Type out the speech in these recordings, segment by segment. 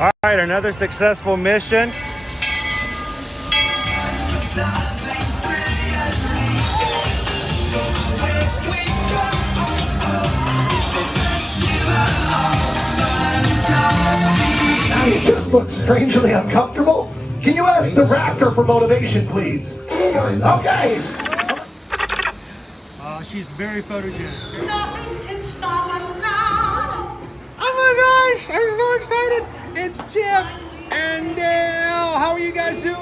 All right, another successful mission. You just look strangely uncomfortable. Can you ask the raptor for motivation, please? Okay. She's very photogenic. Nothing can stop us now. Oh my gosh, I'm so excited. It's Chip and Dale. How are you guys doing?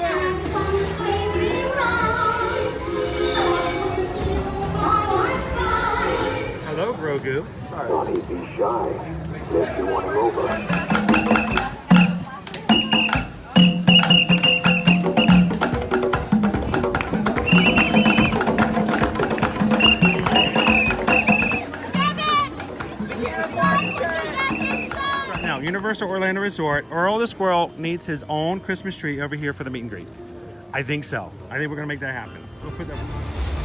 Hello, Grogu. Sorry. Be shy. If you want to over. Universal Orlando Resort, Earl the Squirrel needs his own Christmas tree over here for the meet and greet. I think so. I think we're gonna make that happen. We'll put that.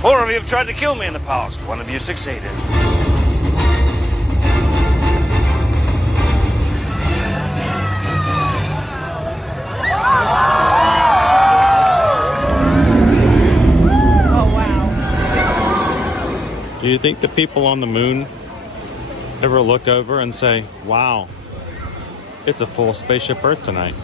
4 of you have tried to kill me in the past. 1 of you succeeded. Oh, wow. Do you think the people on the moon ever look over and say, wow, it's a full spaceship Earth tonight?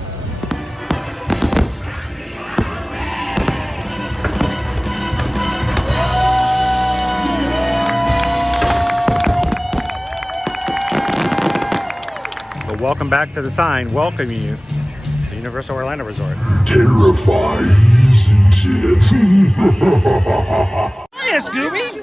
But welcome back to the sign welcoming you to Universal Orlando Resort. Terrifying, isn't it? Hiya, Scooby!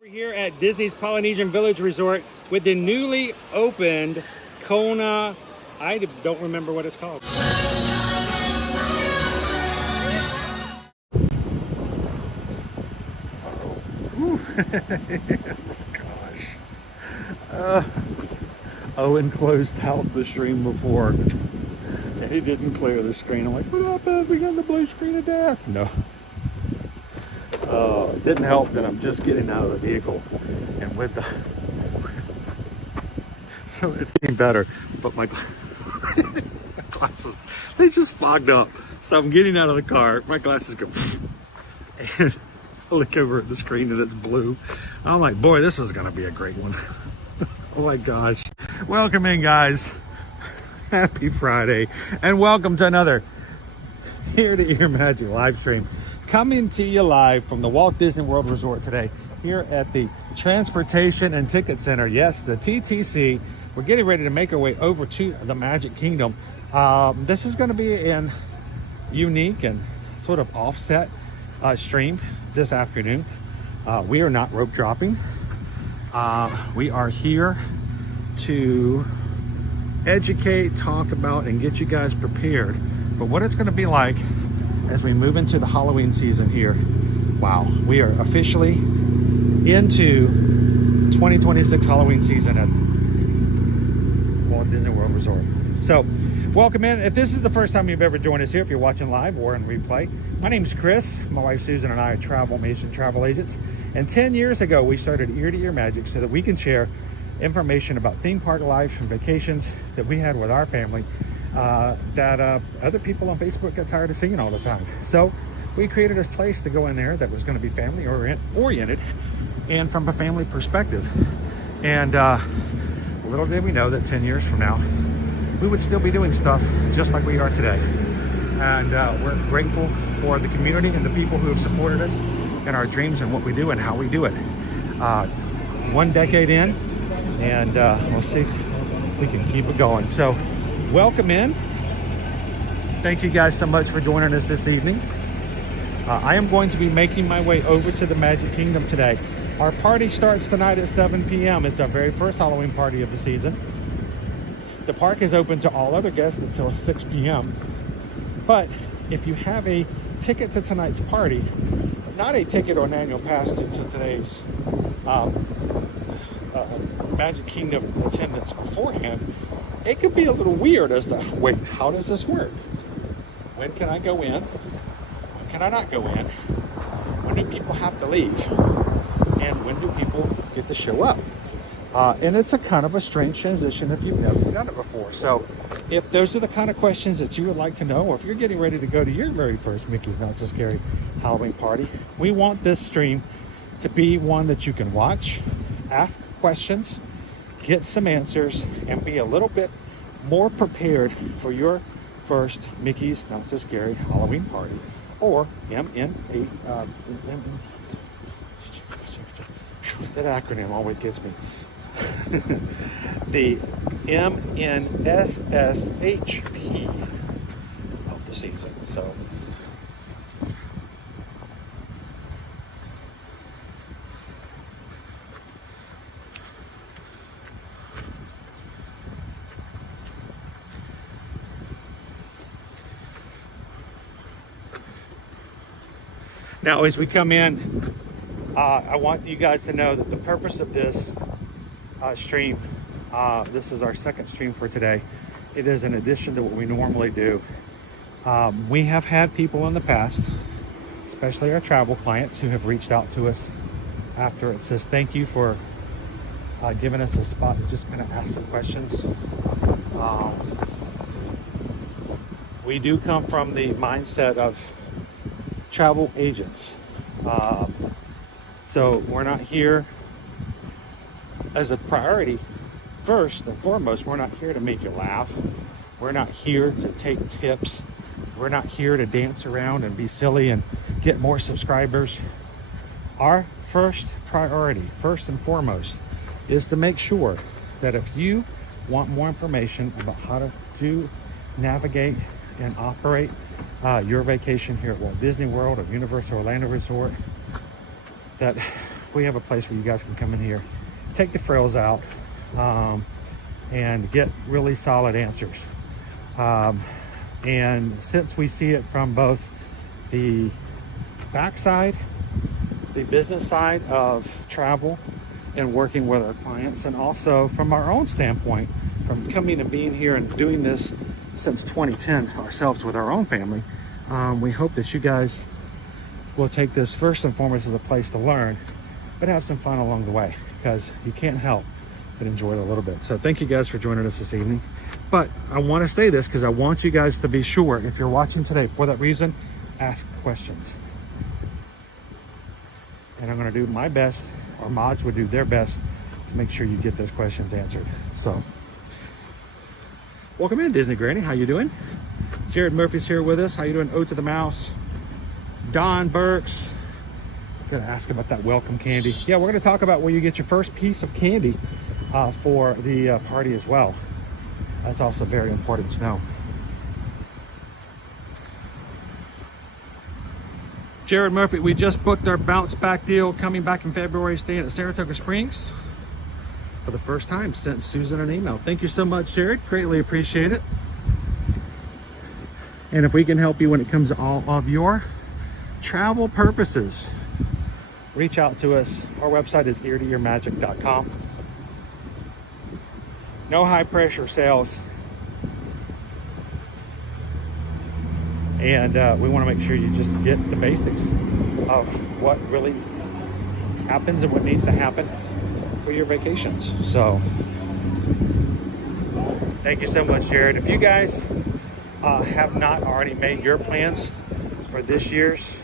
We're here at Disney's Polynesian Village Resort with the newly opened Kona, I don't remember what it's called. Gosh. Owen closed out the stream before. He didn't clear the screen. I'm like, what happened? We got the blue screen of death. No. It didn't help that I'm just getting out of the vehicle and with the so it's getting better, but my glasses, they just fogged up. So I'm getting out of the car, my glasses go, and I look over at the screen and it's blue. I'm like, boy, this is gonna be a great one. Oh my gosh. Welcome in, guys. Happy Friday, and welcome to another Ear to Ear Magic live stream. Coming to you live from the Walt Disney World Resort today, here at the Transportation and Ticket Center. Yes, the TTC. We're getting ready to make our way over to the Magic Kingdom. This is going to be an unique and sort of offset stream this afternoon. We are not rope dropping. We are here to educate, talk about, and get you guys prepared for what it's going to be like as we move into the Halloween season here. Wow, we are officially into 2026 Halloween season at Walt Disney World Resort. So welcome in. If this is the first time you've ever joined us here, if you're watching live or in replay, my name's Chris. My wife Susan and I are travel agents. And 10 years ago, we started Ear to Ear Magic so that we can share information about theme park life and vacations that we had with our family that other people on Facebook got tired of seeing all the time. So we created a place to go in there that was going to be family oriented and from a family perspective. And little did we know that 10 years from now, we would still be doing stuff just like we are today. And we're grateful for the community and the people who have supported us in our dreams and what we do and how we do it. 1 decade in, and we'll see if we can keep it going. So welcome in. Thank you guys so much for joining us this evening. I am going to be making my way over to the Magic Kingdom today. Our party starts tonight at 7 p.m. It's our very first Halloween party of the season. The park is open to all other guests until 6 p.m. But if you have a ticket to tonight's party, but not a ticket or an annual pass to today's Magic Kingdom attendance beforehand, it could be a little weird as to, wait, how does this work? When can I go in? When can I not go in? When do people have to leave? And when do people get to show up? And it's a kind of a strange transition if you've never done it before. So if those are the kind of questions that you would like to know, or if you're getting ready to go to your very first Mickey's Not So Scary Halloween party, we want this stream to be one that you can watch, ask questions, get some answers, and be a little bit more prepared for your first Mickey's Not So Scary Halloween party, or that acronym always gets me. The mnsshp of the season. So now as we come in, I want you guys to know that the purpose of this stream, this is our second stream for today. It is in addition to what we normally do. We have had people in the past, especially our travel clients, who have reached out to us after. It says thank you for giving us a spot to just kind of ask some questions. We do come from the mindset of travel agents. So we're not here as a priority. First and foremost, we're not here to make you laugh. We're not here to take tips. We're not here to dance around and be silly and get more subscribers. Our first priority, first and foremost, is to make sure that if you want more information about how to navigate and operate your vacation here at Walt Disney World or Universal Orlando Resort, that we have a place where you guys can come in here, take the frills out, and get really solid answers. And since we see it from both the backside, the business side of travel and working with our clients, and also from our own standpoint, from coming and being here and doing this since 2010 ourselves with our own family, we hope that you guys will take this first and foremost as a place to learn, but have some fun along the way, because you can't help but enjoy it a little bit. So thank you guys for joining us this evening. But I want to say this because I want you guys to be sure, if you're watching today for that reason, ask questions. And I'm going to do my best, or mods would do their best, to make sure you get those questions answered. So welcome in, Disney Granny. How you doing? Jared Murphy's here with us. How you doing? Ode to the Mouse. Don Burks. Gonna ask about that welcome candy. Yeah, we're gonna talk about where you get your first piece of candy for the party as well. That's also very important to know. Jared Murphy, we just booked our bounce back deal, coming back in February, staying at Saratoga Springs for the first time. Sent Susan an email. Thank you so much, Jared. Greatly appreciate it. And if we can help you when it comes to all of your travel purposes, reach out to us. Our website is eartoearmagic.com. No high pressure sales. And we want to make sure you just get the basics of what really happens and what needs to happen for your vacations. So thank you so much, Jared. If you guys have not already made your plans for this year's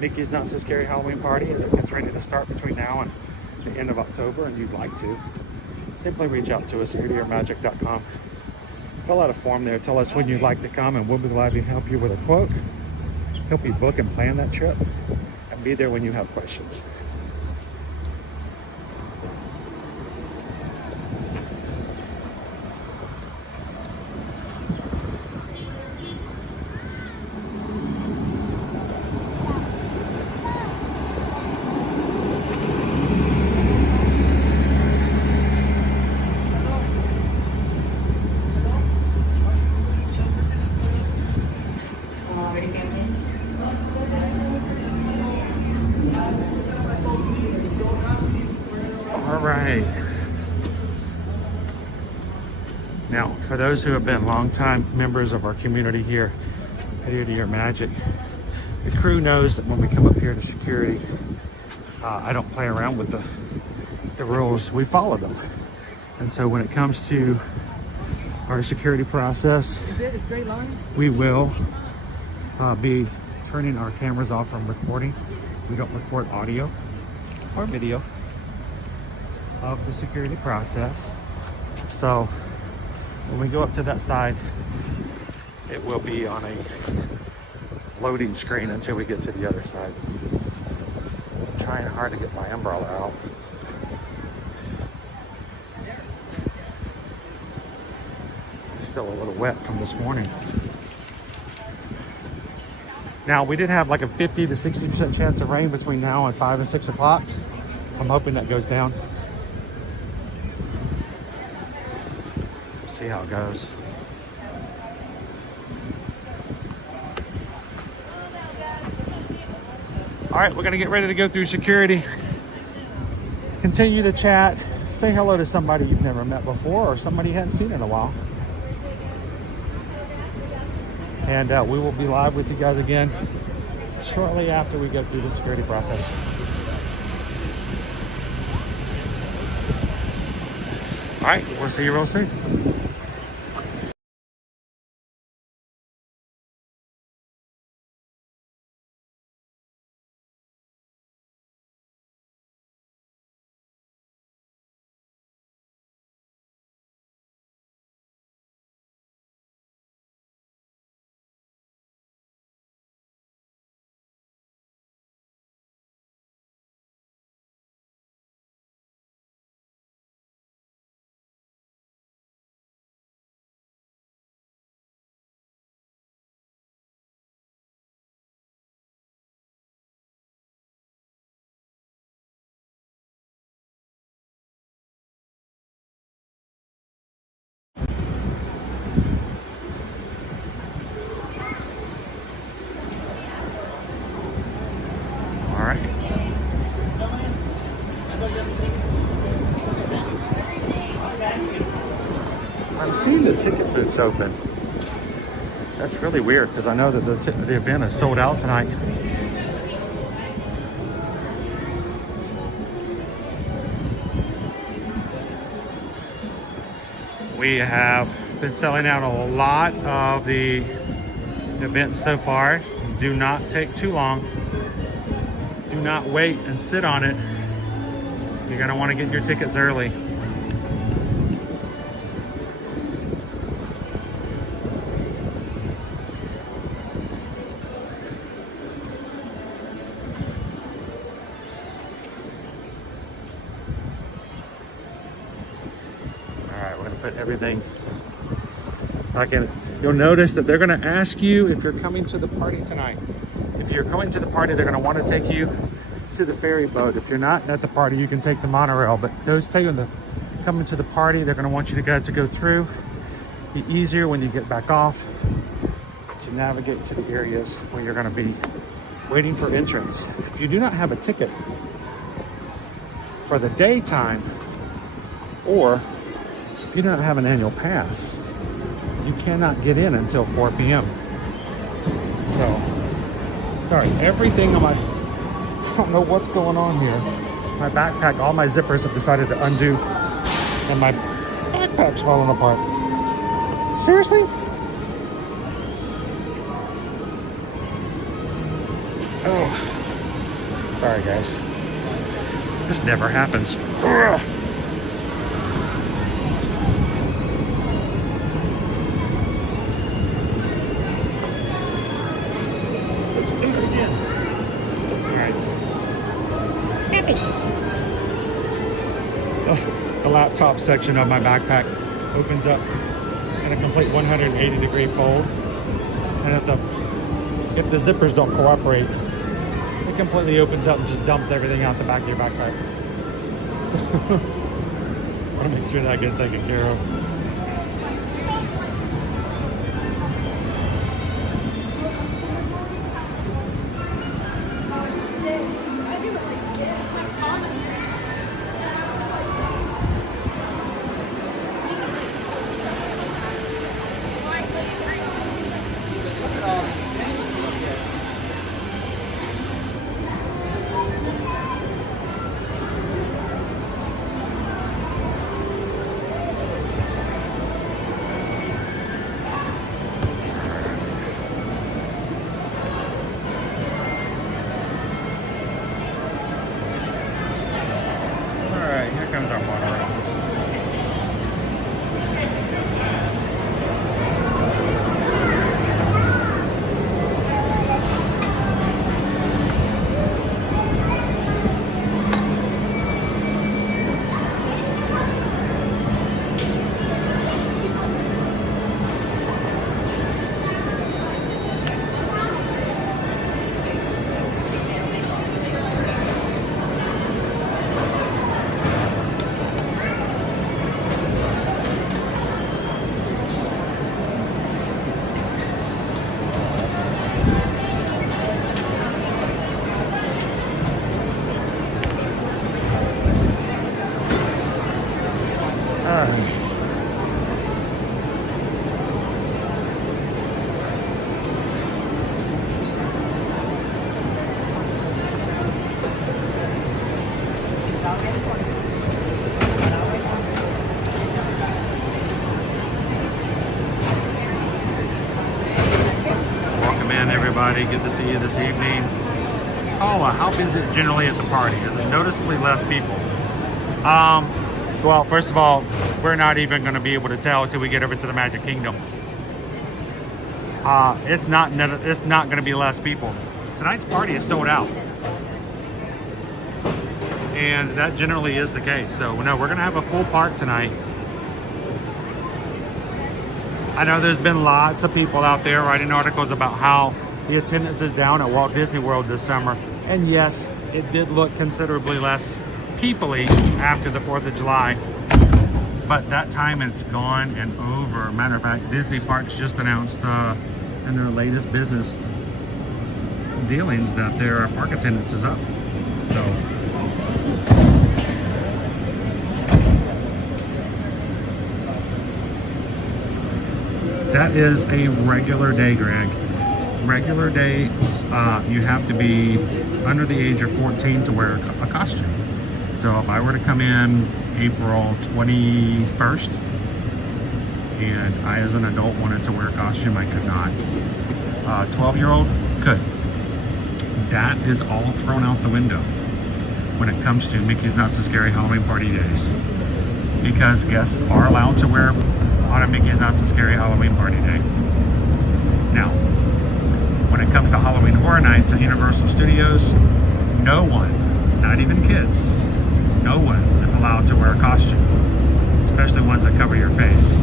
Mickey's Not So Scary Halloween party, as it gets ready to start between now and the end of October, and you'd like to, simply reach out to us at eartoearmagic.com. Fill out a form there. Tell us when you'd like to come, and we'll be glad to help you with a quote, help you book and plan that trip, and be there when you have questions. Now, for those who have been longtime members of our community here at Ear to Ear Magic, the crew knows that when we come up here to security, I don't play around with the the rules, we follow them. And so when it comes to our security process, we will be turning our cameras off from recording. We don't record audio or video of the security process. So when we go up to that side, it will be on a loading screen until we get to the other side. I'm trying hard to get my umbrella out. It's still a little wet from this morning. Now, we did have like a 50 to 60% chance of rain between now and 5 and 6 o'clock. I'm hoping that goes down. We'll see how it goes. All right, we're gonna get ready to go through security. Continue to chat. Say hello to somebody you've never met before or somebody you hadn't seen in a while. And we will be live with you guys again shortly after we go through the security process. All right, we'll see you real soon. All right. I'm seeing the ticket booths open. That's really weird because I know that the event is sold out tonight. We have been selling out a lot of the events so far. Do not take too long. Do not wait and sit on it. You're gonna want to get your tickets early. All right, we're gonna put everything back in. You'll notice that they're gonna ask you if you're coming to the party tonight. If you're going to the party, they're going to want to take you to the ferry boat. If you're not at the party, you can take the monorail. But those coming to the party, they're going to want you guys to go through. Be easier when you get back off to navigate to the areas where you're going to be waiting for entrance. If you do not have a ticket for the daytime, or if you don't have an annual pass, you cannot get in until 4 p.m. So, sorry, everything on my, I don't know what's going on here. My backpack, all my zippers have decided to undo and my backpack's falling apart. Seriously? Oh, sorry guys. This never happens. Ugh. The laptop section of my backpack opens up in a complete 180-degree fold, and if the zippers don't cooperate, it completely opens up and just dumps everything out the back of your backpack. So I want to make sure that gets taken care of. everybody. Good to see you this evening. Paula, how busy is it generally at the party? Is it noticeably less people? Well, first of all, we're not even going to be able to tell until we get over to the Magic Kingdom. It's not going to be less people. Tonight's party is sold out. And that generally is the case. So, no, we're going to have a full park tonight. I know there's been lots of people out there writing articles about how the attendance is down at Walt Disney World this summer. And yes, it did look considerably less people-y after the 4th of July. But that time it's gone and over. Matter of fact, Disney Parks just announced in their latest business dealings that their park attendance is up. So that is a regular day, Greg. Regular days, you have to be under the age of 14 to wear a costume. So if I were to come in April 21st and I as an adult wanted to wear a costume, I could not. 12-year-old could. That is all thrown out the window when it comes to Mickey's Not So Scary Halloween Party Days, because guests are allowed to wear on a Mickey's Not So Scary Halloween Party Day. Now, when it comes to Halloween Horror Nights at Universal Studios, no one, not even kids, no one is allowed to wear a costume, especially ones that cover your face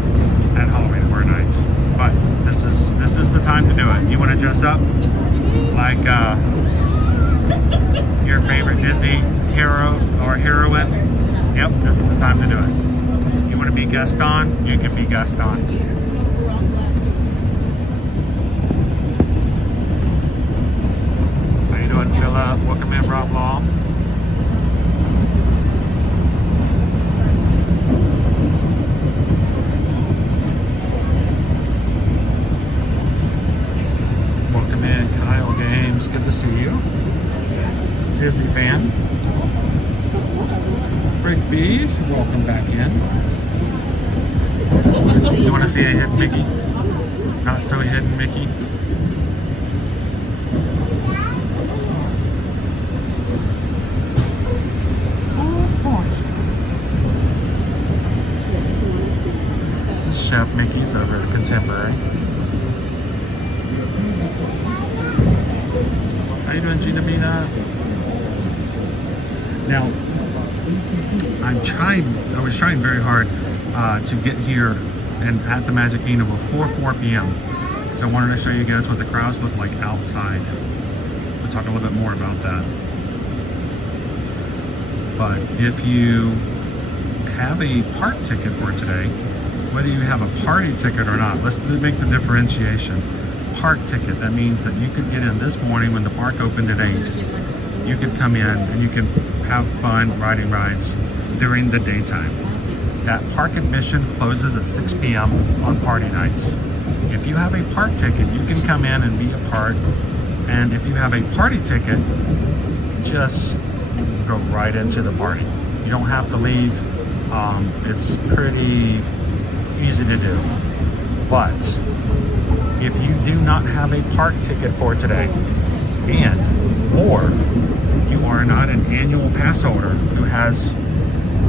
at Halloween Horror Nights. But this is the time to do it. You want to dress up like your favorite Disney hero or heroine? Yep, this is the time to do it. You want to be Gaston? You can be Gaston. How you doing, Philip? Welcome in, Rob Law. Welcome in, Kyle Games. Good to see you. Disney fan. Rick B, welcome back in. You want to see a hidden Mickey? Not so hidden Mickey. This is Chef Mickey's over at Contemporary. How you doing, Gina Mina? Now, I was trying very hard to get here and at the Magic Kingdom before 4 p.m. So I wanted to show you guys what the crowds look like outside. We'll talk a little bit more about that. But if you have a park ticket for today, whether you have a party ticket or not, let's make the differentiation. Park ticket, that means that you could get in this morning when the park opened at 8. You could come in and you can have fun riding rides during the daytime. That park admission closes at 6 p.m. on party nights. If you have a park ticket, you can come in and be a part. And if you have a party ticket, just go right into the party. You don't have to leave. It's pretty easy to do. But if you do not have a park ticket for today, or you are not an annual pass holder who has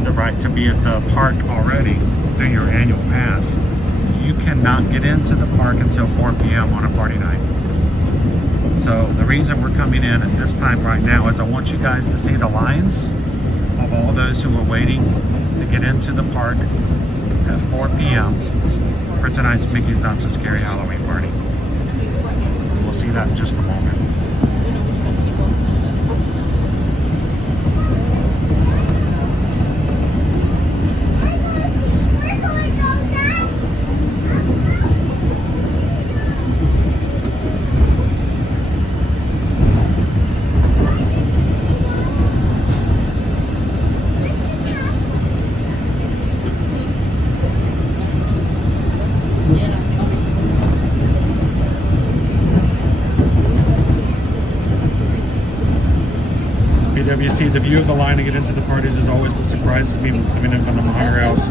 the right to be at the park already through your annual pass, you cannot get into the park until 4 p.m. on a party night. So the reason we're coming in at this time right now is I want you guys to see the lines of all those who are waiting to get into the park at 4 p.m. for tonight's Mickey's Not So Scary Halloween Party. We'll see that in just a moment. BWT, the view of the line to get into the parties is always what surprises me coming up on the monorails.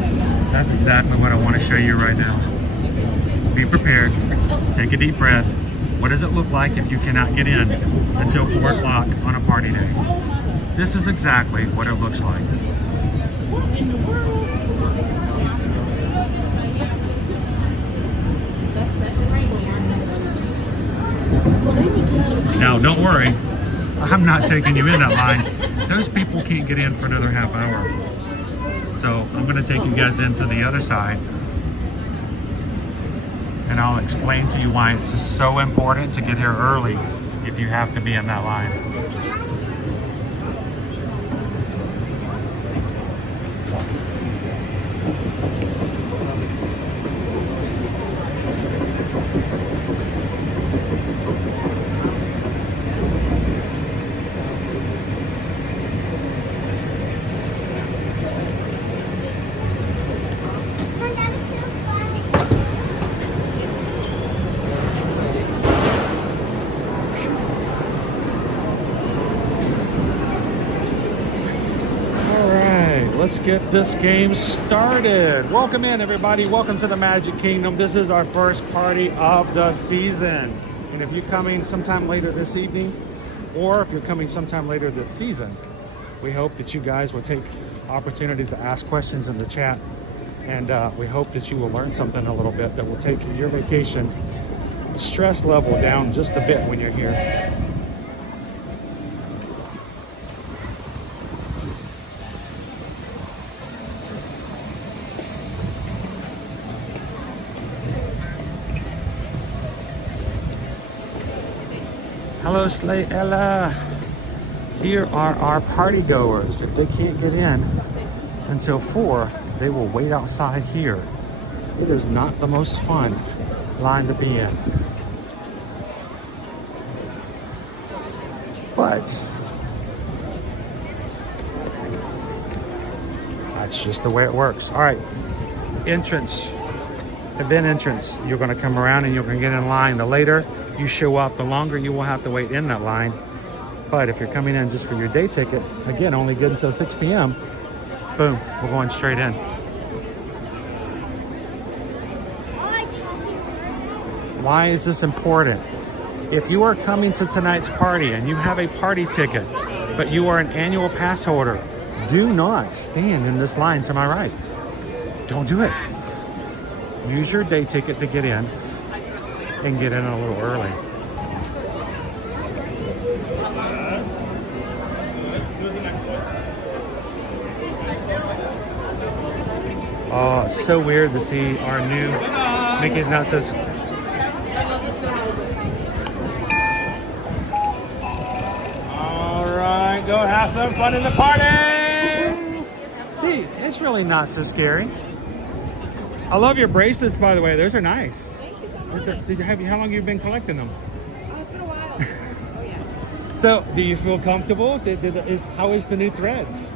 That's exactly what I want to show you right now. Be prepared, take a deep breath, What does it look like if you cannot get in until 4 o'clock on a party day? This is exactly what it looks like. Now, don't worry, I'm not taking you in that line. Those people can't get in for another half hour. So I'm going to take you guys in to the other side, and I'll explain to you why it's just so important to get here early if you have to be in that line. Let's get this game started. Welcome in, everybody. Welcome to the Magic Kingdom. This is our first party of the season. And if you're coming sometime later this evening, or if you're coming sometime later this season, we hope that you guys will take opportunities to ask questions in the chat. And we hope that you will learn something a little bit that will take your vacation stress level down just a bit when you're here. Hello, Slay Ella. Here are our party goers. If they can't get in until 4, they will wait outside here. It is not the most fun line to be in. But that's just the way it works. All right, entrance, event entrance. You're gonna come around and you're gonna get in line. The later you show up, the longer you will have to wait in that line. But if you're coming in just for your day ticket, again, only good until 6 p.m. Boom, we're going straight in. Why is this important? If you are coming to tonight's party and you have a party ticket, but you are an annual pass holder, do not stand in this line to my right. Don't do it. Use your day ticket to get in and get in a little early. Oh, it's so weird to see our new Mickey's Nuts. All right, go have some fun in the party. See, it's really not so scary. I love your bracelets, by the way. Those are nice. How long have you been collecting them? Oh, it's been a while. Oh, yeah. So, do you feel comfortable? How is the new threads?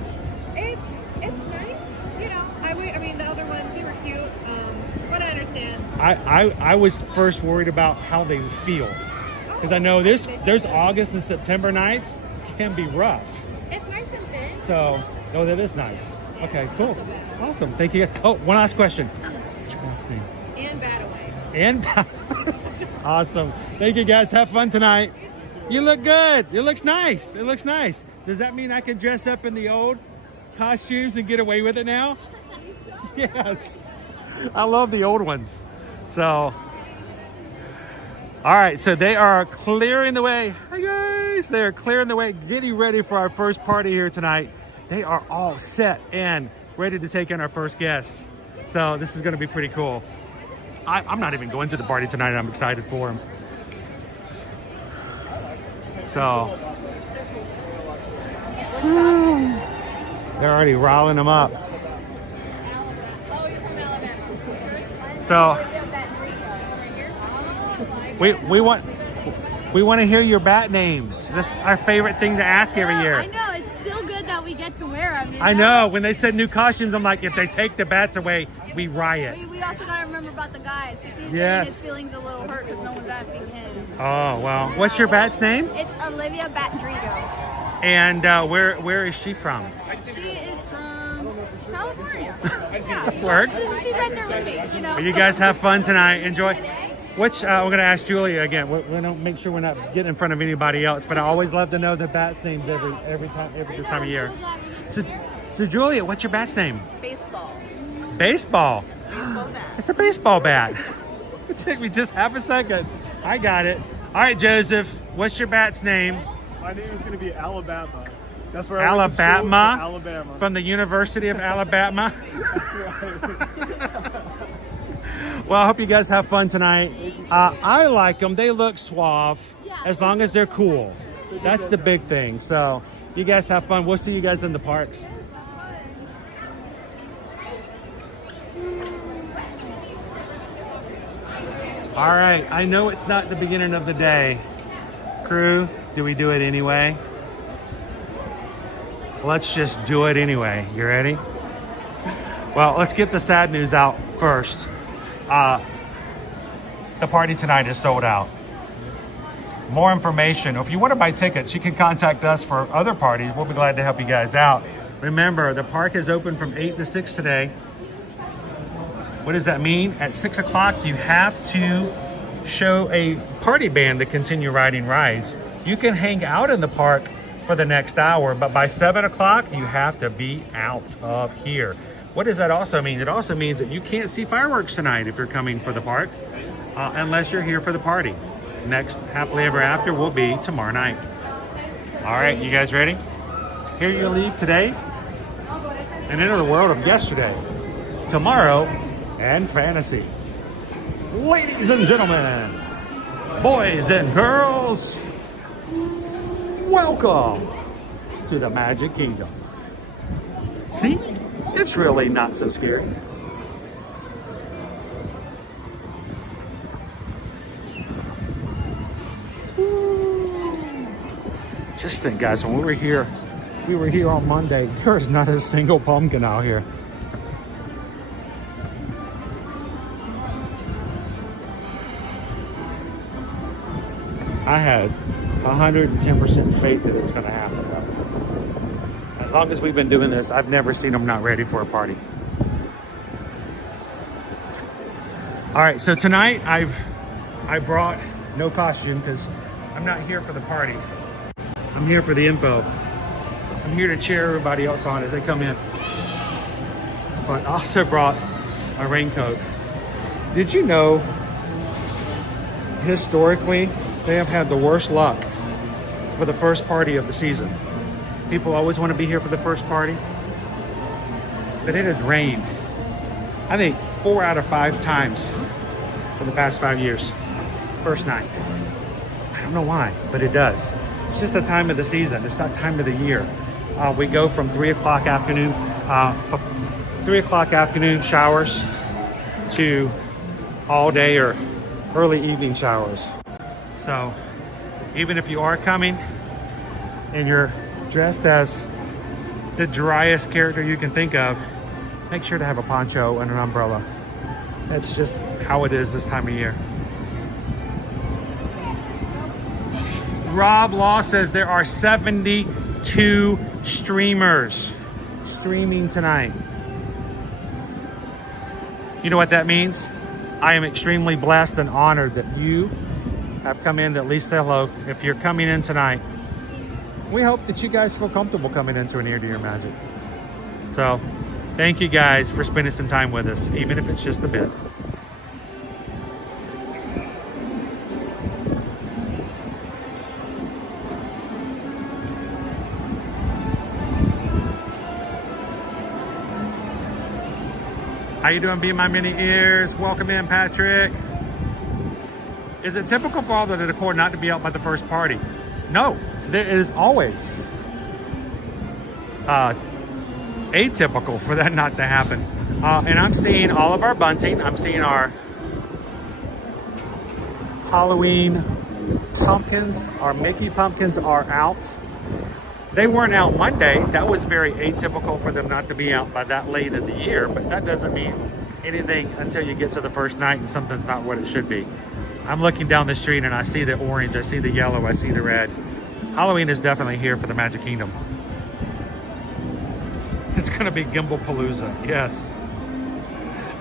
It's nice. You know, I mean, the other ones, they were cute. But I understand. I was first worried about how they would feel. Because I know there's August and September nights can be rough. It's nice and thin. So, oh, that is nice. Okay, cool. Awesome. Thank you. Oh, one last question. What's your last name? And Bataway. And awesome. Thank you, guys. Have fun tonight. You look good. It looks nice. It looks nice. Does that mean I can dress up in the old costumes and get away with it now? Yes. I love the old ones. So, all right. So they are clearing the way. Hi, guys. They are clearing the way, getting ready for our first party here tonight. They are all set and ready to take in our first guests. So this is going to be pretty cool. I'm not even going to the party tonight. I'm excited for him. So they're already riling them up. So we want to hear your bat names. This is our favorite thing to ask every year. I know, it's still good that we get to wear them. I know. When they said new costumes, I'm like, if they take the bats away, we riot. We also got to remember about the guys, because he's Yes. his feelings a little hurt because no one's asking him. Oh, well. What's your bat's name? It's Olivia Batdrigo. And where is she from? She is from California. Yeah. Works. She's right there with me, you know. Well, you guys have fun tonight. Enjoy. Which we're gonna ask Julia again. We don't make sure we're not getting in front of anybody else. But I always love to know the bat's names every this time of year. So Julia, what's your bat's name? Baseball. Baseball. Baseball bat. It's a baseball bat. It took me just half a second. I got it. All right, Joseph, what's your bat's name? My name is going to be Alabama. That's where Alabama? Alabama. From the University of Alabama? That's right. Well, I hope you guys have fun tonight. I like them. They look suave as long as they're cool. That's the big thing. So you guys have fun. We'll see you guys in the parks. All right. I know it's not the beginning of the day. Crew, do we do it anyway? Let's just do it anyway. You ready? Well, let's get the sad news out first. The party tonight is sold out. More information, if you want to buy tickets, you can contact us for other parties. We'll be glad to help you guys out. Remember, the park is open from 8 to 6 today. What does that mean? At 6 o'clock, you have to show a party band to continue riding rides. You can hang out in the park for the next hour, but by 7 o'clock, you have to be out of here. What does that also mean? It also means that you can't see fireworks tonight if you're coming for the park, unless you're here for the party. Next Happily Ever After will be tomorrow night. All right, you guys ready? Here you leave today and enter the world of yesterday, tomorrow, and fantasy. Ladies and gentlemen, boys and girls, welcome to the Magic Kingdom. See? It's really not so scary. Just think, guys, when we were here on Monday, there was not a single pumpkin out here. I had 110% faith that it's going to happen. As long as we've been doing this, I've never seen them not ready for a party. All right, so tonight I brought no costume because I'm not here for the party. I'm here for the info. I'm here to cheer everybody else on as they come in. But I also brought a raincoat. Did you know, historically, they have had the worst luck for the first party of the season? People always want to be here for the first party, but it has rained, I think, 4 out of 5 times for the past 5 years. First night. I don't know why, but it does. It's just the time of the season. It's that time of the year. We go from 3 o'clock afternoon, 3 o'clock afternoon showers to all day or early evening showers. So even if you are coming and you're dressed as the driest character you can think of, make sure to have a poncho and an umbrella. That's just how it is this time of year. Rob Law says there are 72 streamers streaming tonight. You know what that means? I am extremely blessed and honored that you have come in to at least say hello. If you're coming in tonight, we hope that you guys feel comfortable coming into an Ear to Your Magic. So, thank you guys for spending some time with us, even if it's just a bit. How you doing, Be My Mini Ears? Welcome in, Patrick. Is it typical for all the decor not to be out by the first party? No, it is always atypical for that not to happen. And I'm seeing all of our bunting. I'm seeing our Halloween pumpkins. Our Mickey pumpkins are out. They weren't out Monday. That was very atypical for them not to be out by that late in the year, but that doesn't mean anything until you get to the first night and something's not what it should be. I'm looking down the street and I see the orange, I see the yellow, I see the red. Halloween is definitely here for the Magic Kingdom. It's gonna be Gimbal Palooza, yes.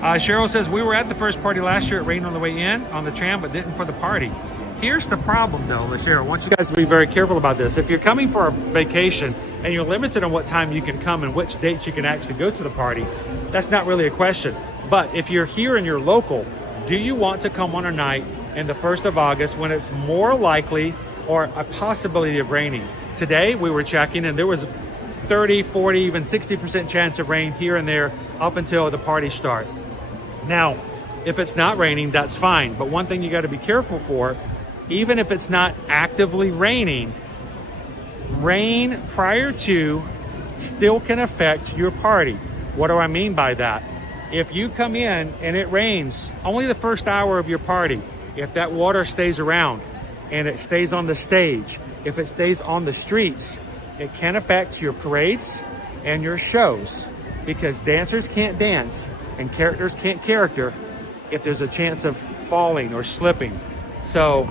Cheryl says, we were at the first party last year. It rained on the way in on the tram, but didn't for the party. Here's the problem though, Cheryl. I want you guys to be very careful about this. If you're coming for a vacation and you're limited on what time you can come and which dates you can actually go to the party, that's not really a question. But if you're here and you're local, do you want to come on a night in the 1st of August when it's more likely or a possibility of raining? Today we were checking and there was 30, 40, even 60% chance of rain here and there up until the party start. Now, if it's not raining, that's fine. But one thing you got to be careful for, even if it's not actively raining, rain prior to still can affect your party. What do I mean by that? If you come in and it rains only the first hour of your party, if that water stays around and it stays on the stage, if it stays on the streets, it can affect your parades and your shows, because dancers can't dance and characters can't character if there's a chance of falling or slipping. So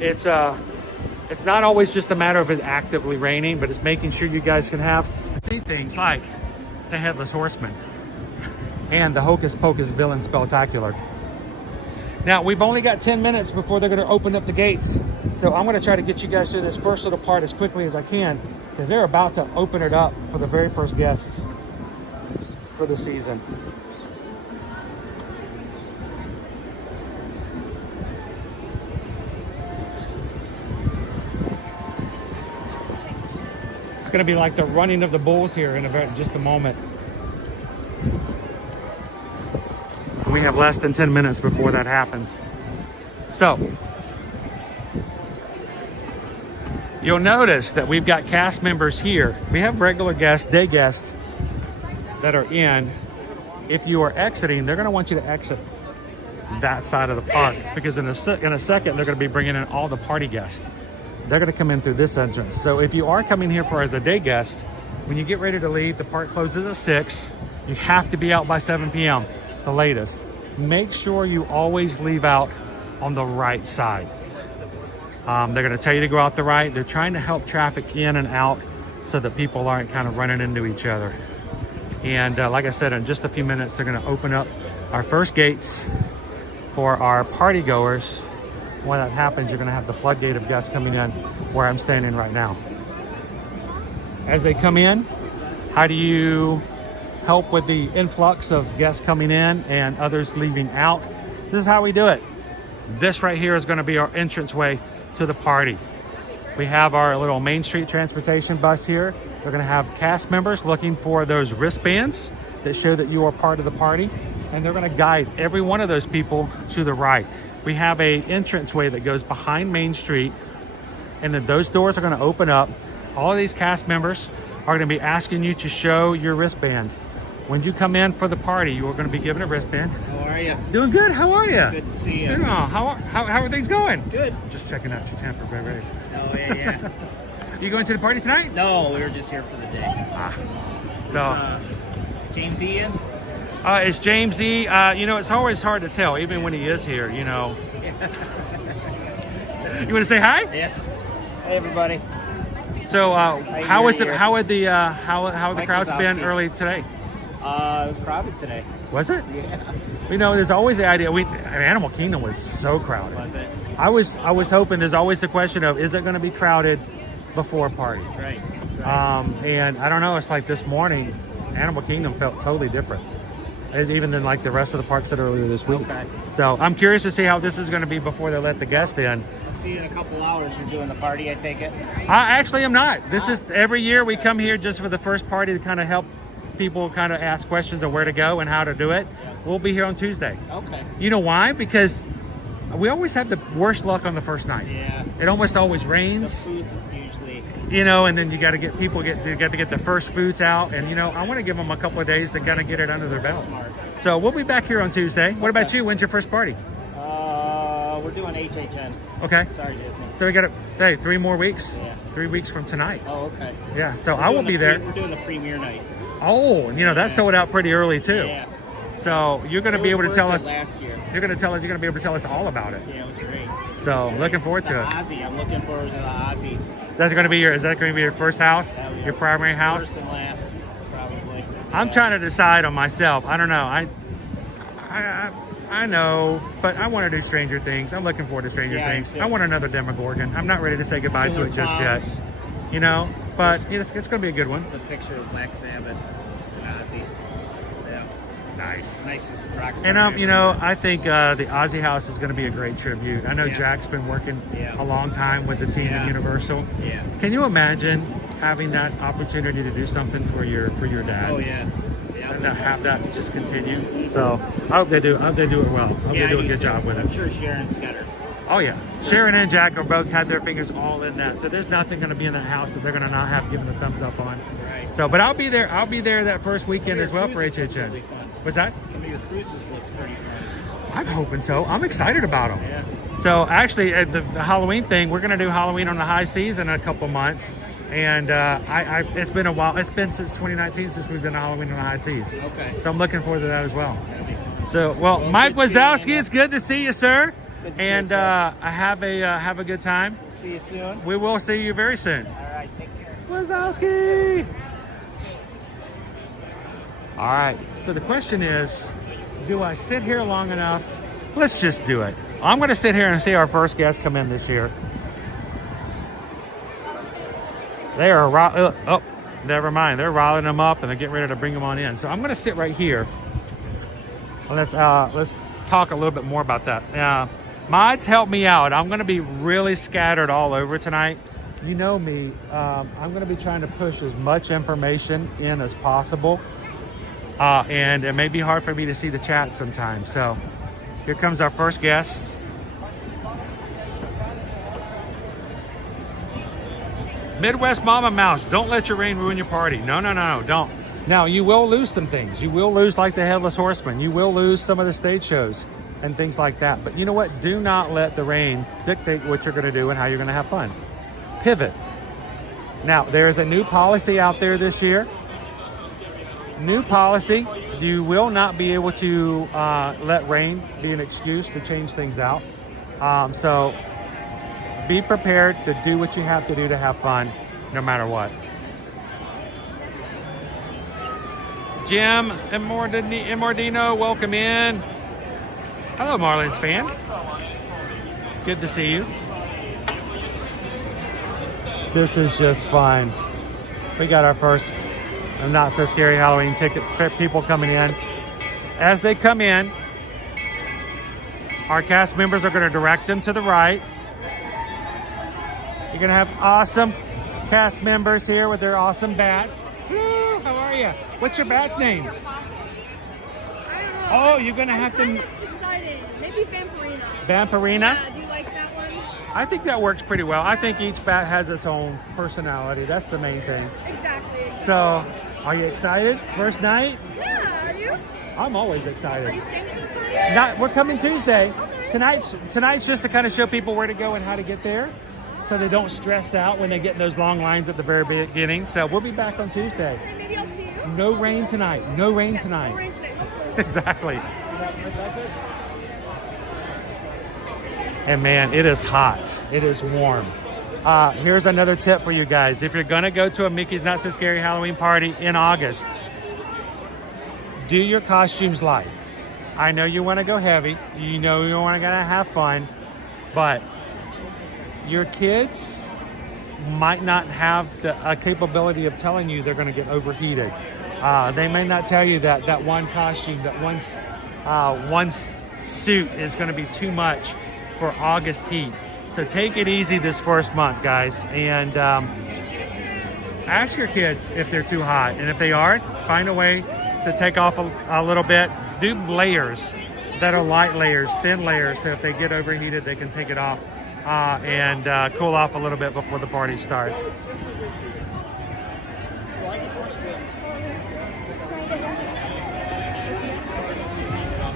it's not always just a matter of it actively raining, but it's making sure you guys can see things like the Headless Horseman and the Hocus Pocus Villain Spectacular. Now, we've only got 10 minutes before they're going to open up the gates. So I'm going to try to get you guys through this first little part as quickly as I can, because they're about to open it up for the very first guests for the season. It's going to be like the running of the bulls here in just a moment. We have less than 10 minutes before that happens. So, you'll notice that we've got cast members here. We have regular guests, day guests that are in. If you are exiting, they're going to want you to exit that side of the park, because in a second, they're going to be bringing in all the party guests. They're going to come in through this entrance. So if you are coming here as a day guest, when you get ready to leave, the park closes at 6. You have to be out by 7 p.m. the latest. Make sure you always leave out on the right side. They're going to tell you to go out the right. They're trying to help traffic in and out so that people aren't kind of running into each other. And like I said, in just a few minutes, they're going to open up our first gates for our party goers. When that happens, you're going to have the floodgate of guests coming in where I'm standing right now. As they come in, how do you help with the influx of guests coming in and others leaving out? This is how we do it. This right here is going to be our entranceway to the party. We have our little Main Street transportation bus here. We're going to have cast members looking for those wristbands that show that you are part of the party, and they're going to guide every one of those people to the right. We have a entranceway that goes behind Main Street, and then those doors are going to open up. All of these cast members are going to be asking you to show your wristband. When you come in for the party, you are going to be given a wristband. How are you? Doing good. How are you? Good to see you. How are things going? Good. Just checking out your Tampa Bay Rays. Oh, yeah. You going to the party tonight? No, we were just here for the day. So, James Ian? it's James E. You know, it's always hard to tell, even when he is here, you know. You want to say hi? Yes. Hey, everybody. So, how are the crowds been Wazowski. early today? It was crowded today. Was it? Yeah. You know, there's always the idea. Animal Kingdom was so crowded. Was it? I was hoping. There's always the question of, is it going to be crowded before party? Right. And I don't know. It's like this morning, Animal Kingdom felt totally different, even than like the rest of the parks that earlier this week. Okay. So I'm curious to see how this is going to be before they let the guests in. I'll see you in a couple hours. You're doing the party, I take it? I actually am not. This is every year we come here just for the first party to kind of help people kind of ask questions on where to go and how to do it. We'll be here on Tuesday. Okay. You know why? Because we always have the worst luck on the first night. Yeah. It almost always The rains. food's usually... You know, and then you got to get people get to get the first foods out, and you know, I want to give them a couple of days to kind of get it under their belt. Smart. So we'll be back here on Tuesday. What about you? When's your first party? We're doing HHN. Okay. Sorry, Disney. So we got 3 more weeks. Yeah. 3 weeks from tonight. Oh, okay. Yeah. So We're I will doing be the there. We're doing the premiere night. Oh, you know, that sold out pretty early too. Yeah. So you're going to be able to tell us. Last year. You're going to be able to tell us all about it. Yeah, it was great. So looking forward to it. Ozzy. I'm looking forward to the Ozzy. Is that going to be your first house? That'll be Your our primary house? First and last, probably. I'm trying to decide on myself. I don't know. I know, but I want to do Stranger Things. I'm looking forward to Stranger Things. I want another Demogorgon. I'm not ready to say goodbye to it just yet. You know, but it's going to be a good one. It's a picture of Black Sabbath and Ozzy. Yeah. Nice. Nicest rock star. And you know, I think the Ozzy House is going to be a great tribute. I know Jack's been working a long time with the team at Universal. Yeah. Can you imagine having that opportunity to do something for your dad? Oh yeah. And have that just continue. So I hope they do. I hope they do it well. I hope they do a good job with it. I'm sure Sharon's got her. Oh yeah, Sharon and Jack are both had their fingers all in that. So there's nothing going to be in that house that they're going to not have given a thumbs up on. Right. So, but I'll be there. I'll be there that first weekend as well for HHN. Really fun. What's that? Some of your cruises looked pretty fun. I'm hoping so. I'm excited about them. Yeah. So actually, at the Halloween thing, we're going to do Halloween on the high seas in a couple months. And it's been a while. It's been since 2019 since we've done a Halloween on the high seas. Okay. So I'm looking forward to that as well. That'll be fun. So, well Mike good seeing Wazowski, you. it's good to see you, sir. Good to see And you, Chris. I have a good time. See you soon. We will see you very soon. All right, take care. Wazowski. All right. So the question is, do I sit here long enough? Let's just do it. I'm going to sit here and see our first guest come in this year. They are, oh, never mind. They're riling them up and they're getting ready to bring them on in. So I'm going to sit right here. Let's talk a little bit more about that. Mods, help me out. I'm going to be really scattered all over tonight. You know me. I'm going to be trying to push as much information in as possible. And it may be hard for me to see the chat sometimes. So here comes our first guest. Midwest Mama Mouse, don't let your rain ruin your party. No, don't. Now, you will lose some things. You will lose like the Headless Horseman. You will lose some of the stage shows and things like that. But you know what? Do not let the rain dictate what you're going to do and how you're going to have fun. Pivot. Now, there is a new policy out there this year. New policy. You will not be able to let rain be an excuse to change things out. So be prepared to do what you have to do to have fun, no matter what. Jim and Mordino, welcome in. Hello, Marlins fan. Good to see you. This is just fun. We got our first Not So Scary Halloween ticket people coming in. As they come in, our cast members are going to direct them to the right. You're going to have awesome cast members here with their awesome bats. Woo, how are you? What's your bat's name? I don't know. Oh, you're going to have I'm to... kind of decided. Maybe Vampirina. Vampirina? Yeah, do you like that one? I think that works pretty well. I think each bat has its own personality. That's the main thing. Exactly. So, are you excited? First night? Yeah, are you? I'm always Are excited. you staying with us? Not, we're coming Tuesday. Okay. Tonight's just to kind of show people where to go and how to get there, so they don't stress out when they get in those long lines at the very beginning. So we'll be back on Tuesday. Okay, maybe I'll see you. No rain tonight. No rain Yes, tonight. no rain tonight. Hopefully. Exactly. And man, it is hot. It is warm. Here's another tip for you guys. If you're going to go to a Mickey's Not So Scary Halloween party in August, do your costumes light. I know you want to go heavy. You know you want to have fun. But your kids might not have the capability of telling you they're going to get overheated. They may not tell you that one costume, that one suit is going to be too much for August heat. So take it easy this first month, guys, and ask your kids if they're too hot. And if they aren't, find a way to take off a little bit. Do layers that are light layers, thin layers, so if they get overheated, they can take it off and cool off a little bit before the party starts.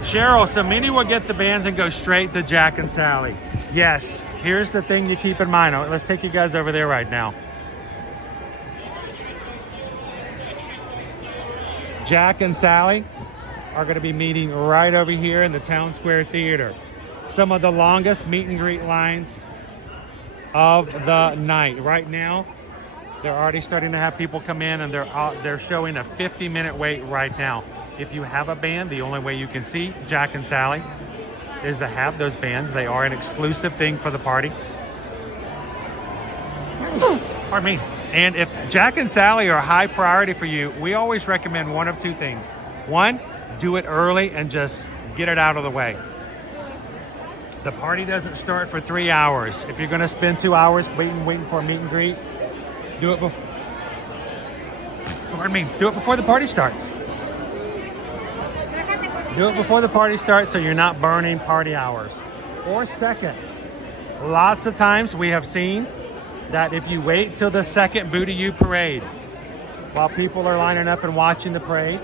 Cheryl, so many will get the bands and go straight to Jack and Sally. Yes, here's the thing you keep in mind. Let's take you guys over there right now. Jack and Sally are going to be meeting right over here in the Town Square Theater. Some of the longest meet and greet lines of the night. Right now, they're already starting to have people come in, and they're showing a 50-minute wait right now. If you have a band, the only way you can see Jack and Sally is to have those bands. They are an exclusive thing for the party. Pardon me. And if Jack and Sally are a high priority for you, we always recommend one of two things. One, do it early and just get it out of the way. The party doesn't start for 3 hours. If you're gonna spend 2 hours waiting for a meet and greet, do it before the party starts. Do it before the party starts so you're not burning party hours. Or second, lots of times we have seen that if you wait till the second Boo to You parade, while people are lining up and watching the parade,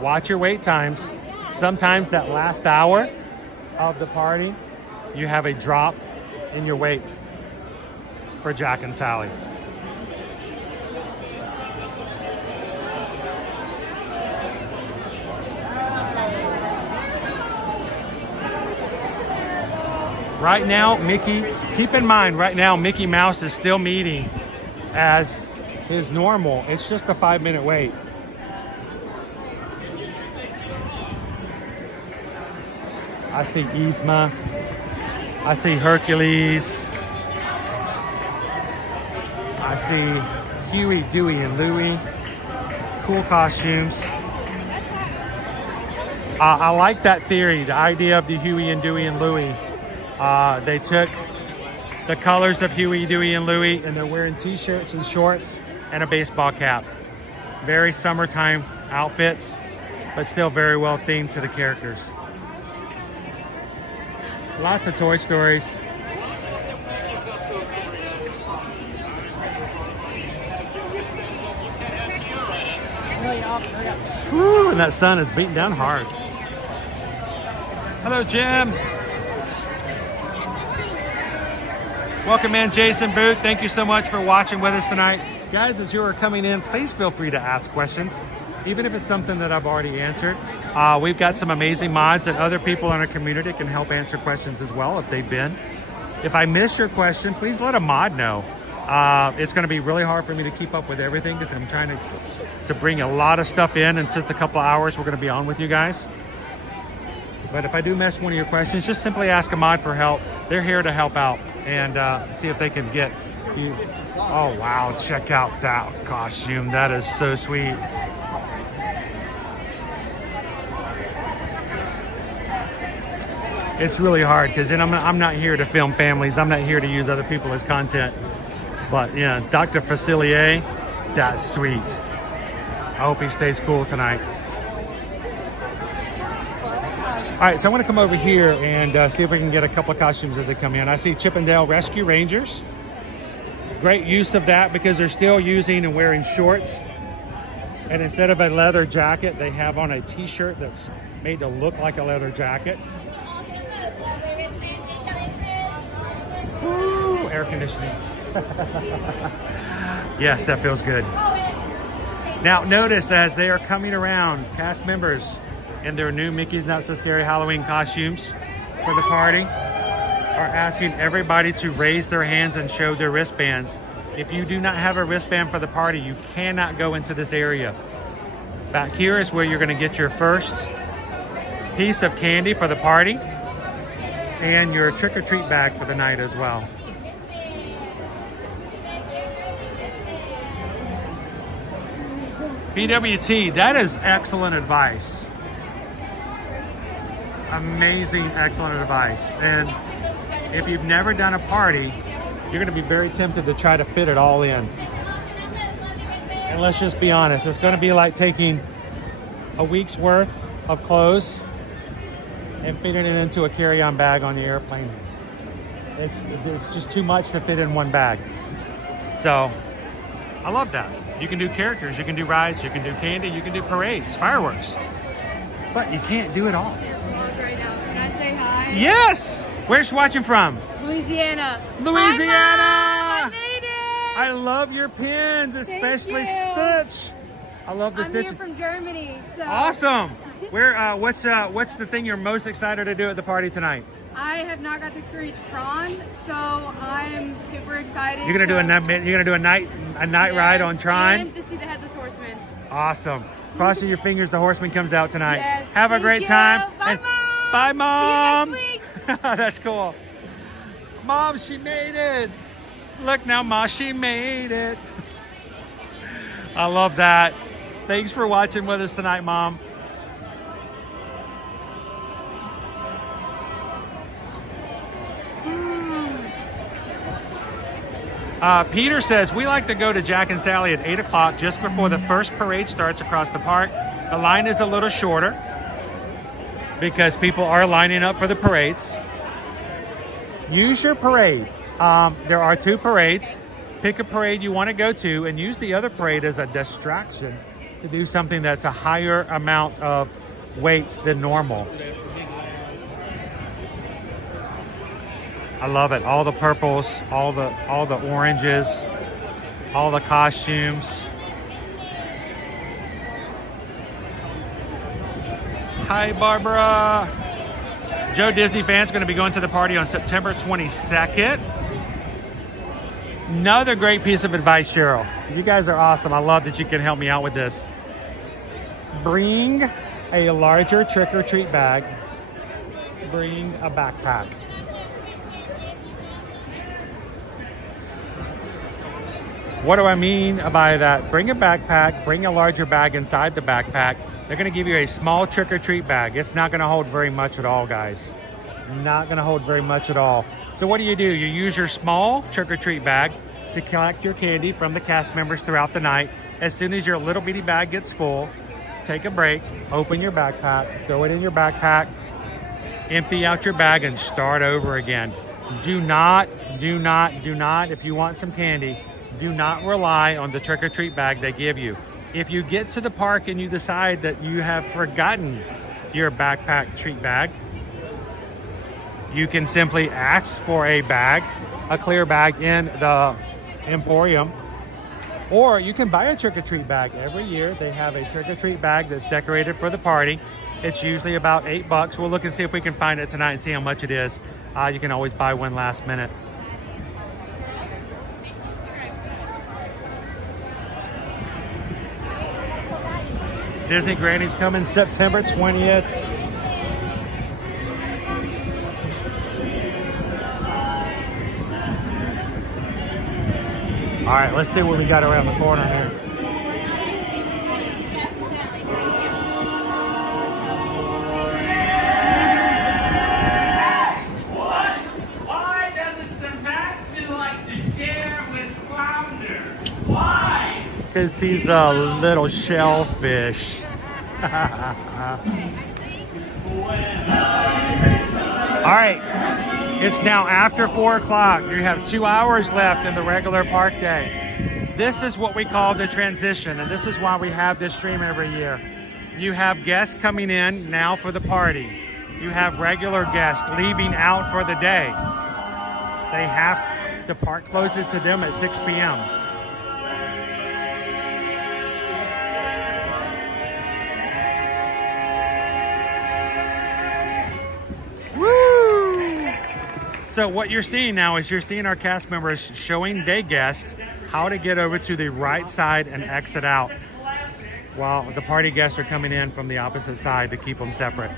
watch your wait times. Sometimes that last hour of the party, you have a drop in your wait for Jack and Sally. Right now, keep in mind, right now, Mickey Mouse is still meeting as his normal. It's just a 5-minute wait. I see Yzma. I see Hercules. I see Huey, Dewey, and Louie. Cool costumes. I like that theory, the idea of the Huey and Dewey and Louie. They took the colors of Huey, Dewey, and Louie, and they're wearing t-shirts and shorts and a baseball cap. Very summertime outfits, but still very well themed to the characters. Lots of Toy Stories. Woo, and that sun is beating down hard. Hello, Jim. Welcome in, Jason Booth. Thank you so much for watching with us tonight. Guys, as you are coming in, please feel free to ask questions, even if it's something that I've already answered. We've got some amazing mods and other people in our community can help answer questions as well if they've been. If I miss your question, please let a mod know. It's going to be really hard for me to keep up with everything because I'm trying to bring a lot of stuff in, and since a couple hours we're going to be on with you guys. But if I do miss one of your questions, just simply ask a mod for help. They're here to help out and see if they can get you. Oh wow, check out that costume. That is so sweet. It's really hard because then I'm not here to film families. I'm not here to use other people as content. But yeah, Dr. Facilier, that's sweet. I hope he stays cool tonight. All right, so I want to come over here and see if we can get a couple of costumes as they come in. I see Chippendale Rescue Rangers. Great use of that because they're still using and wearing shorts. And instead of a leather jacket, they have on a t-shirt that's made to look like a leather jacket. Ooh, air conditioning. Yes, that feels good. Now notice as they are coming around, cast members in their new Mickey's Not So Scary Halloween costumes for the party are asking everybody to raise their hands and show their wristbands. If you do not have a wristband for the party, you cannot go into this area. Back here is where you're going to get your first piece of candy for the party and your trick-or-treat bag for the night as well. BWT, that is excellent advice. Amazing, excellent advice. And if you've never done a party, you're going to be very tempted to try to fit it all in. And let's just be honest, it's going to be like taking a week's worth of clothes and fitting it into a carry-on bag on the airplane. It's just too much to fit in one bag. So I love that. You can do characters, you can do rides, you can do candy, you can do parades, fireworks. But you can't do it all. Right now. Can I say hi? Yes! Where's she watching from? Louisiana. Louisiana! Hi, Mom! I made it! I love your pins, especially you. Stitch. I love the I'm Stitch. here from Germany. So. Awesome. Where? What's the thing you're most excited to do at the party tonight? I have not got to experience Tron, so I'm super excited. You're gonna do a night ride on Tron. And to see the Headless Horseman. Awesome. Crossing your fingers the horseman comes out tonight. Yes, Have a thank great you. time. Bye, And Mom. Bye, Mom. See you next week. That's cool. Mom, she made it. Look now, Ma, she made it. I love that. Thanks for watching with us tonight, Mom. Peter says, we like to go to Jack and Sally at 8 o'clock just before the first parade starts across the park. The line is a little shorter because people are lining up for the parades. Use your parade. There are 2 parades. Pick a parade you want to go to and use the other parade as a distraction to do something that's a higher amount of weights than normal. I love it. All the purples, all the oranges, all the costumes. Hi, Barbara. Joe Disney fan's going to be going to the party on September 22nd. Another great piece of advice, Cheryl. You guys are awesome. I love that you can help me out with this. Bring a larger trick-or-treat bag. Bring a backpack. What do I mean by that? Bring a backpack, bring a larger bag inside the backpack. They're going to give you a small trick-or-treat bag. It's not going to hold very much at all, guys. Not going to hold very much at all. So what do? You use your small trick-or-treat bag to collect your candy from the cast members throughout the night. As soon as your little bitty bag gets full, take a break, open your backpack, throw it in your backpack, empty out your bag, and start over again. Do not, if you want some candy, do not rely on the trick-or-treat bag they give you. If you get to the park and you decide that you have forgotten your backpack treat bag, you can simply ask for a bag, a clear bag in the Emporium, or you can buy a trick-or-treat bag. Every year they have a trick-or-treat bag that's decorated for the party. It's usually about $8. We'll look and see if we can find it tonight and see how much it is. You can always buy one last minute. Disney Granny's coming September 20th. All right, let's see what we got around the corner here. What? Why doesn't Sebastian like to share with Flounder? Why? Because he's a little shellfish. All right, it's now after 4 o'clock. You have 2 hours left in the regular park day. This is what we call the transition, and this is why we have this stream every year. You have guests coming in now for the party. You have regular guests leaving out for the day. The park closes to them at 6 p.m. So what you're seeing now is you're seeing our cast members showing day guests how to get over to the right side and exit out, while the party guests are coming in from the opposite side to keep them separate.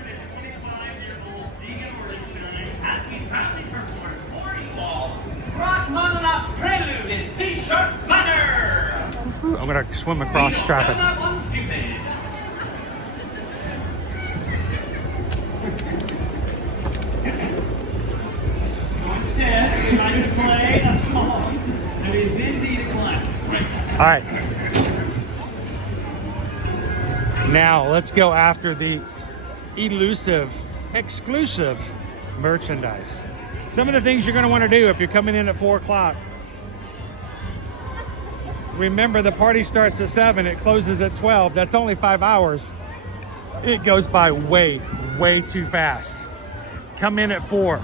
Rachmaninoff's Prelude in C-sharp minor. I'm gonna swim across traffic. Instead, we like to play a song that is indeed a classic. All right. Now let's go after the elusive, exclusive merchandise. Some of the things you're going to want to do if you're coming in at 4 o'clock. Remember, the party starts at 7. It closes at 12. That's only 5 hours. It goes by way too fast. Come in at 4.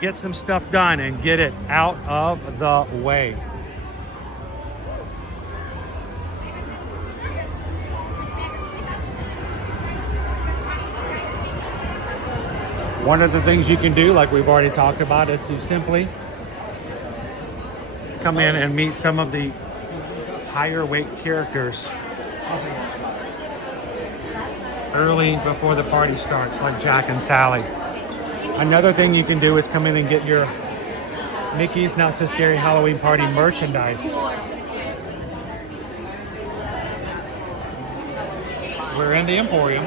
Get some stuff done and get it out of the way. One of the things you can do, like we've already talked about, is to simply come in and meet some of the higher weight characters early before the party starts, like Jack and Sally. Another thing you can do is come in and get your Mickey's Not So Scary Halloween Party merchandise. We're in the Emporium.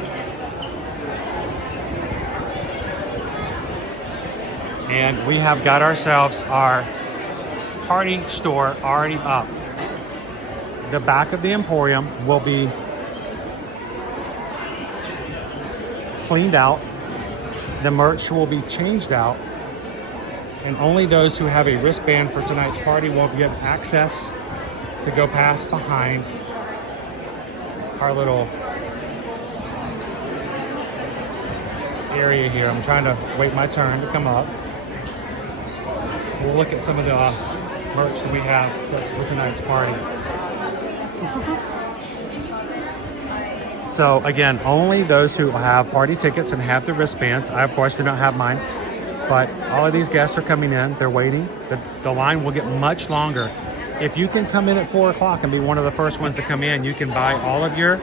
And we have got ourselves our party store already up. The back of the Emporium will be cleaned out. The merch will be changed out. And only those who have a wristband for tonight's party will get access to go past behind our little area here. I'm trying to wait my turn to come up. We'll look at some of the merch that we have for tonight's party. So again, only those who have party tickets and have the wristbands. I of course do not have mine, but all of these guests are coming in. They're waiting. The line will get much longer. If you can come in at 4 o'clock and be one of the first ones to come in, you can buy all of your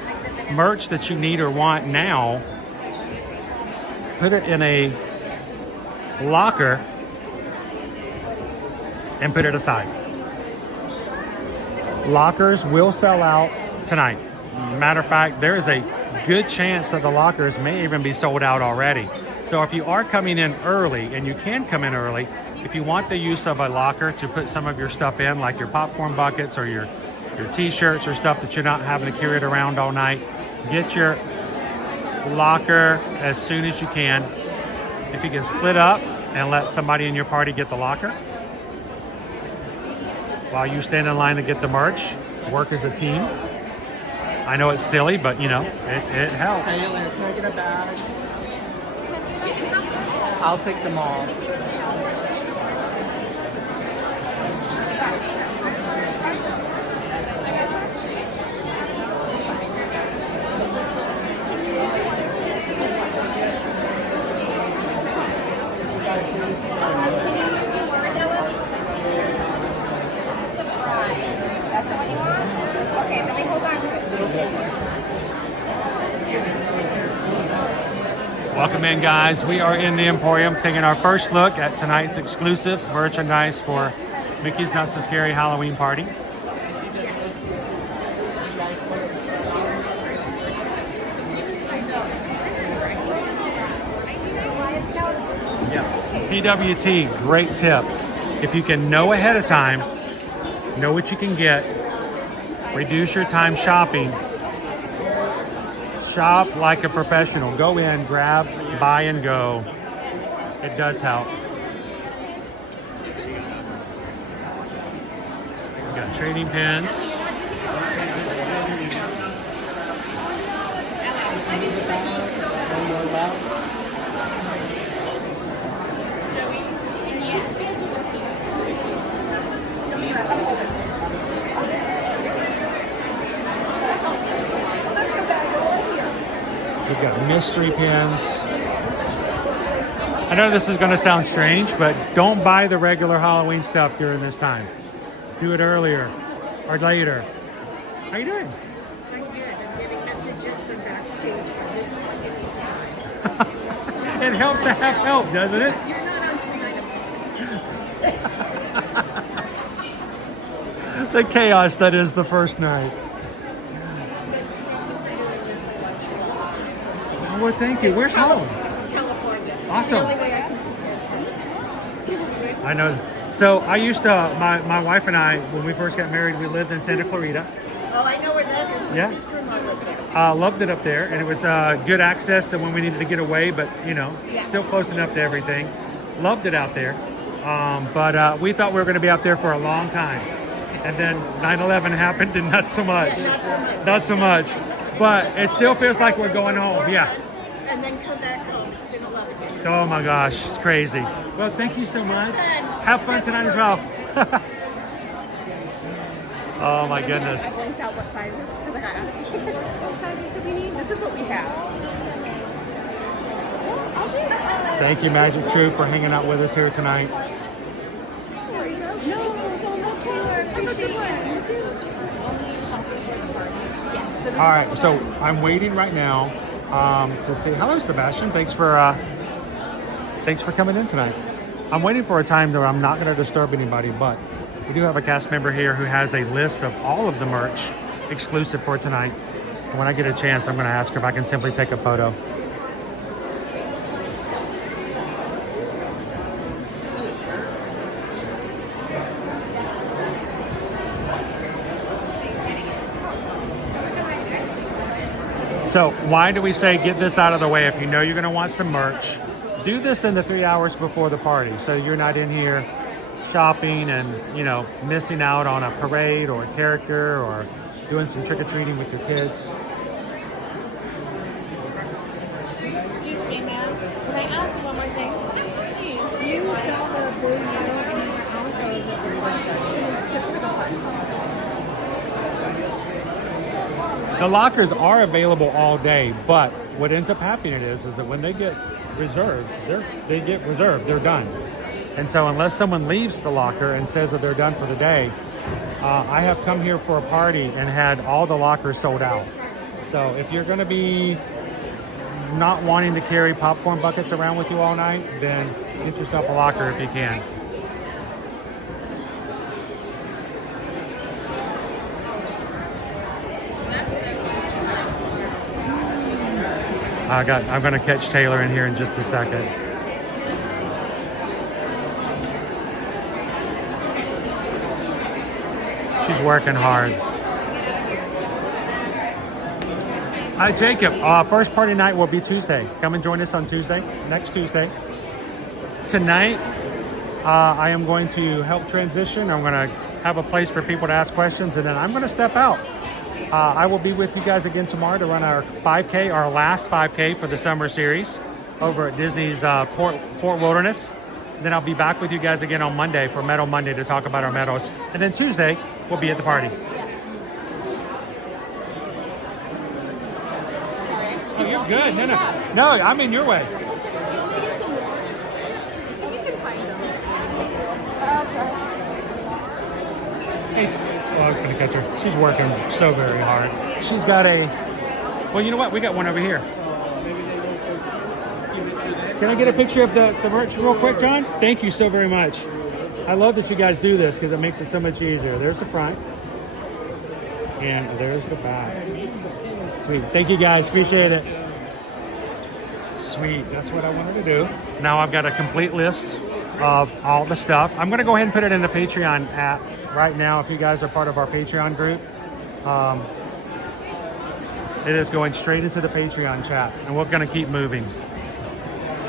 merch that you need or want now, put it in a locker, and put it aside. Lockers will sell out tonight. Matter of fact, there is a good chance that the lockers may even be sold out already. So if you are coming in early, and you can come in early, if you want the use of a locker to put some of your stuff in, like your popcorn buckets or your t-shirts or stuff that you're not having to carry it around all night, get your locker as soon as you can. If you can split up and let somebody in your party get the locker while you stand in line to get the merch, work as a team. I know it's silly, but you know, it helps. Taylor, can I get a bag? I'll take them all. Welcome in, guys. We are in the Emporium taking our first look at tonight's exclusive merchandise for Mickey's Not So Scary Halloween Party. Yeah. PWT, great tip. If you can know ahead of time, know what you can get, reduce your time shopping. Shop like a professional. Go in, grab, buy, and go. It does help. We got trading pins. We've got mystery pins. I know this is going to sound strange, but don't buy the regular Halloween stuff during this time. Do it earlier or later. How you doing? I'm good. I'm getting messages from backstage. This is what you need. It helps to have help, doesn't it? You're not on tonight. The chaos that is the first night. Oh, well, thank you. Where's home? California. Awesome. The only way I can see it. I know. So I used to, my wife and I, when we first got married, we lived in Santa Clarita. Well, I know where that is. My Yeah. sister-in-law lived there. Loved it up there, and it was good access to when we needed to get away, but you know, still close enough to everything. Loved it out there. But we thought we were going to be out there for a long time. And then 9/11 happened, and not so much. Yeah, not so much. Not so much. But it still feels like we're going home. Yeah. And then come back home. It's been 11 days. Oh my gosh, it's crazy. Well, thank you so much. Have fun tonight as well. Oh my goodness. I blanked out what sizes because I got asked what sizes that we need. This is what we have. I'll do it. Thank you, Magic Crew, for hanging out with us here tonight. No, so much Taylor. Appreciate it. You too. All right, so I'm waiting right now to see. Hello, Sebastian. Thanks for coming in tonight. I'm waiting for a time that I'm not going to disturb anybody, but we do have a cast member here who has a list of all of the merch exclusive for tonight. And when I get a chance, I'm going to ask her if I can simply take a photo. So why do we say get this out of the way? If you know you're going to want some merch, do this in the 3 hours before the party, so you're not in here shopping and, you know, missing out on a parade or a character or doing some trick-or-treating with your kids. Excuse me, ma'am. Can I ask you one more thing? Absolutely. Do you sell the blue yellow anywhere else, or is it just for the party? The lockers are available all day, but what ends up happening is that when they get reserved, they get reserved, they're done. And so unless someone leaves the locker and says that they're done for the day, I have come here for a party and had all the lockers sold out. So if you're going to be not wanting to carry popcorn buckets around with you all night, then get yourself a locker if you can. I'm going to catch Taylor in here in just a second. She's working hard. Hi, Jacob. First party night will be Tuesday. Come and join us on Tuesday, next Tuesday. Tonight, I am going to help transition. I'm going to have a place for people to ask questions, and then I'm going to step out. I will be with you guys again tomorrow to run our 5K, our last 5K for the summer series over at Disney's Fort Wilderness. Then I'll be back with you guys again on Monday for Medal Monday to talk about our medals. And then Tuesday, we'll be at the party. Oh, you're good. No, I'm in your way. Hey. Oh, I was going to catch her. She's working so very hard. She's got a... Well, you know what? We got one over here. Can I get a picture of the merch real quick, John? Thank you so very much. I love that you guys do this because it makes it so much easier. There's the front. And there's the back. Sweet. Thank you, guys. Appreciate it. Sweet. That's what I wanted to do. Now I've got a complete list of all the stuff. I'm going to go ahead and put it in the Patreon app right now. If you guys are part of our Patreon group, it is going straight into the Patreon chat, and we're going to keep moving.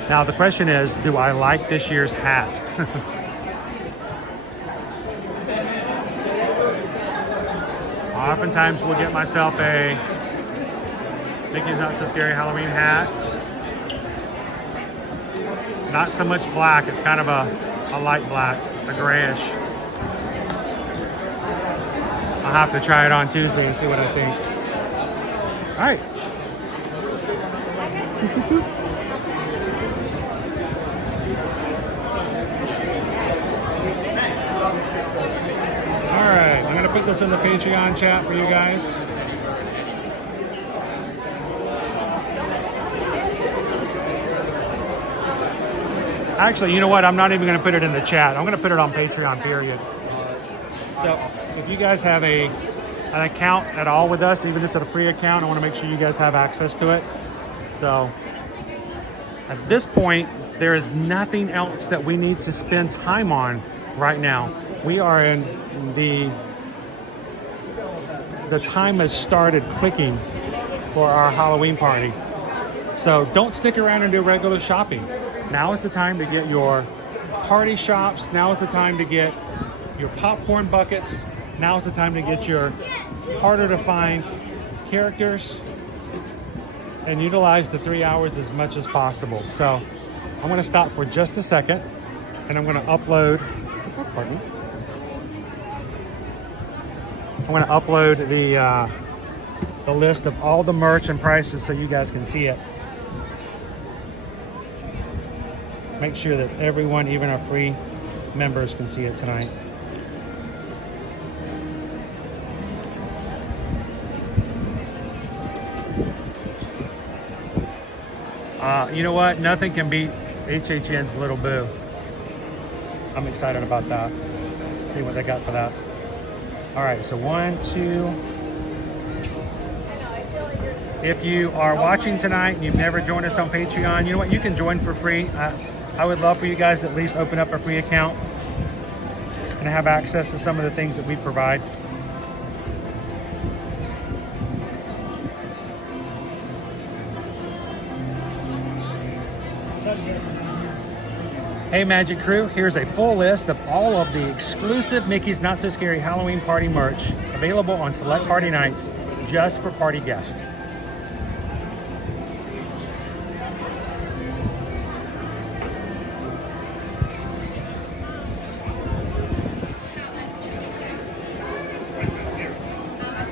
Now the question is, do I like this year's hat? Oftentimes we'll get myself a Mickey's Not So Scary Halloween hat. Not so much black, it's kind of a light black, a grayish. I'll have to try it on Tuesday and see what I think. All right. All right, I'm gonna put this in the Patreon chat for you guys. Actually, you know what? I'm not even gonna put it in the chat. I'm gonna put it on Patreon, period. So if you guys have an account at all with us, even if it's a free account, I want to make sure you guys have access to it. So at this point, there is nothing else that we need to spend time on right now. We are in the time has started clicking for our Halloween party. So don't stick around and do regular shopping. Now is the time to get your party shops. Now is the time to get your popcorn buckets. Now is the time to get your harder to find characters and utilize the 3 hours as much as possible. So I'm going to stop for just a second and I'm going to upload, pardon me. I'm going to upload the list of all the merch and prices so you guys can see it. Make sure that everyone, even our free members, can see it tonight. You know what? Nothing can beat HHN's Little Boo. I'm excited about that. See what they got for that. All right, so 1, 2. If you are watching tonight and you've never joined us on Patreon, you know what? You can join for free. I would love for you guys to at least open up a free account and have access to some of the things that we provide. Hey Magic Crew, here's a full list of all of the exclusive Mickey's Not So Scary Halloween Party merch available on select party nights just for party guests.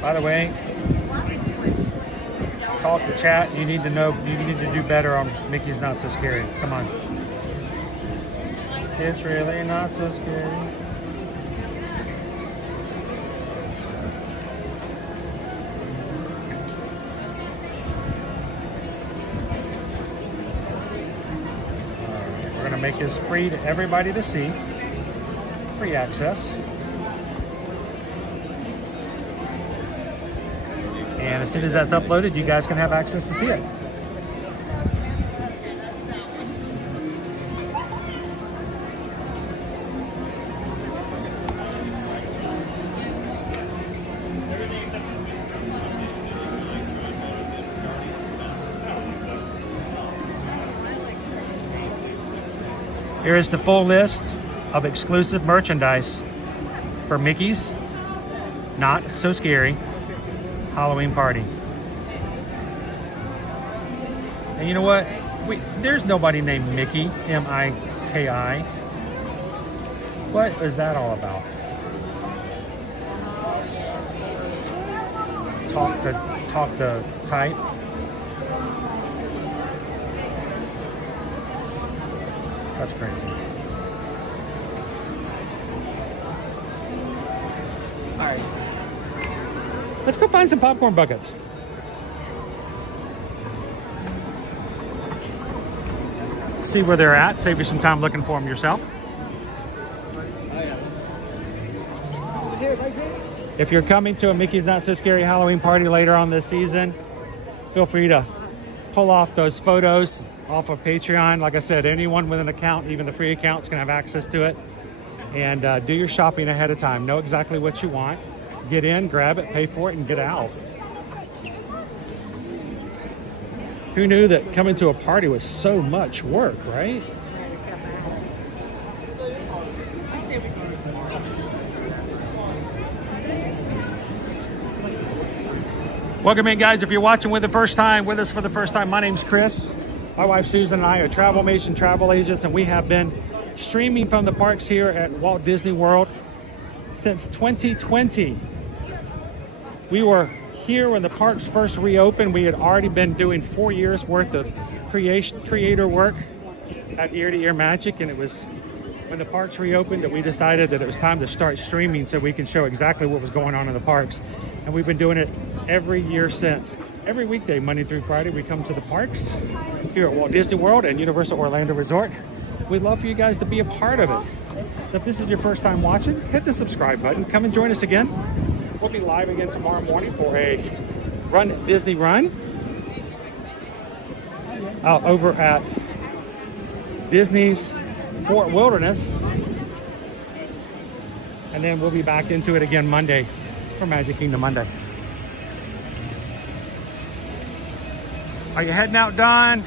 By the way, talk to chat. You need to know, you need to do better on Mickey's Not So Scary. Come on. It's really not so scary. We're going to make this free to everybody to see. Free access. And as soon as that's uploaded, you guys can have access to see it. Here is the full list of exclusive merchandise for Mickey's Not So Scary Halloween Party. And you know what? There's nobody named Mickey, M-I-K-I. What is that all about? Talk to type. That's crazy. All right. Let's go find some popcorn buckets. See where they're at. Save you some time looking for them yourself. If you're coming to a Mickey's Not So Scary Halloween Party later on this season, feel free to pull off those photos off of Patreon. Like I said, anyone with an account, even the free accounts, can have access to it. And do your shopping ahead of time. Know exactly what you want. Get in, grab it, pay for it, and get out. Who knew that coming to a party was so much work, right? Welcome in, guys. If you're watching with us for the first time, my name's Chris. My wife Susan and I are Travelmation travel agents, and we have been streaming from the parks here at Walt Disney World since 2020. We were here when the parks first reopened. We had already been doing 4 years worth of creator work at Ear to Ear Magic, and it was when the parks reopened that we decided that it was time to start streaming so we can show exactly what was going on in the parks. And we've been doing it every year since. Every weekday, Monday through Friday, we come to the parks here at Walt Disney World and Universal Orlando Resort. We'd love for you guys to be a part of it. So if this is your first time watching, hit the subscribe button. Come and join us again. We'll be live again tomorrow morning for a Run Disney Run out over at Disney's Fort Wilderness. And then we'll be back into it again Monday for Magic Kingdom Monday. Are you heading out, Don?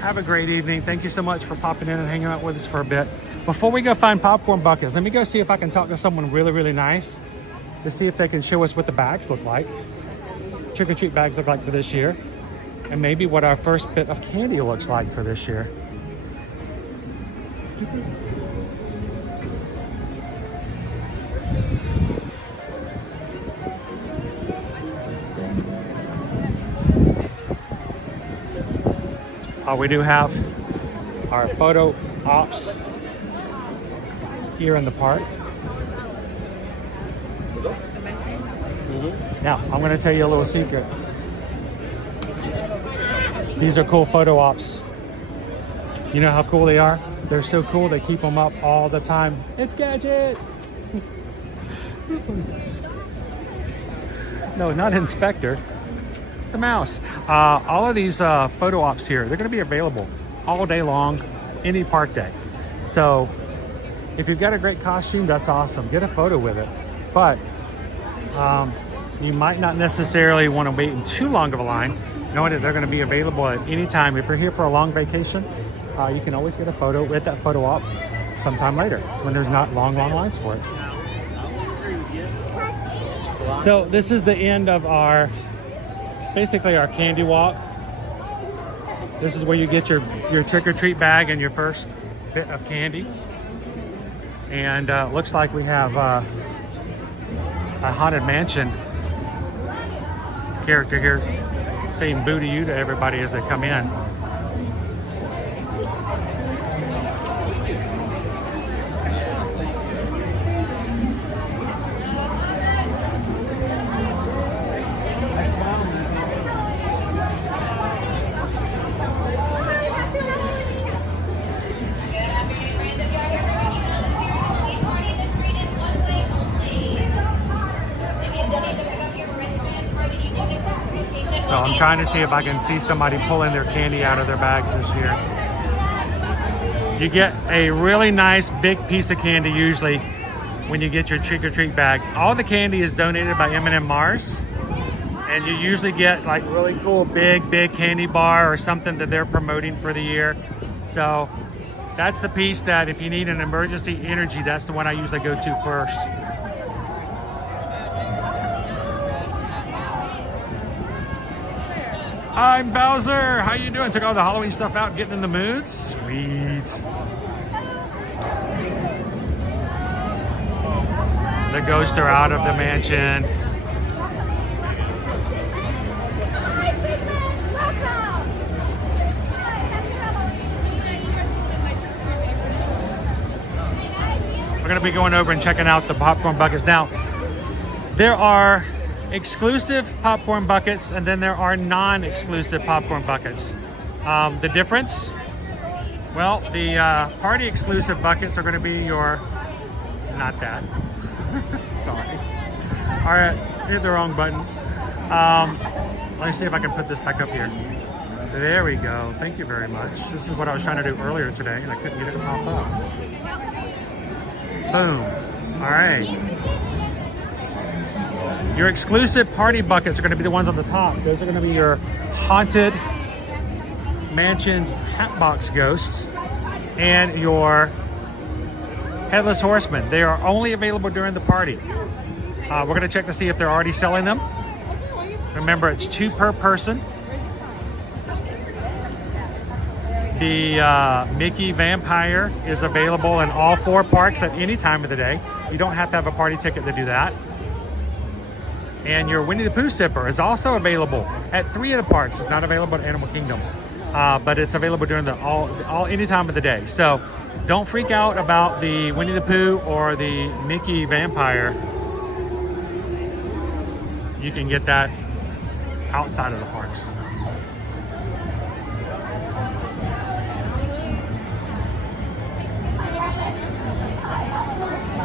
Have a great evening. Thank you so much for popping in and hanging out with us for a bit. Before we go find popcorn buckets, let me go see if I can talk to someone really, really nice to see if they can show us what the bags look like. Trick-or-treat bags look like for this year. And maybe what our first bit of candy looks like for this year. We do have our photo ops here in the park. Now, I'm going to tell you a little secret. These are cool photo ops. You know how cool they are? They're so cool, they keep them up all the time. It's Gadget! No, not Inspector. The mouse. All of these photo ops here, they're going to be available all day long, any park day. So if you've got a great costume, that's awesome. Get a photo with it. But you might not necessarily want to wait in too long of a line, knowing that they're going to be available at any time. If you're here for a long vacation, you can always get a photo with that photo op sometime later when there's not long lines for it. So this is the end of basically our candy walk. This is where you get your trick-or-treat bag and your first bit of candy. And looks like we have a Haunted Mansion character here saying boo to you to everybody as they come in. So I'm trying to see if I can see somebody pulling their candy out of their bags this year. You get a really nice big piece of candy usually when you get your trick-or-treat bag. All the candy is donated by M&M Mars, and you usually get like really cool big candy bar or something that they're promoting for the year. So that's the piece that if you need an emergency energy, that's the one I usually go to first. I'm Bowser. How you doing? Took all the Halloween stuff out, getting in the mood. Sweet. The ghosts are out of the mansion. We're going to be going over and checking out the popcorn buckets. Now, there are exclusive popcorn buckets and then there are non-exclusive popcorn buckets. The difference? Well, the party exclusive buckets are going to be your, not that. Sorry. All right, hit the wrong button. Let me see if I can put this back up here. There we go. Thank you very much. This is what I was trying to do earlier today and I couldn't get it to pop up. Boom. All right. Your exclusive party buckets are going to be the ones on the top. Those are going to be your Haunted Mansion's Hatbox Ghosts and your Headless Horseman. They are only available during the party. We're going to check to see if they're already selling them. Remember, it's 2 per person. The Mickey Vampire is available in all 4 parks at any time of the day. You don't have to have a party ticket to do that. And your Winnie the Pooh Sipper is also available at 3 of the parks. It's not available at Animal Kingdom, but it's available during any time of the day. So don't freak out about the Winnie the Pooh or the Mickey Vampire. You can get that outside of the parks.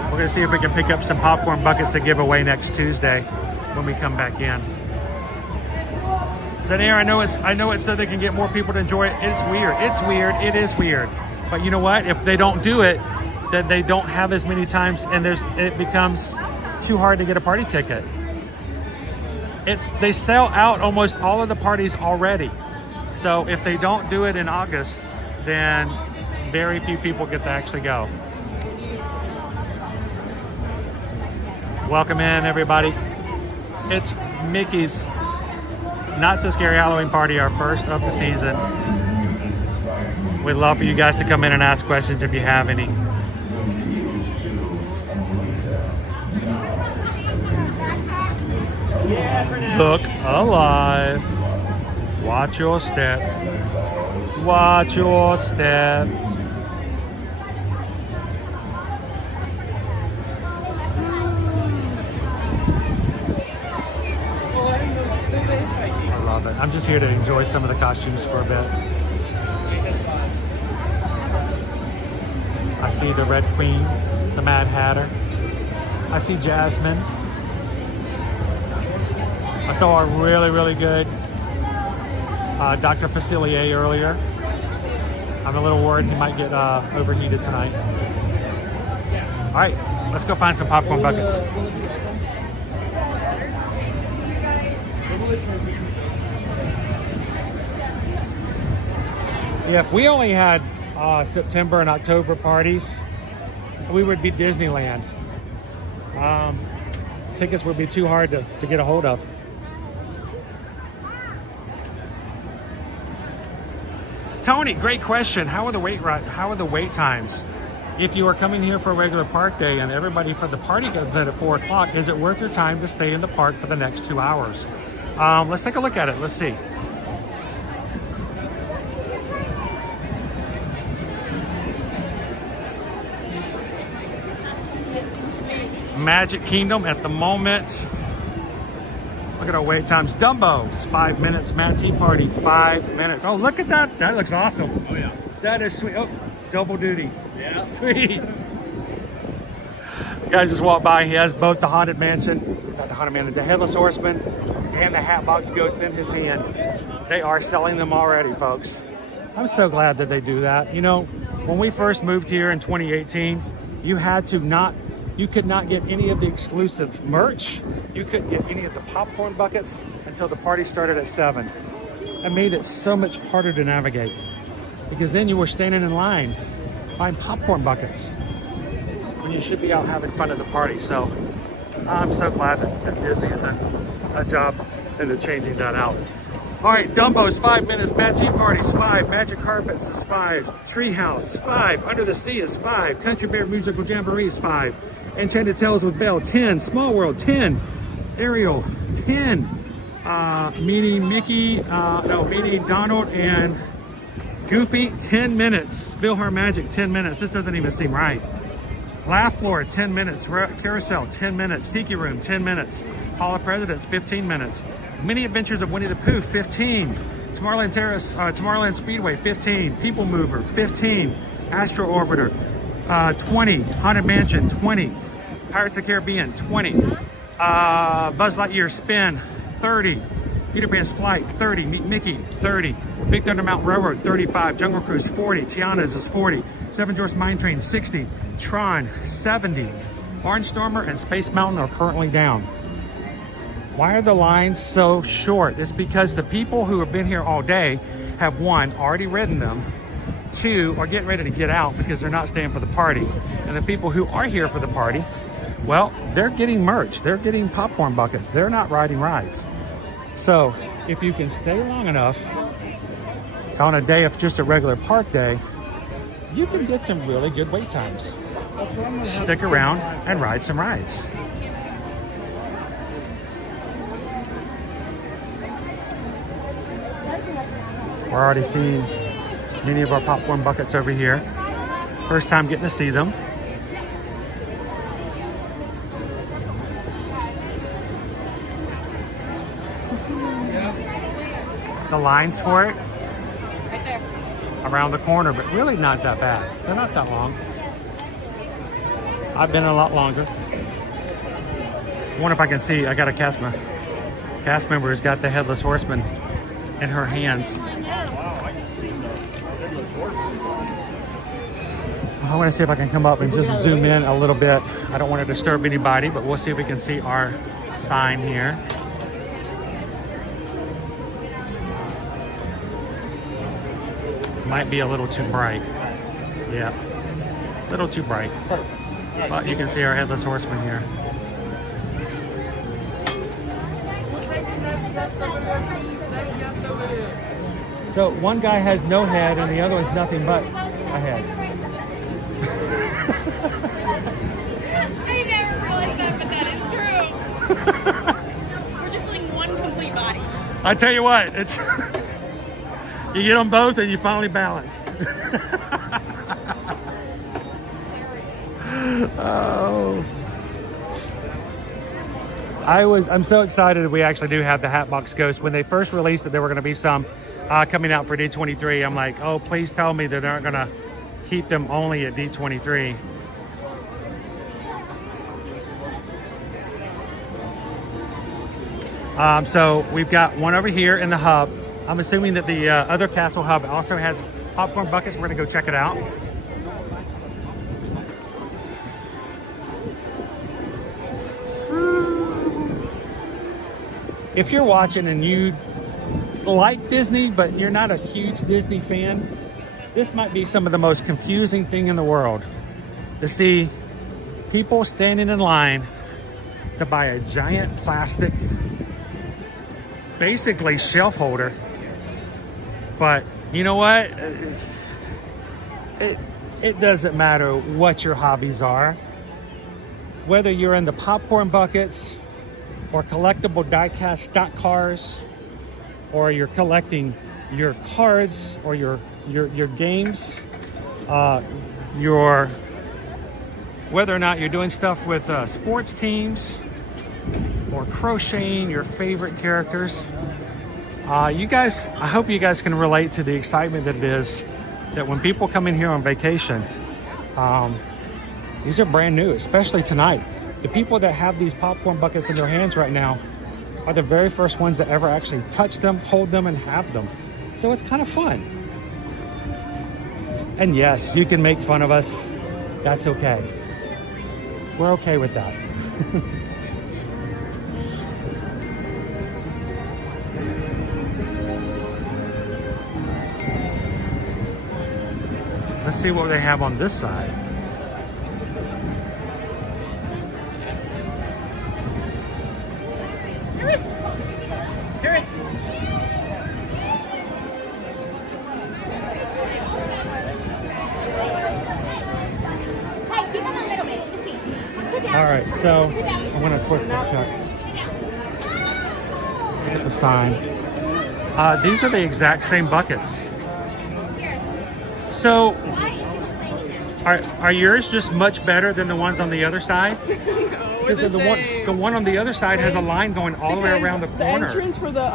We're going to see if we can pick up some popcorn buckets to give away next Tuesday when we come back in. Zanair, I know it's so they can get more people to enjoy it. It's weird. It is weird. But you know what? If they don't do it, then they don't have as many times and it becomes too hard to get a party ticket. They sell out almost all of the parties already. So if they don't do it in August, then very few people get to actually go. Welcome in, everybody. It's Mickey's Not So Scary Halloween Party, our first of the season. We'd love for you guys to come in and ask questions if you have any. Look alive. Watch your step. Watch your step. I love it. I'm just here to enjoy some of the costumes for a bit. I see the Red Queen, the Mad Hatter. I see Jasmine. I saw a really, really good Dr. Facilier earlier. I'm a little worried he might get overheated tonight. All right, let's go find some popcorn buckets. Yeah, if we only had September and October parties, we would be Disneyland. Tickets would be too hard to get a hold of. Tony, great question. How are the wait times? If you are coming here for a regular park day and everybody for the party goes in at 4 o'clock, is it worth your time to stay in the park for the next 2 hours? Let's take a look at it. Let's see. Magic Kingdom at the moment. Look at our wait times. Dumbo's 5 minutes. Mad Tea Party 5 minutes. Oh, look at that. That looks awesome. Oh yeah. That is sweet. Oh, double duty. Yeah. Sweet. The guy just walked by. He has both the Haunted Mansion, not the Haunted Mansion, the Headless Horseman, and the Hatbox Ghost in his hand. They are selling them already, folks. I'm so glad that they do that. You know, when we first moved here in 2018, you could not get any of the exclusive merch. You couldn't get any of the popcorn buckets until the party started at 7. It made it so much harder to navigate because then you were standing in line buying popcorn buckets when you should be out having fun at the party. So I'm so glad that Disney has done a job into changing that out. All right, Dumbo's 5 minutes, Mad Tea Parties 5, Magic Carpets is 5, Treehouse 5, Under the Sea is 5, Country Bear Musical Jamboree is 5, Enchanted Tales with Belle 10, Small World 10, Ariel 10, Meanie Donald and Goofy 10 minutes, PhilharMagic 10 minutes. This doesn't even seem right. Laugh Floor 10 minutes, Carousel 10 minutes, Tiki Room 10 minutes, Hall of Presidents 15 minutes, Mini Adventures of Winnie the Pooh 15, Tomorrowland Terrace, Tomorrowland Speedway 15, People Mover 15, Astro Orbiter 20, Haunted Mansion 20, Pirates of the Caribbean 20, Buzz Lightyear Spin 30, Peter Pan's Flight 30, Meet Mickey 30, Big Thunder Mountain Railroad 35, Jungle Cruise 40, Tiana's is 40, Seven Dwarfs Mine Train 60, Tron 70, Barnstormer and Space Mountain are currently down. Why are the lines so short? It's because the people who have been here all day have, 1, already ridden them, 2, are getting ready to get out because they're not staying for the party. And the people who are here for the party, well, they're getting merch. They're getting popcorn buckets. They're not riding rides. So if you can stay long enough on a day of just a regular park day, you can get some really good wait times. Stick around and ride some rides. We're already seeing many of our popcorn buckets over here. First time getting to see them. The lines for it around the corner, but really not that bad. They're not that long. I've been a lot longer. I wonder if I can see. I got a cast member who's got the Headless Horseman in her hands. I want to see if I can come up and just zoom in a little bit. I don't want to disturb anybody, but we'll see if we can see our sign here. Might be a little too bright. Yeah, a little too bright. But you can see our Headless Horseman here. So one guy has no head and the other is nothing but a head. I never realized that, but that is true. We're just like one complete body. I tell you what, it's you get them both and you finally balance. Oh. I'm so excited we actually do have the Hatbox Ghost. When they first released it, there were going to be some coming out for D23. I'm like, oh, please tell me that they're not going to keep them only at D23. So we've got one over here in the hub. I'm assuming that the other castle hub also has popcorn buckets. We're going to go check it out. If you're watching and you like Disney, but you're not a huge Disney fan, this might be some of the most confusing thing in the world. To see people standing in line to buy a giant plastic, basically shelf holder. But you know what? It doesn't matter what your hobbies are. Whether you're in the popcorn buckets, or collectible die-cast stock cars, or you're collecting your cards or your games, whether or not you're doing stuff with sports teams or crocheting your favorite characters. You guys, I hope you guys can relate to the excitement that it is that when people come in here on vacation, these are brand new, especially tonight. The people that have these popcorn buckets in their hands right now are the very first ones that ever actually touch them, hold them, and have them. So it's kind of fun. And yes, you can make fun of us. That's okay. We're okay with that. Let's see what they have on this side. All right, so I'm gonna quick check. Look at the sign. These are the exact same buckets. So, are yours just much better than the ones on the other side? No, we're the one on the other side has a line going all the way around the corner. The entrance for the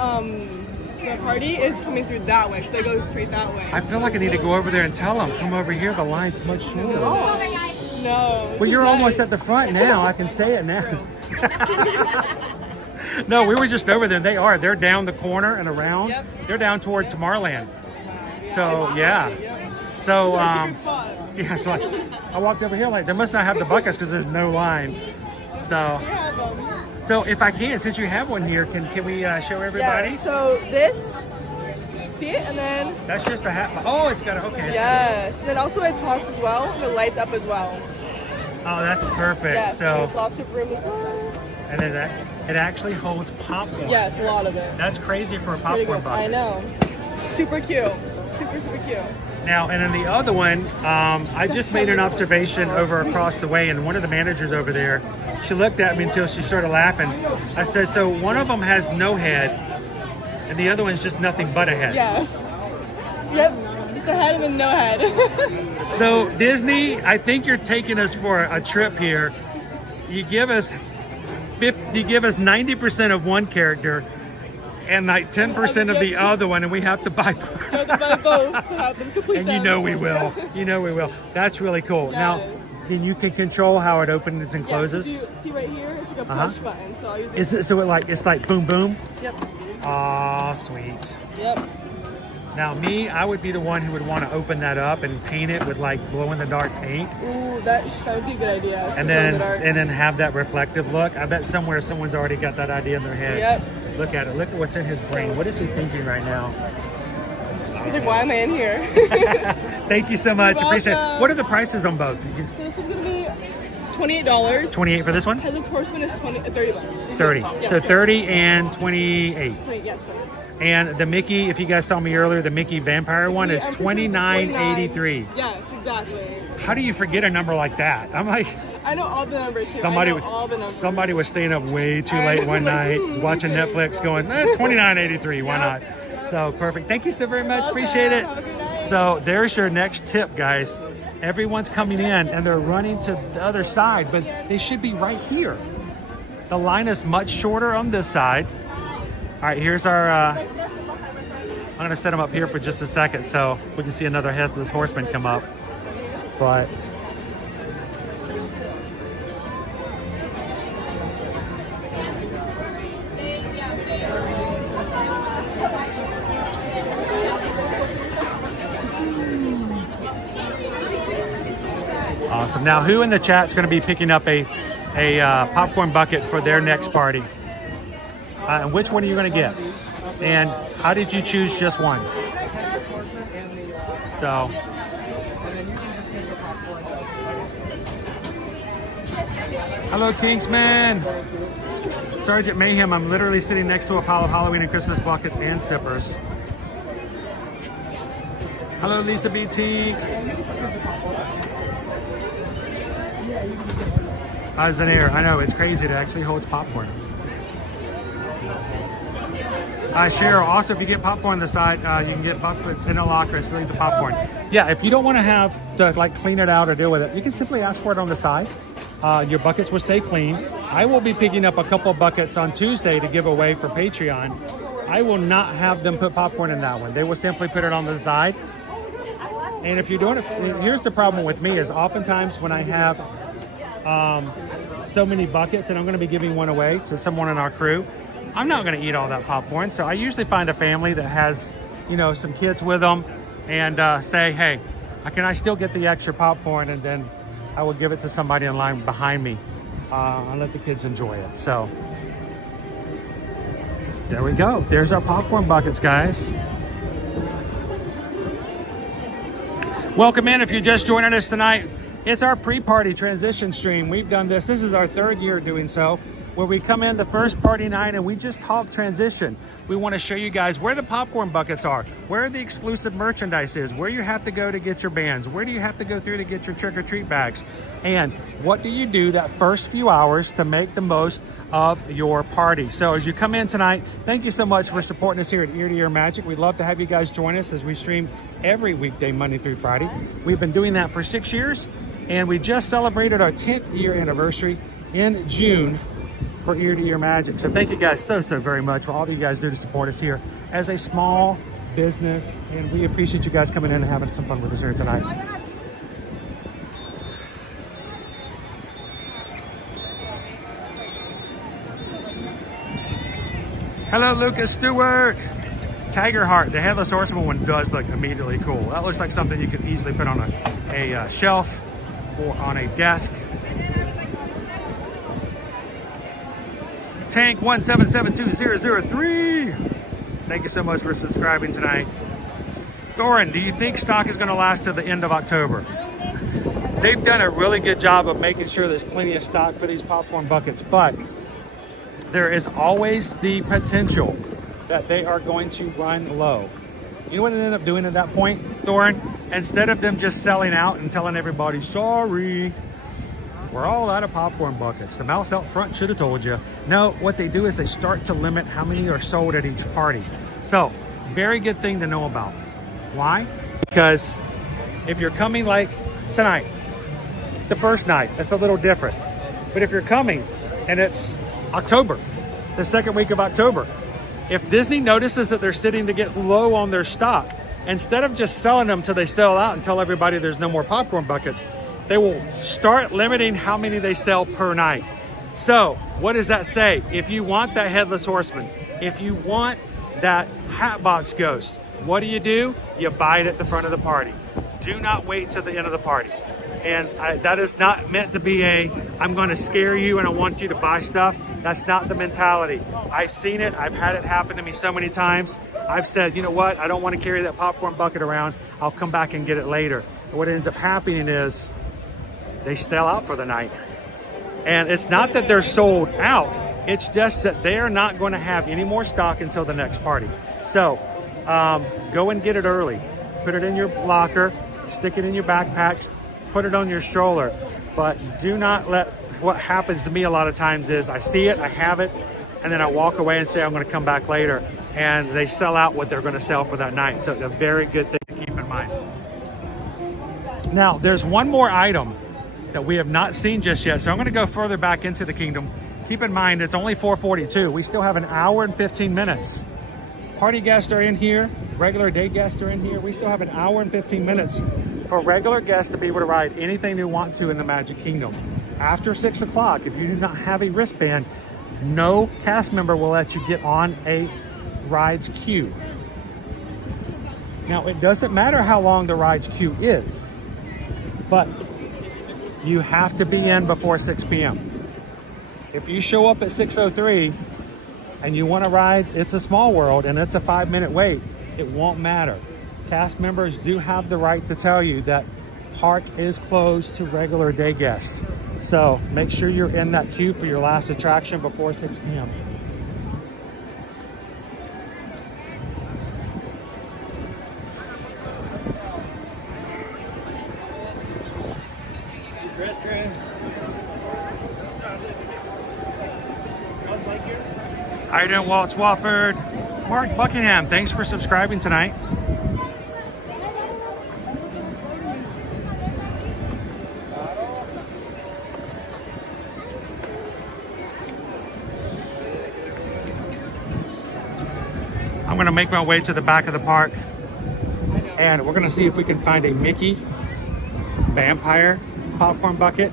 party is coming through that way, so they go straight that way. I feel like I need to go over there and tell them, come over here, the line's much shorter. No. Well, you're almost at the front now. I can say it now. No, we were just over there. They're down the corner and around. Yep. They're down toward Tomorrowland. So, yeah. So, yeah, so I walked over here like, they must not have the buckets because there's no line. So if I can, since you have one here, can we show everybody? Yeah, so this, see it, and then... That's just a hat. Oh, it's got a, okay. Yes, and then also it talks as well, and it lights up as well. Oh, that's perfect. Yeah, so lots of room as well. And it actually holds popcorn. Yes, a lot of it. That's crazy for a popcorn bucket. I know. Super cute. Super, super cute. Now, and then the other one, I just made an observation over across the way, and one of the managers over there, she looked at me until she started laughing. I said, so one of them has no head, and the other one's just nothing but a head. Yes. Yep, just a head and then no head. So Disney, I think you're taking us for a trip here. You give us 90% of one character, and like 10% of the other one, and we have to buy both. You have to buy both to have them complete And them. you know we will. You know we will. That's really cool. Yeah, now, then you can control how it opens and closes. Yeah, so if you see right here, it's like a push button. So you Is it so? It's like boom boom. Yep. Ah, sweet. Yep. Now I would be the one who would want to open that up and paint it with like glow in the dark paint. Ooh, that would be a good idea. And then have that reflective look. I bet somewhere someone's already got that idea in their head. Yep. Look at it. Look at what's in his brain. What is he thinking right now? He's like, why am I in here? Thank you so much. You're Appreciate it. welcome. What are the prices on both? So this one's gonna be $28. 28 for this one? Headless Horseman is $30. 30. Yeah, So sorry. 30 and 28. Yes, sir. And the Mickey, if you guys saw me earlier, the Mickey Vampire one is $29.83. Yes, exactly. How do you forget a number like that? I'm like, I know all the numbers too. somebody I know all the numbers. somebody was staying up way too I late know, one like, night watching Netflix going, $29.83, why not? So perfect. Thank you so very much. Welcome. Appreciate it. Have a good night. So there's your next tip, guys. Everyone's coming in and they're running to the other side, but they should be right here. The line is much shorter on this side. All right, here's our, I'm gonna set them up here for just a second so we can see another Headless Horseman come up. But awesome. Now, who in the chat's going to be picking up a popcorn bucket for their next party? And which one are you going to get? And how did you choose just one? So, hello, Kingsman. Sergeant Mayhem. I'm literally sitting next to a pile of Halloween and Christmas buckets and sippers. Hello, Lisa B. Tink. Zaire, I know, it's crazy to actually hold popcorn. Cheryl, also if you get popcorn on the side, you can get buckets in a locker and leave the popcorn. Yeah, if you don't want to have to like clean it out or deal with it, you can simply ask for it on the side. Your buckets will stay clean. I will be picking up a couple of buckets on Tuesday to give away for Patreon. I will not have them put popcorn in that one. They will simply put it on the side. And if you're doing it, here's the problem with me is oftentimes when I have so many buckets and I'm going to be giving one away to someone in our crew, I'm not going to eat all that popcorn. So I usually find a family that has, you know, some kids with them and say, hey, can I still get the extra popcorn? And then I will give it to somebody in line behind me and let the kids enjoy it. So there we go. There's our popcorn buckets, guys. Welcome in if you're just joining us tonight. It's our pre-party transition stream. We've done this. This is our third year doing so, where we come in the first party night and we just talk transition. We want to show you guys where the popcorn buckets are, where the exclusive merchandise is, where you have to go to get your bands, where do you have to go through to get your trick-or-treat bags, and what do you do that first few hours to make the most of your party. So as you come in tonight, thank you so much for supporting us here at Ear to Ear Magic. We'd love to have you guys join us as we stream every weekday, Monday through Friday. We've been doing that for 6 years. And we just celebrated our 10th year anniversary in June for Ear to Ear Magic. So thank you guys so very much for all that you guys do to support us here as a small business. And we appreciate you guys coming in and having some fun with us here tonight. Hello, Lucas Stewart. Tiger Heart, the Headless Horseman one does look immediately cool. That looks like something you could easily put on a shelf or on a desk. Tank 1772003. Thank you so much for subscribing tonight. Thorin, do you think stock is going to last to the end of October? They've done a really good job of making sure there's plenty of stock for these popcorn buckets, but there is always the potential that they are going to run low. You know what they end up doing at that point, Thorin? Instead of them just selling out and telling everybody, sorry, we're all out of popcorn buckets. The mouse out front should have told you. No, what they do is they start to limit how many are sold at each party. So, very good thing to know about. Why? Because if you're coming like tonight, the first night, that's a little different. But if you're coming and it's October, the second week of October, if Disney notices that they're sitting to get low on their stock, instead of just selling them till they sell out and tell everybody there's no more popcorn buckets, they will start limiting how many they sell per night. So what does that say? If you want that Headless Horseman, if you want that Hatbox Ghost, what do? You buy it at the front of the party. Do not wait till the end of the party. And that is not meant to be I'm going to scare you and I want you to buy stuff. That's not the mentality. I've seen it. I've had it happen to me so many times. I've said, you know what? I don't want to carry that popcorn bucket around. I'll come back and get it later. And what ends up happening is they sell out for the night. And it's not that they're sold out. It's just that they're not going to have any more stock until the next party. So go and get it early. Put it in your locker. Stick it in your backpacks. Put it on your stroller. But do not let, what happens to me a lot of times is I see it, I have it, and then I walk away and say I'm going to come back later. And they sell out what they're going to sell for that night. So it's a very good thing to keep in mind. Now, there's one more item that we have not seen just yet. So I'm going to go further back into the kingdom keep in mind, it's only 4:42. We still have an hour and 15 minutes. Party guests are in here. Regular day guests are in here. We still have an hour and 15 minutes for regular guests to be able to ride anything they want to in the Magic Kingdom. After 6 o'clock, if you do not have a wristband, no cast member will let you get on a ride's queue. Now, it doesn't matter how long the ride's queue is, but you have to be in before 6 p.m. If you show up at 6:03 and you want to ride It's a Small World and it's a 5-minute wait, it won't matter. Cast members do have the right to tell you that park is closed to regular day guests. So make sure you're in that queue for your last attraction before 6 p.m. How you doing, Waltz Wofford? Mark Buckingham, thanks for subscribing tonight. I'm gonna make my way to the back of the park and we're gonna see if we can find a Mickey vampire popcorn bucket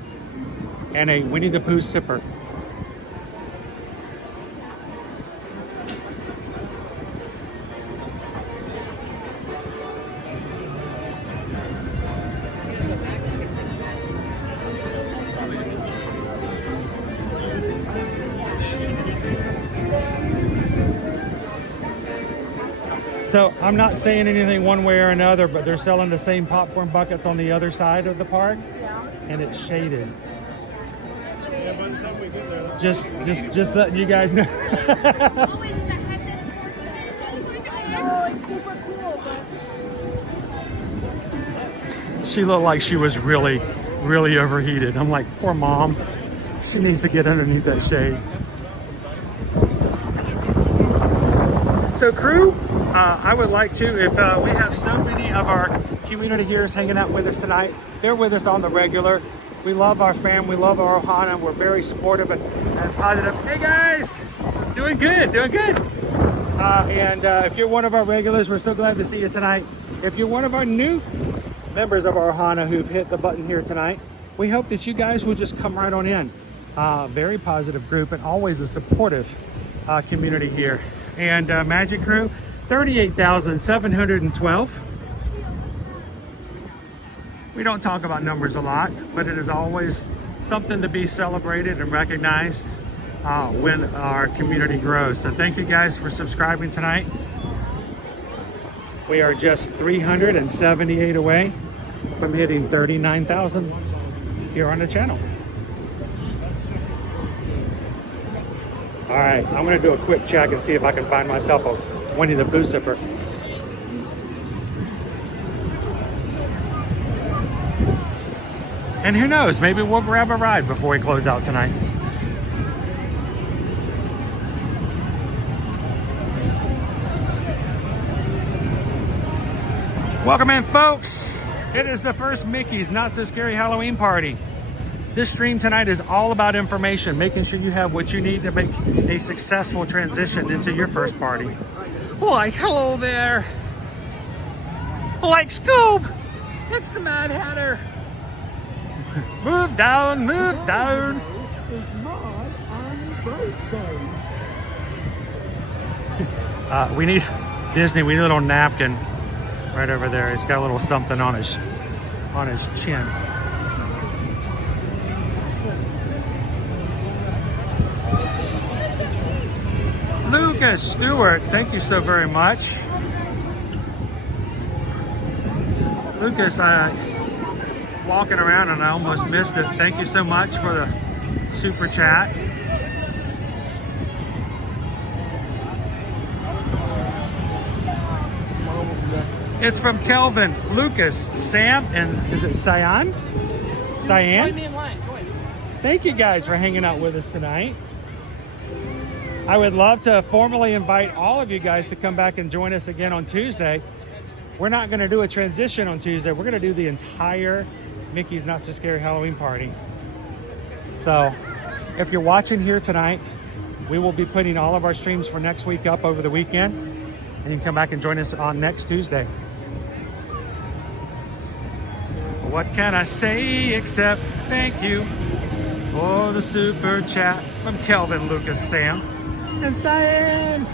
and a Winnie the Pooh sipper. So I'm not saying anything one way or another, but they're selling the same popcorn buckets on the other side of the park, and it's shaded. Yeah, by the time we get there, Just letting you guys know. Oh, it's super cool, but She looked like she was really overheated. I'm like, poor mom. She needs to get underneath that shade. So crew, I would like to, if we have so many of our community here hanging out with us tonight, they're with us on the regular. We love our fam, we love our Ohana, we're very supportive and positive. Hey guys, doing good. And if you're one of our regulars, we're so glad to see you tonight. If you're one of our new members of our Ohana who've hit the button here tonight, we hope that you guys will just come right on in. Very positive group and always a supportive community here. And Magic Crew, 38,712. We don't talk about numbers a lot, but it is always something to be celebrated and recognized when our community grows. So thank you guys for subscribing tonight. We are just 378 away from hitting 39,000 here on the channel. All right, I'm gonna do a quick check and see if I can find myself a Winnie the Pooh sipper. And who knows, maybe we'll grab a ride before we close out tonight. Welcome in, folks. It is the first Mickey's Not So Scary Halloween party. This stream tonight is all about information, making sure you have what you need to make a successful transition into your first party. Like, hello there. Like, Scoob, it's the Mad Hatter. Move down, move down. We need, Disney, we need a little napkin right over there. He's got a little something on his chin. Lucas Stewart, thank you so very much. Lucas, walking around and I almost missed it. Thank you so much for the super chat. It's from Kelvin, Lucas, Sam, and is it Cyan? Cyan? Join me in line. Join. Thank you guys for hanging out with us tonight. I would love to formally invite all of you guys to come back and join us again on Tuesday. We're not going to do a transition on Tuesday. We're going to do the entire Mickey's Not So Scary Halloween party. So if you're watching here tonight, we will be putting all of our streams for next week up over the weekend. And you can come back and join us on next Tuesday. What can I say except thank you for the super chat from Kelvin, Lucas, Sam, and Cyan.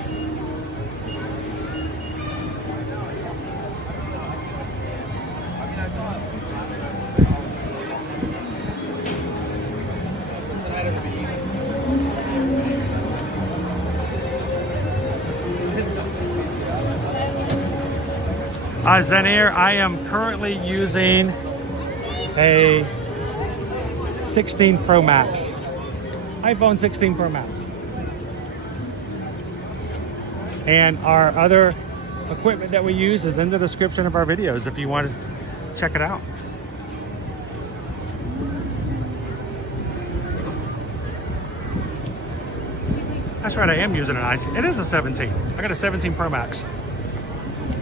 Zanair, I am currently using a 16 Pro Max, iPhone 16 Pro Max. And our other equipment that we use is in the description of our videos if you want to check it out. That's right, I am using an iPhone. It is a 17. I got a 17 Pro Max.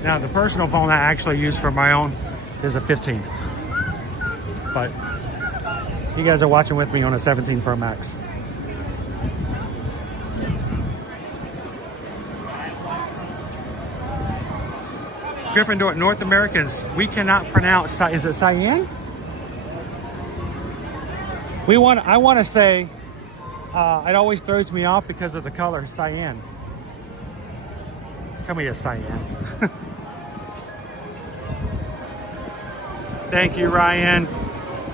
Now, the personal phone I actually use for my own is a 15. But you guys are watching with me on a 17 Pro Max. Gryffindor, North Americans, we cannot pronounce, is it cyan? I want to say, it always throws me off because of the color, cyan. Tell me it's cyan. Thank you, Ryan.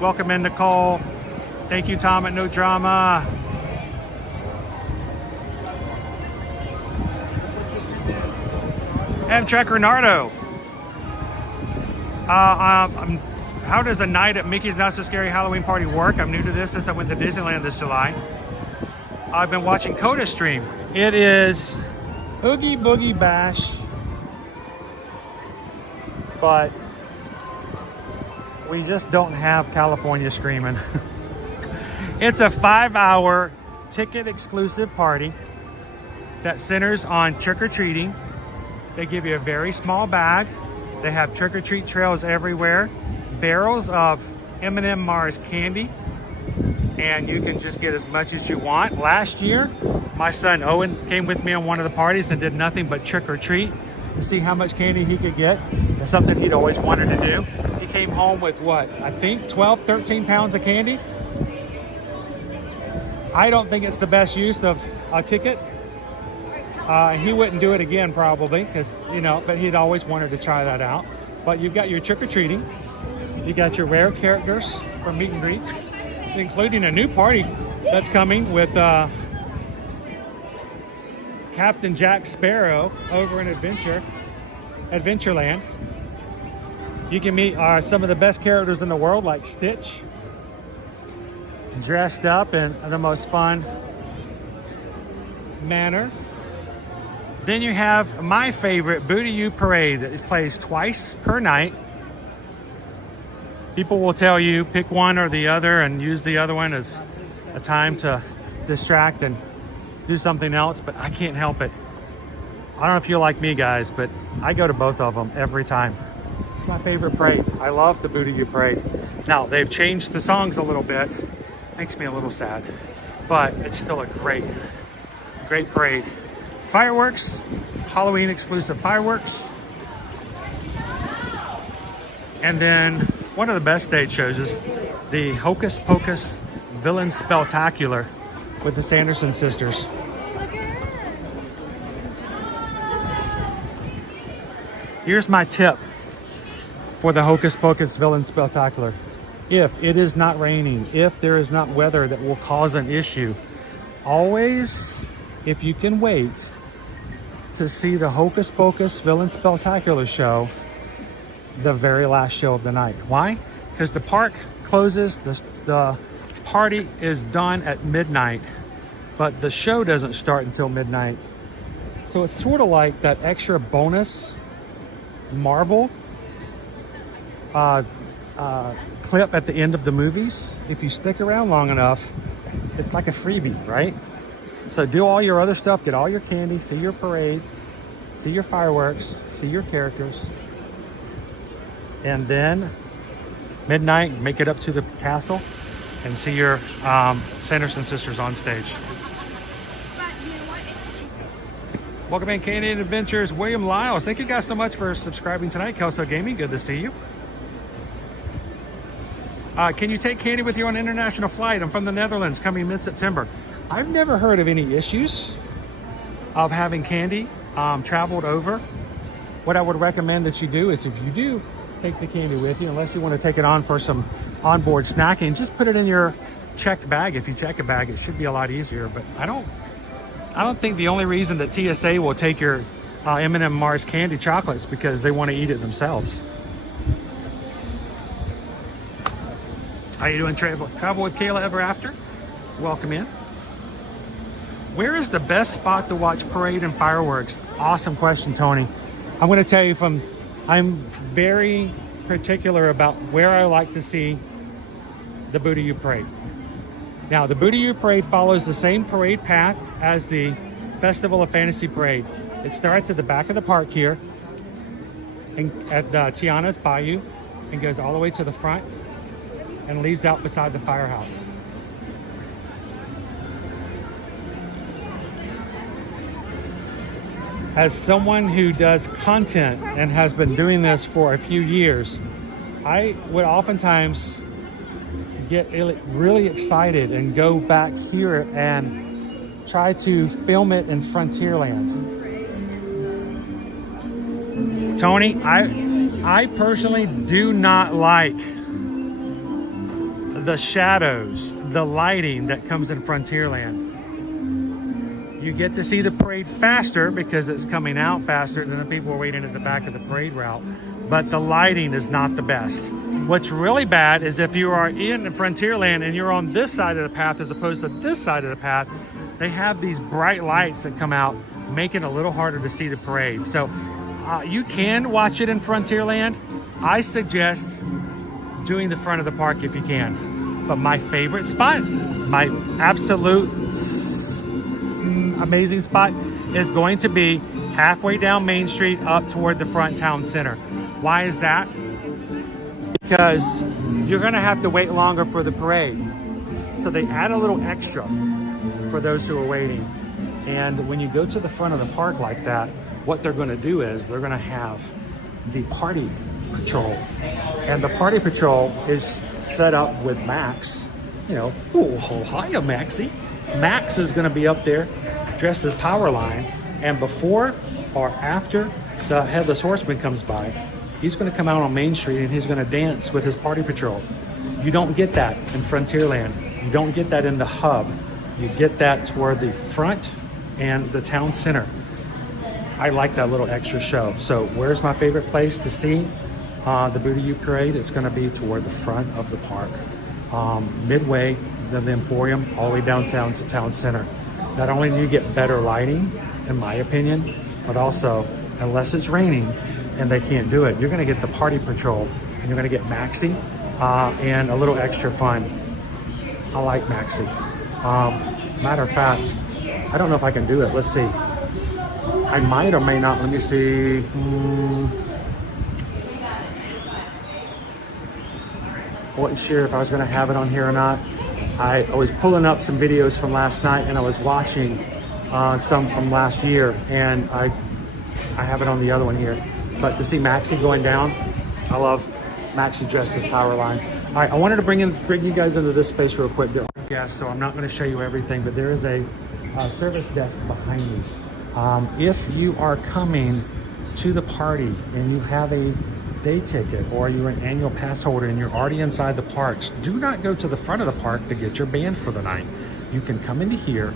Welcome in, Nicole. Thank you, Tom at No Drama. Amtrak Renardo. How does a night at Mickey's Not So Scary Halloween Party work? I'm new to this since I went to Disneyland this July. I've been watching Coda stream. It is Oogie Boogie Bash, but we just don't have California screaming. It's a 5-hour ticket exclusive party that centers on trick-or-treating. They give you a very small bag. They have trick-or-treat trails everywhere, barrels of M&M Mars candy, and you can just get as much as you want. Last year, my son Owen came with me on one of the parties and did nothing but trick-or-treat to see how much candy he could get. It's something he'd always wanted to do. He came home with what, I think 12, 13 pounds of candy. I don't think it's the best use of a ticket. He wouldn't do it again probably because, you know, but he'd always wanted to try that out. But you've got your trick-or-treating. You got your rare characters from meet and greets, including a new party that's coming with Captain Jack Sparrow over in Adventureland. You can meet some of the best characters in the world, like Stitch, dressed up in the most fun manner. Then you have my favorite Booty You Parade that plays twice per night. People will tell you pick one or the other and use the other one as a time to distract and do something else, but I can't help it. I don't know if you're like me, guys, but I go to both of them every time. It's my favorite parade. I love the Booty You Parade. Now, they've changed the songs a little bit. Makes me a little sad, but it's still a great parade. Fireworks, Halloween exclusive fireworks. And then one of the best stage shows is the Hocus Pocus Villain Spectacular with the Sanderson sisters. Here's my tip for the Hocus Pocus Villain Spectacular. If it is not raining, if there is not weather that will cause an issue, always, if you can wait to see the Hocus Pocus Villain Spectacular show, the very last show of the night. Why? Because the park closes, the party is done at midnight, but the show doesn't start until midnight. So it's sort of like that extra bonus Marvel clip at the end of the movies. If you stick around long enough, it's like a freebie, right? So do all your other stuff, get all your candy, see your parade, see your fireworks, see your characters, and then midnight, make it up to the castle and see your Sanderson sisters on stage. Welcome in, Canadian Adventures, William Lyles. Thank you guys so much for subscribing tonight. Kelso Gaming, good to see you. Can you take Candy with you on an international flight? I'm from the Netherlands, coming mid-September. I've never heard of any issues of having Candy traveled over. What I would recommend that you do is, if you do take the Candy with you, unless you want to take it on for some onboard snacking, just put it in your checked bag. If you check a bag, it should be a lot easier. But I don't think the only reason that TSA will take your M&M Mars candy chocolates because they want to eat it themselves. How you doing, Travel with Kayla ever after? Welcome in. Where is the best spot to watch parade and fireworks? Awesome question, Tony. I'm going to tell you, I'm very particular about where I like to see the Booty Parade. Now, the Booty Parade follows the same parade path as the Festival of Fantasy Parade. It starts at the back of the park here at Tiana's Bayou and goes all the way to the front and leaves out beside the firehouse. As someone who does content and has been doing this for a few years, I would oftentimes get really excited and go back here and try to film it in Frontierland. Tony, I personally do not like the shadows, the lighting that comes in Frontierland. You get to see the parade faster because it's coming out faster than the people are waiting at the back of the parade route, but the lighting is not the best. What's really bad is if you are in Frontierland and you're on this side of the path as opposed to this side of the path, they have these bright lights that come out, making it a little harder to see the parade. So you can watch it in Frontierland. I suggest doing the front of the park if you can. But my favorite spot, my absolute amazing spot, is going to be halfway down Main Street up toward the front town center. Why is that? Because you're going to have to wait longer for the parade. So they add a little extra for those who are waiting. And when you go to the front of the park like that, what they're going to do is they're going to have the party patrol. And the party patrol is set up with Max. You know, oh, hiya, Maxie. Max is going to be up there dressed as Powerline, and before or after the Headless Horseman comes by, he's going to come out on Main Street and he's going to dance with his party patrol. You don't get that in Frontierland. You don't get that in the hub. You get that toward the front and the town center. I like that little extra show. So where's my favorite place to see the Booty Parade? It's going to be toward the front of the park, midway than the Emporium, all the way downtown to town center. Not only do you get better lighting, in my opinion, but also, unless it's raining and they can't do it, you're going to get the party patrol, and you're going to get Maxie and a little extra fun. I like Maxie. Matter of fact, I don't know if I can do it. Let's see. I might or may not. Let me see. I wasn't sure if I was going to have it on here or not. I was pulling up some videos from last night, and I was watching some from last year, and I have it on the other one here. But to see Maxie going down, I love Maxie dressed as Powerline. All right, I wanted to bring you guys into this space real quick. Yeah, so I'm not going to show you everything, but there is a service desk behind me. If you are coming to the party and you have a day ticket or you're an annual pass holder and you're already inside the parks, do not go to the front of the park to get your band for the night. You can come into here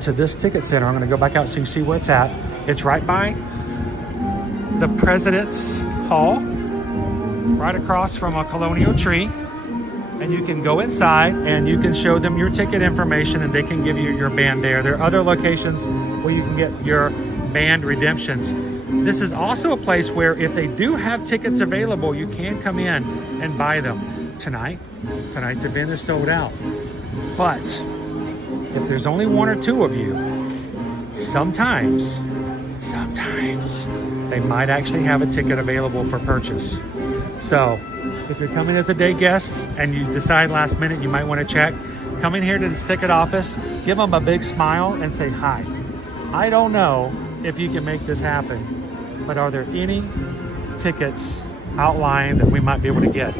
to this ticket center. I'm going to go back out so you see where it's at. It's right by the President's Hall, right across from a colonial tree. And you can go inside and you can show them your ticket information and they can give you your band there. There are other locations where you can get your band redemptions. This is also a place where if they do have tickets available, you can come in and buy them. Tonight's event is sold out. But if there's only one or two of you, sometimes they might actually have a ticket available for purchase. So if you're coming as a day guest and you decide last minute you might want to check, come in here to the ticket office, give them a big smile and say hi. I don't know if you can make this happen, but are there any tickets outlined that we might be able to get?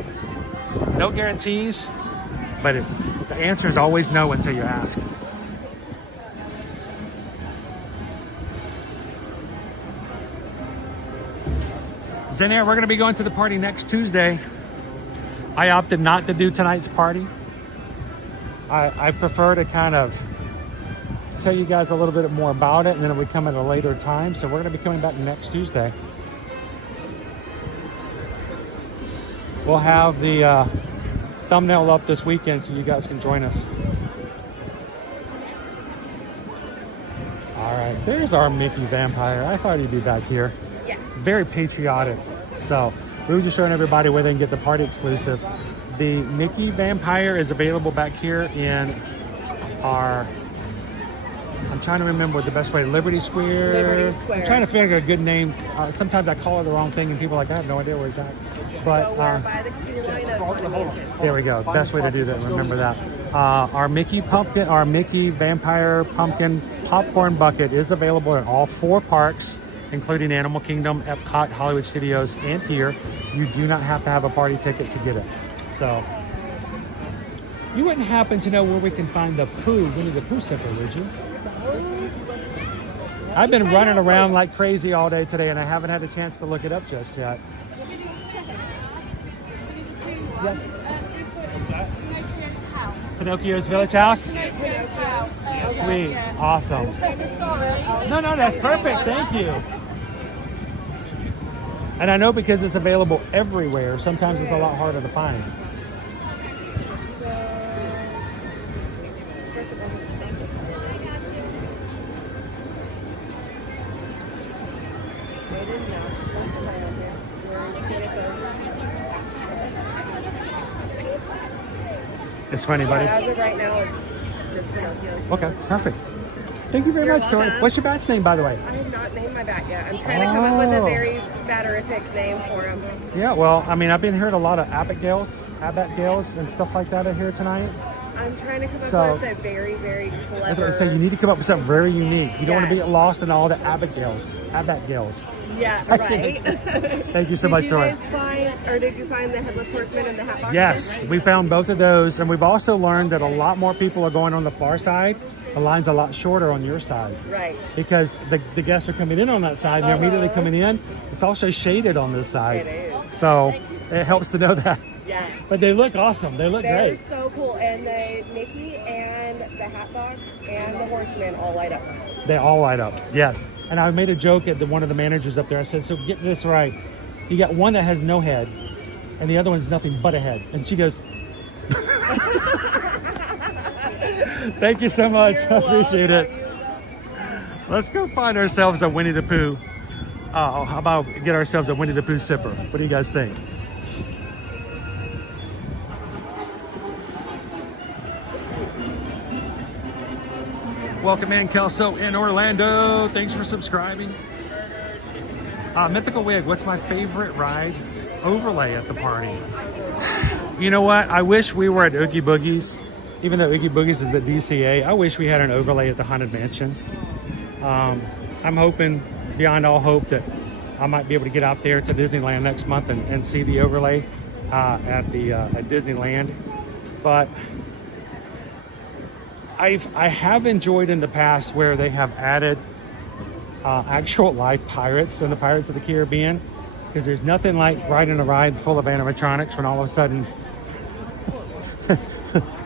No guarantees, but the answer is always no until you ask. Zenair, we're going to be going to the party next Tuesday. I opted not to do tonight's party. I prefer to kind of tell you guys a little bit more about it, and then we come at a later time. So we're going to be coming back next Tuesday. We'll have the thumbnail up this weekend so you guys can join us. All right, there's our Mickey Vampire. I thought he'd be back here. Yeah. Very patriotic. So we were just showing everybody where they can get the party exclusive. The Mickey Vampire is available back here in our, I'm trying to remember what the best way, Liberty Square. Liberty Square. I'm trying to figure out a good name. Sometimes I call it the wrong thing and people are like, I have no idea where it's at. But So we're by the queue line of Funimation. there we go. Best way to do that. Remember that. Our Mickey Vampire Pumpkin Popcorn Bucket is available in all 4 parks, including Animal Kingdom, Epcot, Hollywood Studios, and here. You do not have to have a party ticket to get it. So, you wouldn't happen to know where we can find the Winnie the Pooh sipper, would you? I've been running around like crazy all day today, and I haven't had a chance to look it up just yet. Yeah. Pinocchio's Village House? Sweet. Awesome. No, that's perfect. Thank you. And I know because it's available everywhere, sometimes it's a lot harder to find. It's funny, buddy. As of right now, it's just Pinocchio's. Okay, perfect. Thank you very much, Tori. welcome. What's your bat's name, by the way? I have not named my bat yet. I'm trying to come up with a very batterific name for him. Yeah, well, I mean, I've been hearing a lot of Abigails and stuff like that in here tonight. I'm trying to come up So- with a very, very I clever. so you need to come up with something very unique. You don't want to Yes. be lost in all the Abigails. Yeah, right. Thank you so much, Did Tori. you guys find, or did you find the Headless Horseman and the Hatbox? Yes, we found both of those, and we've also learned that a lot more people are going on the far side. The line's a lot shorter on your side. Right. Because the guests are coming in on that side, and they're immediately coming in. It's also shaded on this side. It is. So it helps to know that. Yeah. But they look awesome. They look They're great. so cool, and the Mickey and the Hatbox and the Horseman all light up. They all light up, yes. And I made a joke at one of the managers up there. I said, so get this right. You got one that has no head, and the other one's nothing but a head. And she goes, thank you so much. I appreciate it. Let's go find ourselves a Winnie the Pooh. How about get ourselves a Winnie the Pooh sipper? What do you guys think? Welcome in, Kelso in Orlando. Thanks for subscribing. Mythical Wig, what's my favorite ride overlay at the party? You know what? I wish we were at Oogie Boogie's. Even though Oogie Boogie's is at DCA, I wish we had an overlay at the Haunted Mansion. I'm hoping, beyond all hope, that I might be able to get out there to Disneyland next month and see the overlay at Disneyland. But I have enjoyed in the past where they have added actual live pirates in the Pirates of the Caribbean, because there's nothing like riding a ride full of animatronics when all of a sudden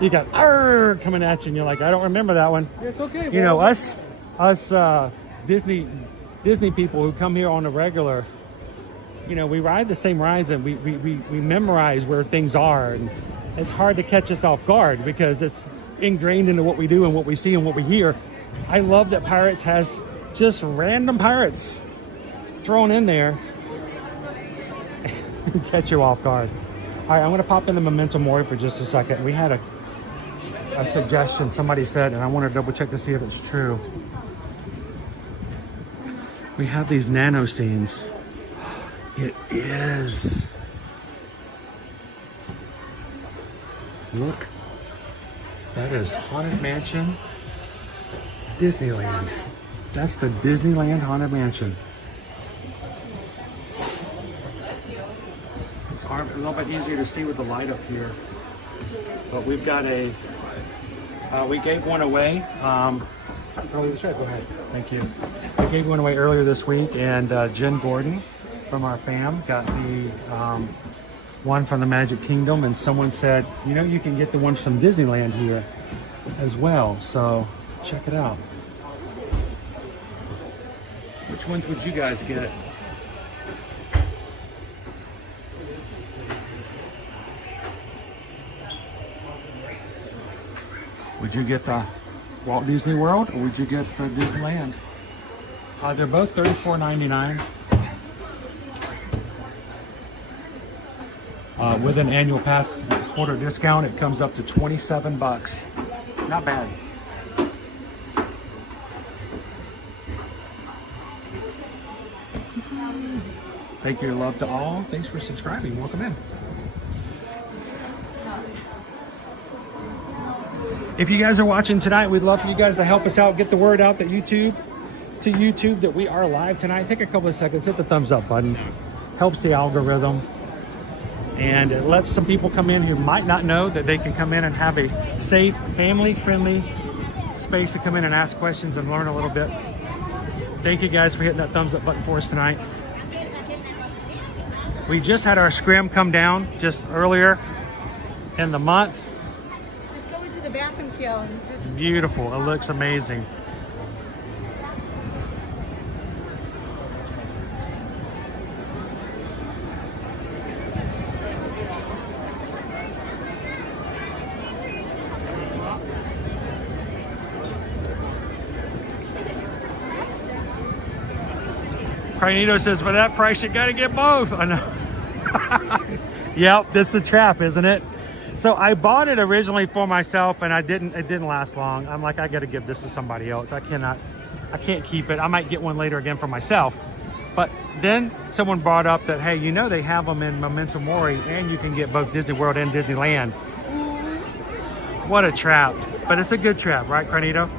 you got "Arr!" coming at you and you're like, I don't remember that one. It's okay. You know, us Disney people who come here on a regular, you know, we ride the same rides and we memorize where things are, and it's hard to catch us off guard because it's ingrained into what we do and what we see and what we hear. I love that Pirates has just random pirates thrown in there and catch you off guard. All right, I'm going to pop in the Memento Mori for just a second. We had a suggestion somebody said, and I want to double check to see if it's true. We have these nano scenes. It is. Look, that is Haunted Mansion Disneyland. That's the Disneyland Haunted Mansion. It's hard, a little bit easier to see with the light up here. But we've got a, we gave one away. Go ahead. Thank you. We gave one away earlier this week, and Jen Gordon from our fam got the one from the Magic Kingdom, and someone said, you know, you can get the one from Disneyland here as well. So check it out. Which ones would you guys get? Would you get the Walt Disney World, or would you get the Disneyland? They're both $34.99. With an annual pass quarter discount, it comes up to $27. Not bad. Thank you, love to all. Thanks for subscribing. Welcome in. If you guys are watching tonight, we'd love for you guys to help us out, get the word out that YouTube that we are live tonight. Take a couple of seconds, hit the thumbs up button. Helps the algorithm. And it lets some people come in who might not know that they can come in and have a safe, family-friendly space to come in and ask questions and learn a little bit. Thank you guys for hitting that thumbs up button for us tonight. We just had our scrim come down just earlier in the month. Just go into the bathroom kiln. Beautiful. It looks amazing. Carnito says, for that price, you got to get both. I know. Yep, that's the trap, isn't it? So I bought it originally for myself, and it didn't last long. I'm like, I got to give this to somebody else. I can't keep it. I might get one later again for myself. But then someone brought up that, hey, you know they have them in Memento Mori, and you can get both Disney World and Disneyland. What a trap. But it's a good trap, right, Carnito?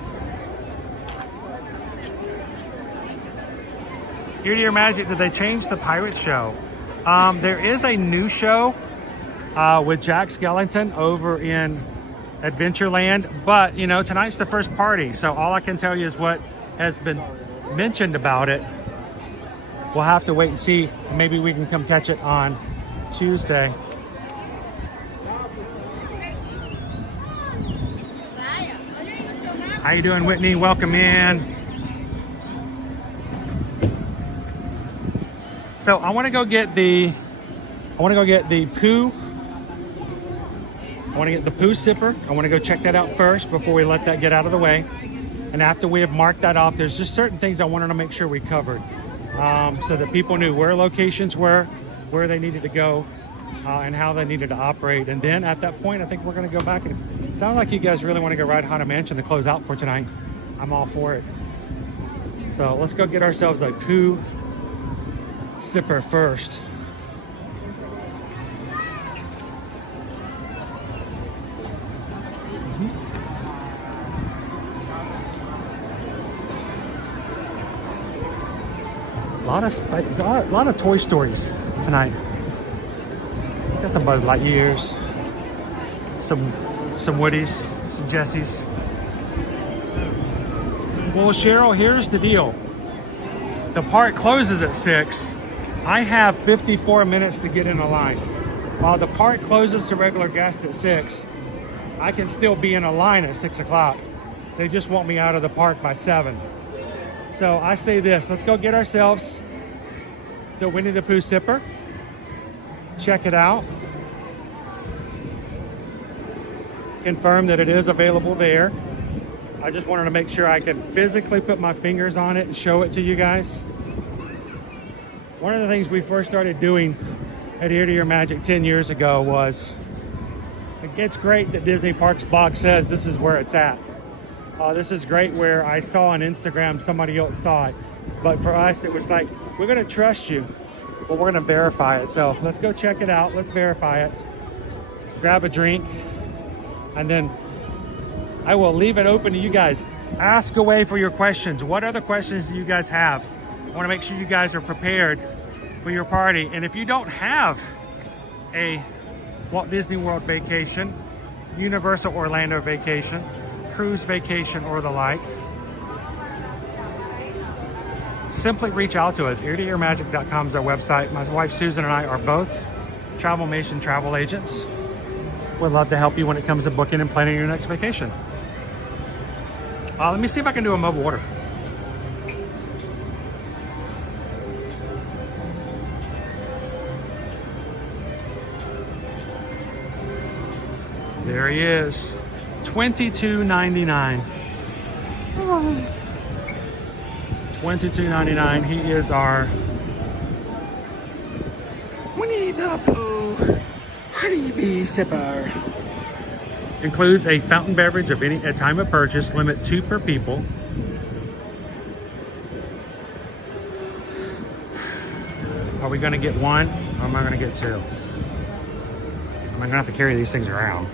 Ear to Your Magic, did they change the pirate show? There is a new show with Jack Skellington over in Adventureland, but you know, tonight's the first party, so all I can tell you is what has been mentioned about it. We'll have to wait and see. Maybe we can come catch it on Tuesday. How you doing, Whitney? Welcome in. So I want to go get the poo. I want to get the poo sipper. I want to go check that out first before we let that get out of the way. And after we have marked that off, there's just certain things I wanted to make sure we covered, so that people knew where locations were, where they needed to go, and how they needed to operate. And then at that point, I think we're going to go back. And it sounds like you guys really want to go ride Haunted Mansion to close out for tonight. I'm all for it. So let's go get ourselves a poo sipper first. A lot of Toy Stories tonight. Got some Buzz Lightyears, some Woodies, some Jessies. Well, Cheryl, here's the deal. The park closes at 6. I have 54 minutes to get in a line. While the park closes to regular guests at 6, I can still be in a line at 6 o'clock. They just want me out of the park by 7. So I say this, let's go get ourselves the Winnie the Pooh sipper. Check it out. Confirm that it is available there. I just wanted to make sure I can physically put my fingers on it and show it to you guys. One of the things we first started doing at Ear to Your Magic 10 years ago was, it's great that Disney Parks blog says this is where it's at. This is great where I saw on Instagram somebody else saw it. But for us, it was like, we're going to trust you, but we're going to verify it. So let's go check it out. Let's verify it. Grab a drink. And then I will leave it open to you guys. Ask away for your questions. What other questions do you guys have? I want to make sure you guys are prepared for your party. And if you don't have a Walt Disney World vacation, Universal Orlando vacation, cruise vacation, or the like, simply reach out to us. eartoearmagic.com is our website. My wife Susan and I are both Travelmation travel agents. We'd love to help you when it comes to booking and planning your next vacation. Let me see if I can do a mobile order. There he is, $22.99. $22.99. He is our Winnie the Pooh honeybee sipper. Includes a fountain beverage of any at time of purchase. Limit 2 per people. Are we gonna get 1 or am I gonna get 2? I'm gonna have to carry these things around.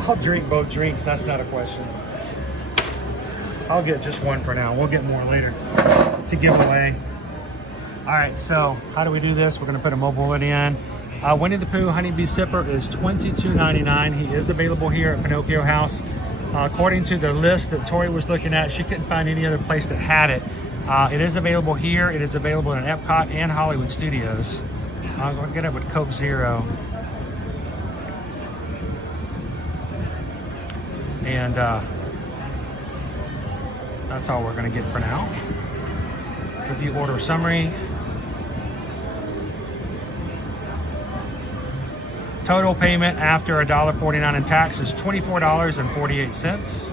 I'll drink both drinks, that's not a question. I'll get just 1 for now. We'll get more later to give away. All right, so how do we do this? We're gonna put a mobile order in. Winnie the Pooh Honeybee Sipper is $22.99. He is available here at Pinocchio House. According to the list that Tori was looking at, she couldn't find any other place that had it. It is available here. It is available in Epcot and Hollywood Studios. I'm gonna get it with Coke Zero. And that's all we're gonna get for now. Review order summary. Total payment after $1.49 in tax is $24.48.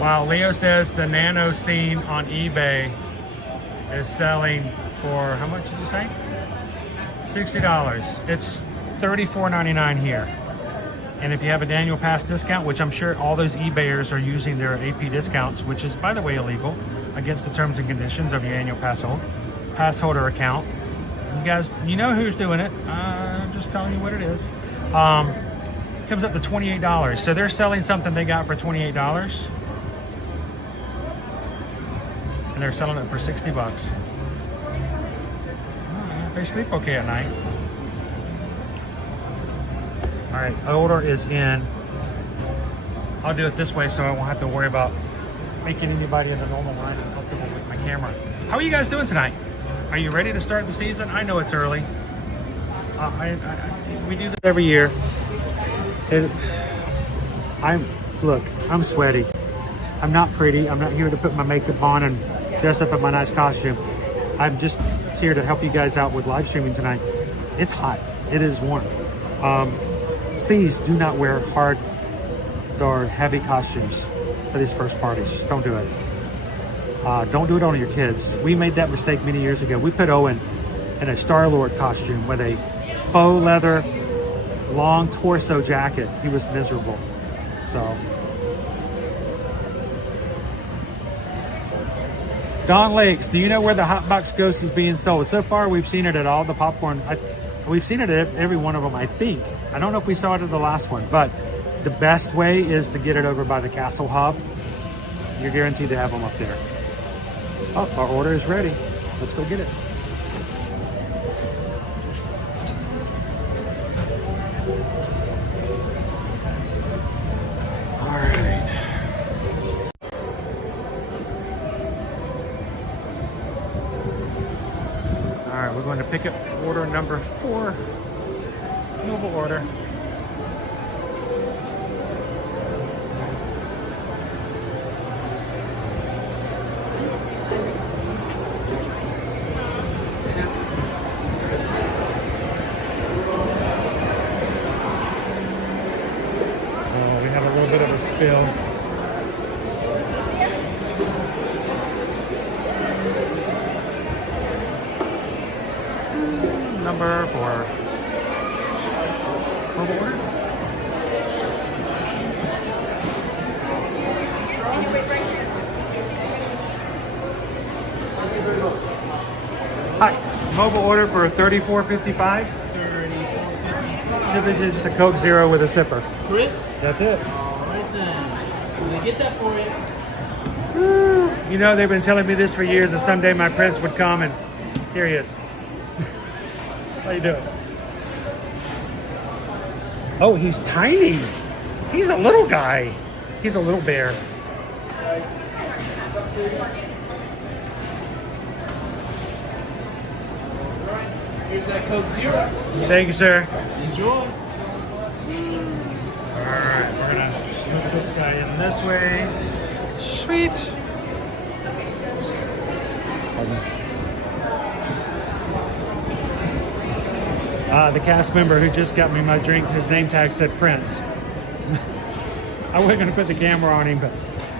Wow, Leo says the Nano Scene on eBay is selling for, how much did you say? $60. It's $34.99 here. And if you have a Daniel Pass discount, which I'm sure all those eBayers are using their AP discounts, which is, by the way, illegal, against the terms and conditions of your annual pass holder account. You guys, you know who's doing it. I'm just telling you what it is. Comes up to $28. So they're selling something they got for $28. And they're selling it for 60 bucks. They sleep okay at night. All right, order is in. I'll do it this way so I won't have to worry about making anybody in the normal line uncomfortable with my camera. How are you guys doing tonight? Are you ready to start the season? I know it's early. We do this every year. I'm sweaty. I'm not pretty. I'm not here to put my makeup on and dress up in my nice costume. I'm just here to help you guys out with live streaming tonight. It's hot. It is warm. Please do not wear hard or heavy costumes for these first parties. Just don't do it. Don't do it on your kids. We made that mistake many years ago. We put Owen in a Star-Lord costume with a faux leather, long torso jacket. He was miserable. So, Don Lakes, do you know where the Hot Box Ghost is being sold? So far, we've seen it at all the popcorn. We've seen it at every one of them, I think. I don't know if we saw it at the last one, but the best way is to get it over by the Castle Hub. You're guaranteed to have them up there. Oh, our order is ready. Let's go get it. All right. All right, we're going to pick up order number 4. Mobile order. Bit of a spill. Number 4. Mobile order. Mobile order for $34.55. Should be just a Coke Zero with a sipper. Chris? That's it. All right then. We'll get that for you. You know, they've been telling me this for years, that someday my prince would come, and here he is. How you doing? Oh, he's tiny. He's a little guy. He's a little bear. Here's that Coke Zero. Thank you, sir. Enjoy. All right, we're gonna move this guy in this way. Sweet. The cast member who just got me my drink, his name tag said Prince. I wasn't gonna put the camera on him, but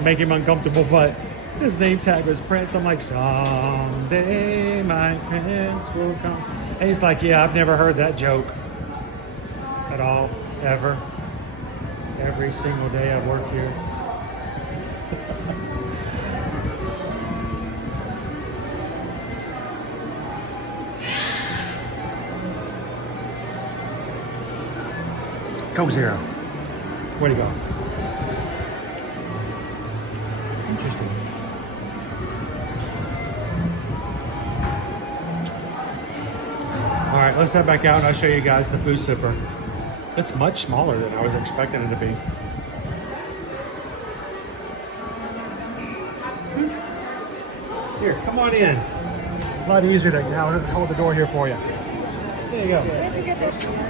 make him uncomfortable, but his name tag was Prince. I'm like, someday my prince will come. And he's like, yeah, I've never heard that joke at all, ever. Every single day I work here. Coke Zero. Way to go. Interesting. All right, let's head back out and I'll show you guys the food sipper. It's much smaller than I was expecting it to be. Here, come on in. A lot easier to hold the door here for you. There you go.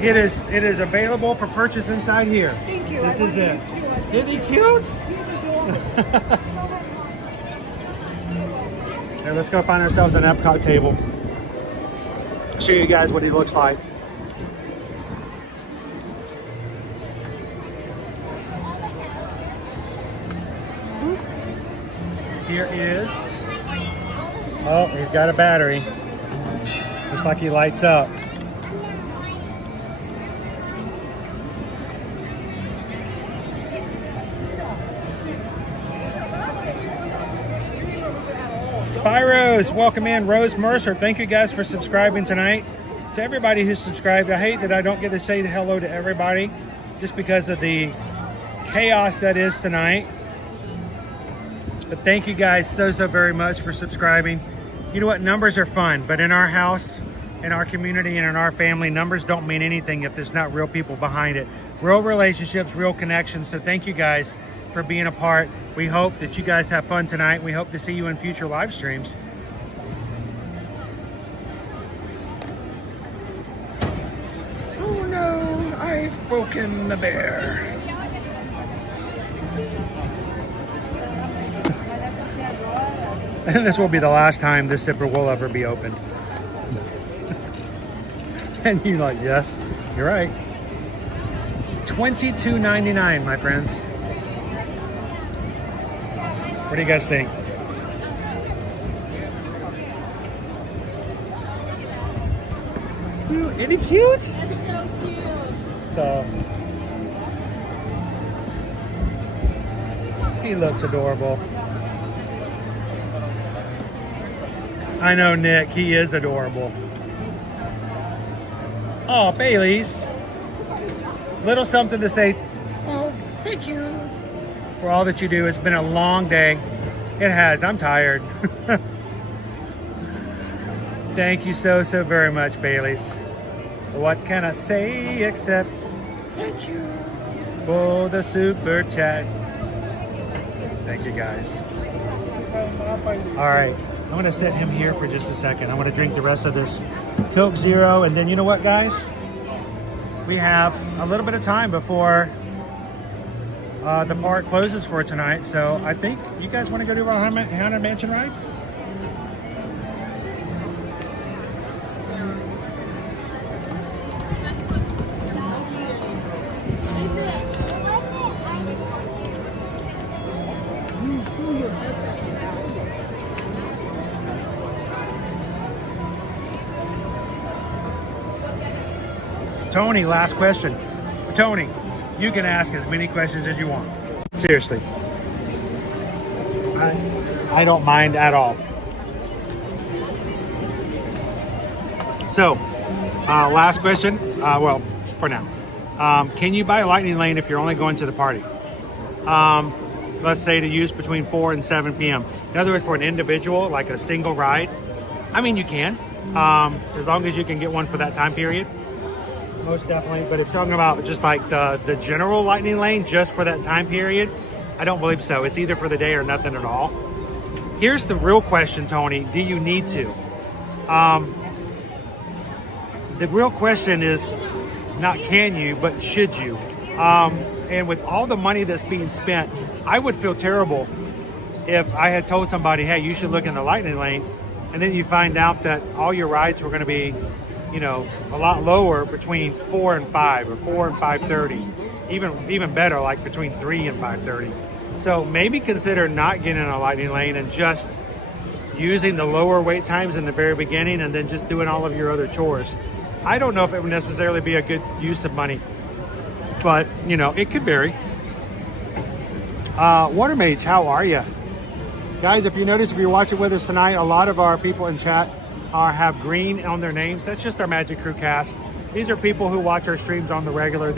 It is available for purchase inside here. Thank you. This is it. Isn't he cute? Here, let's go find ourselves an Epcot table. Show you guys what he looks like. Here is, oh, he's got a battery. Looks like he lights up. Spyros, welcome in. Rose Mercer, thank you guys for subscribing tonight. To everybody who's subscribed, I hate that I don't get to say hello to everybody just because of the chaos that is tonight. But thank you guys so very much for subscribing. You know what, numbers are fun, but in our house, in our community, and in our family, numbers don't mean anything if there's not real people behind it. Real relationships, real connections. So thank you guys for being a part. We hope that you guys have fun tonight. We hope to see you in future live streams. Oh no, I've broken the bear. And this will be the last time this zipper will ever be opened. And you're like, yes, you're right. $22.99, my friends. What do you guys think? Ooh, isn't he cute? That's so cute. So he looks adorable. I know, Nick, he is adorable. Oh, Bailey's. Little something to say, well, thank you for all that you do. It's been a long day. It has. I'm tired. Thank you so very much, Bailey's. What can I say except thank you for the super chat. Thank you, guys. All right. I'm going to set him here for just a second. I'm going to drink the rest of this Coke Zero. And then you know what, guys? We have a little bit of time before the park closes for tonight. So I think you guys want to go do a Haunted Mansion ride? Tony, last question. Tony, you can ask as many questions as you want. Seriously. I don't mind at all. So, last question. Well, for now, can you buy a lightning lane if you're only going to the party? Let's say to use between 4 and 7 p.m. In other words, for an individual, like a single ride, I mean, you can, as long as you can get one for that time period. Most definitely. But if you're talking about just like the general lightning lane just for that time period, I don't believe so. It's either for the day or nothing at all. Here's the real question, Tony. Do you need to? The real question is not can you, but should you? And with all the money that's being spent, I would feel terrible if I had told somebody, hey, you should look in the lightning lane, and then you find out that all your rides were going to be, you know, a lot lower between 4 and 5 or 4 and 5:30, even better, like between 3 and 5:30. So maybe consider not getting in a lightning lane and just using the lower wait times in the very beginning and then just doing all of your other chores. I don't know if it would necessarily be a good use of money, but you know, it could vary. Water Mage, how are you? Guys, if you notice, if you're watching with us tonight, a lot of our people in chat have green on their names. That's just our Magic Crew cast. These are people who watch our streams on the regular.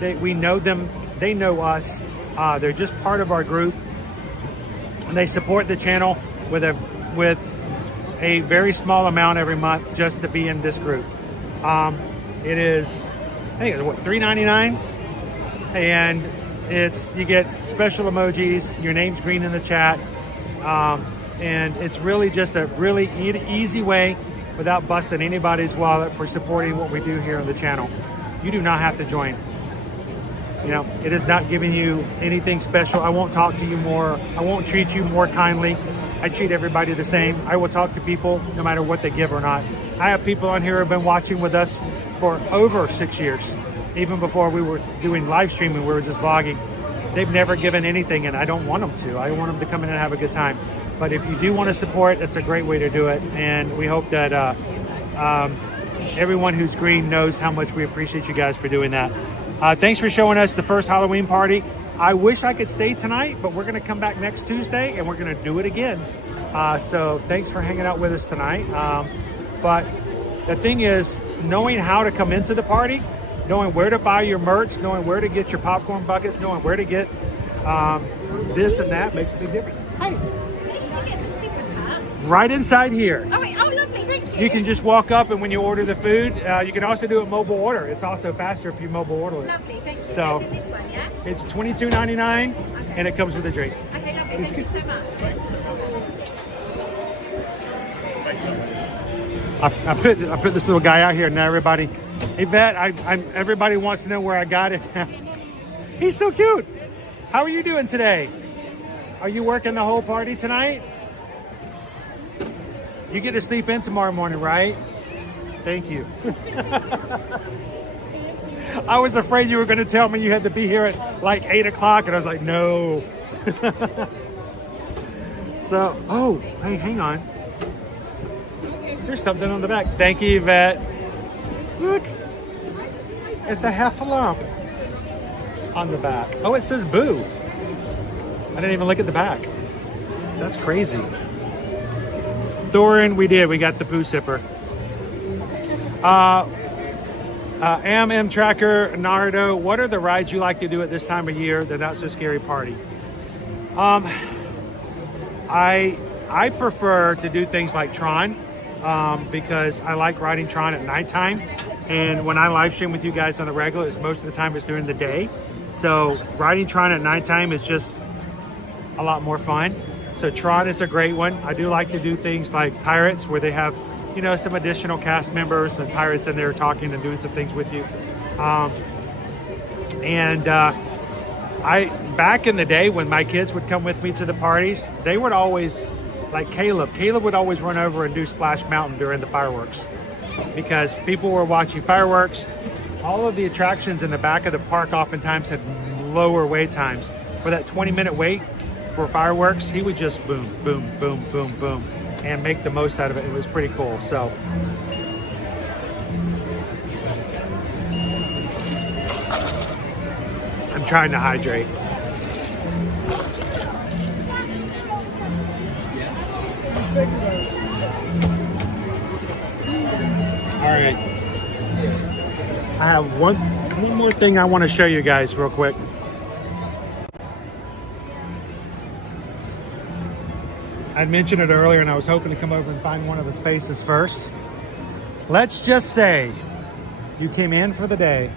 We know them, they know us. They're just part of our group, and they support the channel with a very small amount every month just to be in this group. It is, I think it's what, $3.99, and you get special emojis. Your name's green in the chat, and it's really just a really easy way without busting anybody's wallet for supporting what we do here on the channel. You do not have to join. You know, it is not giving you anything special. I won't talk to you more. I won't treat you more kindly. I treat everybody the same. I will talk to people no matter what they give or not. I have people on here who have been watching with us for over 6 years. Even before we were doing live streaming, we were just vlogging. They've never given anything, and I don't want them to. I want them to come in and have a good time. But if you do want to support, it's a great way to do it. And we hope that everyone who's green knows how much we appreciate you guys for doing that. Thanks for showing us the first Halloween party. I wish I could stay tonight, but we're going to come back next Tuesday and we're going to do it again. So thanks for hanging out with us tonight. But the thing is, knowing how to come into the party, knowing where to buy your merch, knowing where to get your popcorn buckets, knowing where to get this and that makes a big difference. Hi. Did you get the secret hat? Right inside here. Oh, wait, oh, lovely, thank you. You can just walk up, and when you order the food, you can also do a mobile order. It's also faster if you mobile order it. Lovely, thank you. So it's in this one, yeah? it's $22.99, and it comes with a drink. Okay, lovely, thank you so much. I put this little guy out here. Now everybody, hey Vet, everybody wants to know where I got it. He's so cute. How are you doing today? Are you working the whole party tonight? You get to sleep in tomorrow morning, right? Thank you. I was afraid you were going to tell me you had to be here at like 8 o'clock, and I was like, no. So, oh, hey, hang on. There's something on the back. Thank you, Yvette. Look, it's a heffalump on the back. Oh, it says boo. I didn't even look at the back. That's crazy. Thorin, we did. We got the poo sipper. M Tracker, Naruto, what are the rides you like to do at this time of year, the Not So Scary Party? I prefer to do things like Tron, because I like riding Tron at nighttime. And when I live stream with you guys on the regular, most of the time it's during the day. So riding Tron at nighttime is just a lot more fun. So Tron is a great one. I do like to do things like Pirates, where they have, you know, some additional cast members and pirates in there talking and doing some things with you. Back in the day when my kids would come with me to the parties, they would always, like Caleb would always run over and do Splash Mountain during the fireworks, because people were watching fireworks. All of the attractions in the back of the park oftentimes had lower wait times. For that 20-minute wait for fireworks, he would just boom, boom, boom, boom, boom, and make the most out of it. It was pretty cool. So I'm trying to hydrate. right. I have one more thing I want to show you guys real quick. I mentioned it earlier and I was hoping to come over and find one of the spaces first. Let's just say you came in for the day,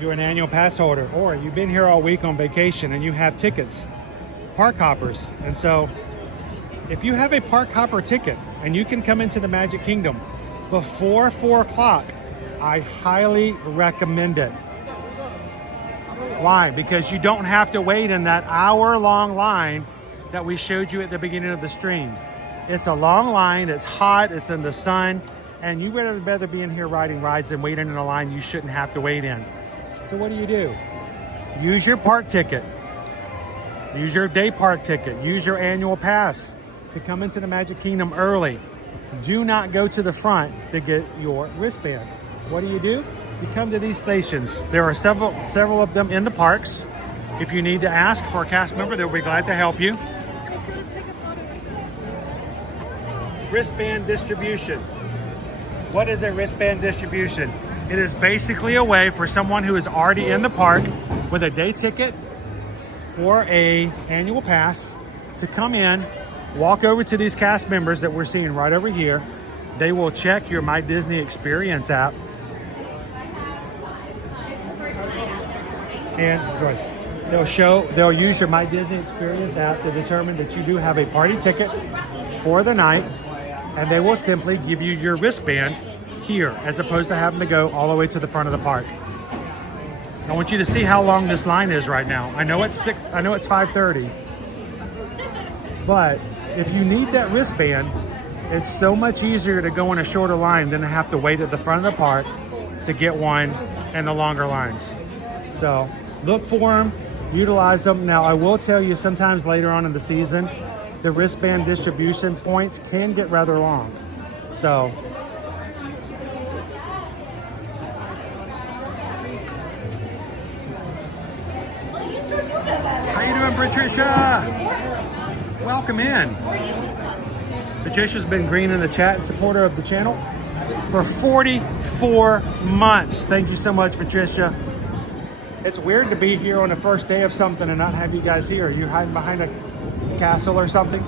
you're an annual pass holder, or you've been here all week on vacation and you have tickets, park hoppers. And so if you have a park hopper ticket and you can come into the Magic Kingdom before 4 o'clock, I highly recommend it. Why? Because you don't have to wait in that hour-long line that we showed you at the beginning of the stream. It's a long line, it's hot, it's in the sun, and you would rather be in here riding rides than waiting in a line you shouldn't have to wait in. So what do? Use your park ticket. Use your day park ticket. Use your annual pass to come into the Magic Kingdom early. Do not go to the front to get your wristband. What do? You come to these stations. There are several of them in the parks. If you need to ask for a cast member, they'll be glad to help you. Wristband distribution. What is a wristband distribution? It is basically a way for someone who is already in the park with a day ticket or a annual pass to come in, walk over to these cast members that we're seeing right over here. They will check your My Disney Experience app. And they'll use your My Disney Experience app to determine that you do have a party ticket for the night, and they will simply give you your wristband here as opposed to having to go all the way to the front of the park. I want you to see how long this line is right now. I know it's 5:30, but if you need that wristband, it's so much easier to go in a shorter line than to have to wait at the front of the park to get one in the longer lines. So look for them, utilize them. Now I will tell you, sometimes later on in the season, the wristband distribution points can get rather long. So how you doing, Patricia? Welcome in. Patricia's been green in the chat and supporter of the channel for 44 months. Thank you so much, Patricia. It's weird to be here on the first day of something and not have you guys here. Are you hiding behind a castle or something?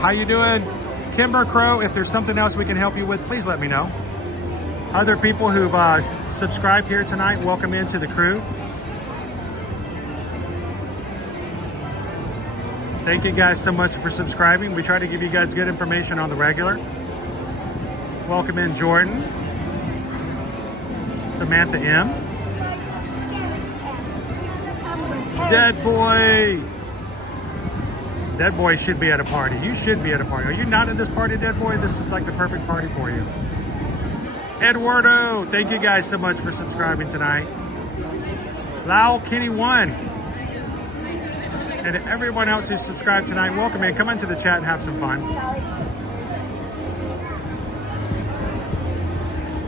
How you doing? Kimber Crow, if there's something else we can help you with, please let me know. Other people who've subscribed here tonight, welcome into the crew. Thank you guys so much for subscribing. We try to give you guys good information on the regular. Welcome in Jordan. Samantha M. Dead Boy. Dead Boy should be at a party. You should be at a party. Are you not at this party, Dead Boy? This is like the perfect party for you. Eduardo, thank you guys so much for subscribing tonight. Lau Kenny 1. And everyone else who's subscribed tonight, welcome in. Come into the chat and have some fun.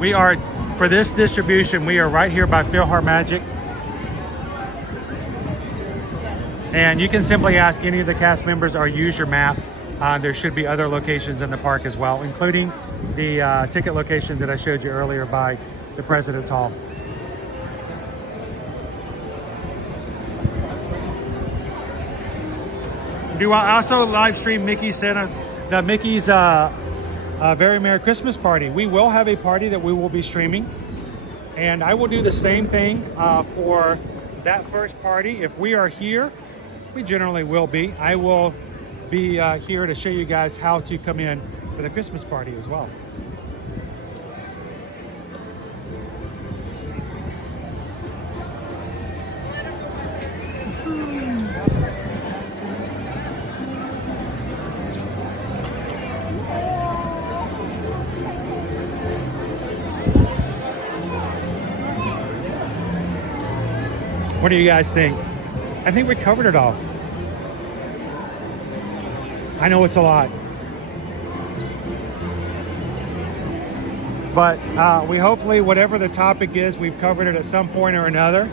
We are, for this distribution, we are right here by PhilharMagic. And you can simply ask any of the cast members or use your map. There should be other locations in the park as well, including the ticket location that I showed you earlier by the President's Hall. Do I also live stream Mickey's Very Merry Christmas party? We will have a party that we will be streaming, and I will do the same thing for that first party. If we are here, we generally will be. I will be here to show you guys how to come in for the Christmas party as well. What do you guys think? I think we covered it all. I know it's a lot. But we hopefully, whatever the topic is, we've covered it at some point or another.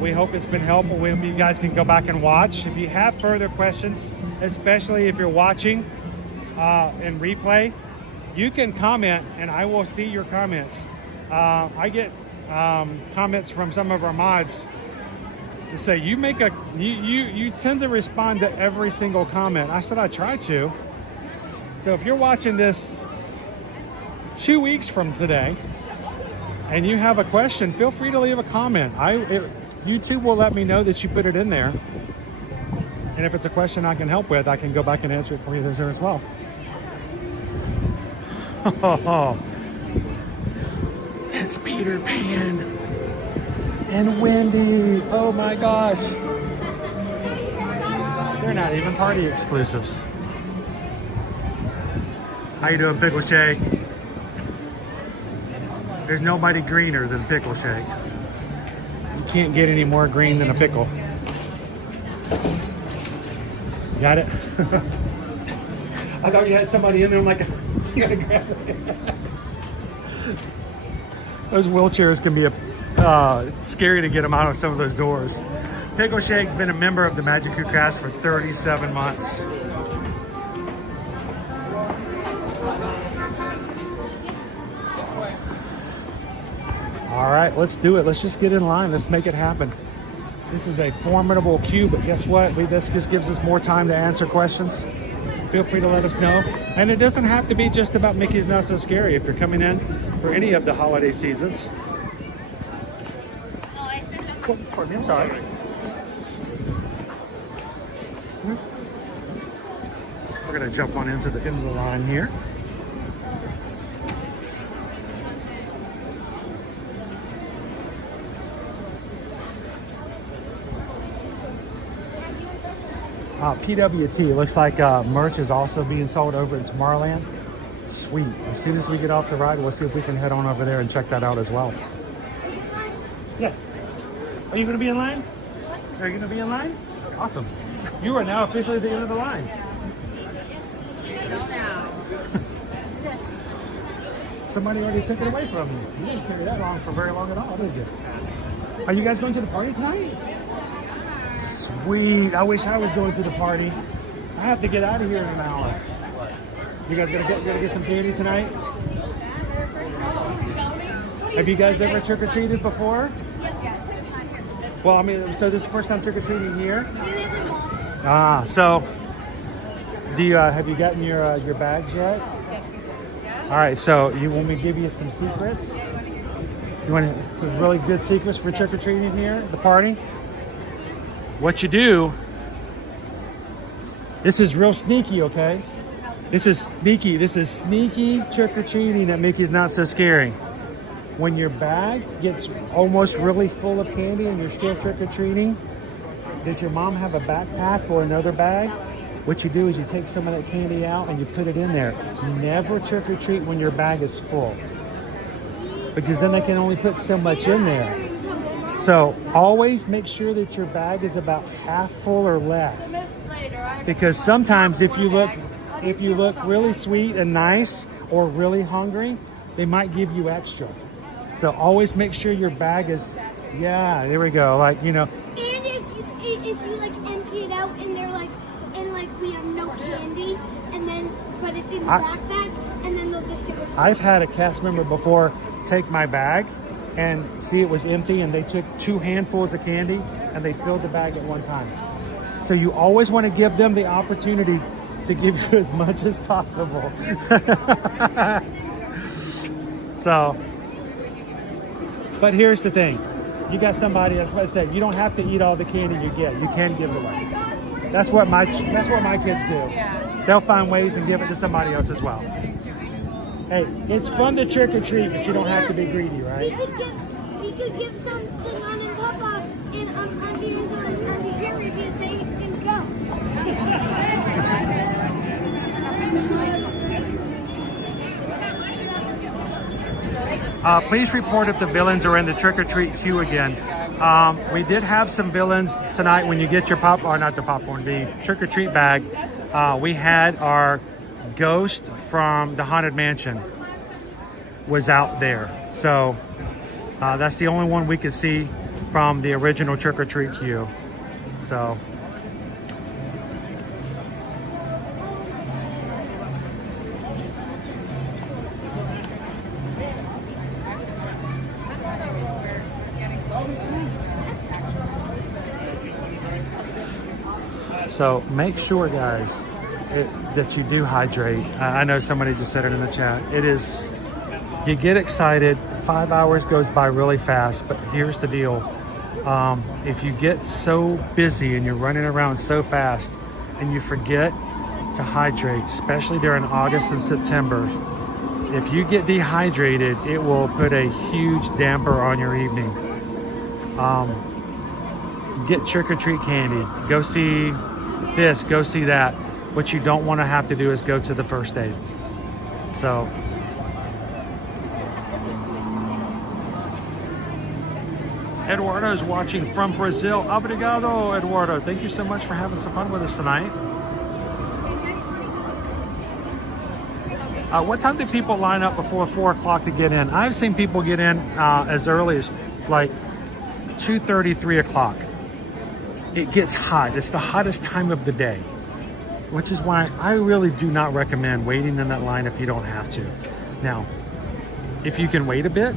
We hope it's been helpful. We hope you guys can go back and watch. If you have further questions, especially if you're watching in replay, you can comment and I will see your comments. I get comments from some of our mods to say you tend to respond to every single comment. I said I try to. So if you're watching this 2 weeks from today and you have a question, feel free to leave a comment. YouTube will let me know that you put it in there. And if it's a question I can help with, I can go back and answer it for you there as well. It's Peter Pan and Wendy. Oh my gosh. They're not even party exclusives. How you doing, Pickle Shake? There's nobody greener than Pickle Shake. You can't get any more green than a pickle. Got it? I thought you had somebody in there. I'm like, you gotta grab it. Those wheelchairs can be scary to get them out of some of those doors. Pickle Shake's been a member of the Magic Crew cast for 37 months. All right, let's do it. Let's just get in line. Let's make it happen. This is a formidable queue, but guess what? This just gives us more time to answer questions. Feel free to let us know. And it doesn't have to be just about Mickey's Not So Scary if you're coming in for any of the holiday seasons. Oh, pardon me, I'm sorry. We're gonna jump on into the end of the line here. PWT, looks like merch is also being sold over in Tomorrowland. Sweet. As soon as we get off the ride, we'll see if we can head on over there and check that out as well. Yes. Are you going to be in line? Are you going to be in line? Awesome. You are now officially at the end of the line. Somebody already took it away from you. You didn't carry that long for very long at all, did you? Are you guys going to the party tonight? Sweet. I wish I was going to the party. I have to get out of here in an hour. You guys gonna get some candy tonight? Have you guys ever trick-or-treated before? Yes. Well, I mean, so this is the first time trick-or-treating here? So do you have you gotten your bags yet? Yes. All right, so you want me to give you some secrets? You want some really good secrets for trick-or-treating here at the party? What you do, this is real sneaky, okay? This is sneaky. This is sneaky trick-or-treating at Mickey's Not So Scary. When your bag gets almost really full of candy and you're still trick-or-treating, did your mom have a backpack or another bag? What you do is you take some of that candy out and you put it in there. Never trick-or-treat when your bag is full, because then they can only put so much in there. So always make sure that your bag is about half full or less, because sometimes if you look really sweet and nice or really hungry, they might give you extra. So always make sure your bag is, yeah, there we go. Like, you know. And if you like empty it out and they're like, and like we have no candy, and then but it's in the backpack, and then they'll just give us. I've had a cast member before take my bag and see it was empty, and they took 2 handfuls of candy and they filled the bag at one time. So you always want to give them the opportunity to give you as much as possible. So, but here's the thing. You got somebody, that's what I said, you don't have to eat all the candy you get. You can give it away. That's what my kids do. They'll find ways and give it to somebody else as well. Hey, it's fun to trick or treat, but you don't have to be greedy, right? We could give something on and Papa and Auntie and Auntie Jerry because they can go. Please report if the villains are in the trick or treat queue again. We did have some villains tonight when you get your the trick or treat bag. We had our ghost from the Haunted Mansion. was out there. So that's the only one we could see from the original trick or treat queue. So make sure, guys, that you do hydrate. I know somebody just said it in the chat. It is, you get excited, 5 hours goes by really fast, but here's the deal. If you get so busy and you're running around so fast and you forget to hydrate, especially during August and September, if you get dehydrated, it will put a huge damper on your evening. Get trick-or-treat candy. Go see this, go see that. What you don't want to have to do is go to the first aid. So Eduardo's watching from Brazil. Obrigado, Eduardo. Thank you so much for having some fun with us tonight. What time do people line up before 4 o'clock to get in? I've seen people get in as early as like 2:30, 3 o'clock. It gets hot. It's the hottest time of the day, which is why I really do not recommend waiting in that line if you don't have to. Now, if you can wait a bit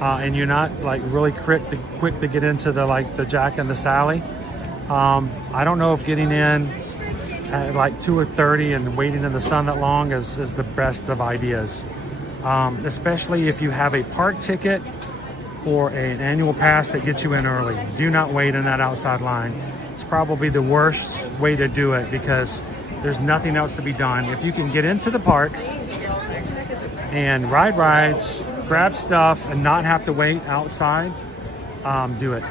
and you're not like really quick to get into the Jack and the Sally, I don't know if getting in at like 2:30 and waiting in the sun that long is the best of ideas, especially if you have a park ticket or an annual pass that gets you in early. Do not wait in that outside line. It's probably the worst way to do it because there's nothing else to be done. If you can get into the park and ride rides, grab stuff, and not have to wait outside, do it.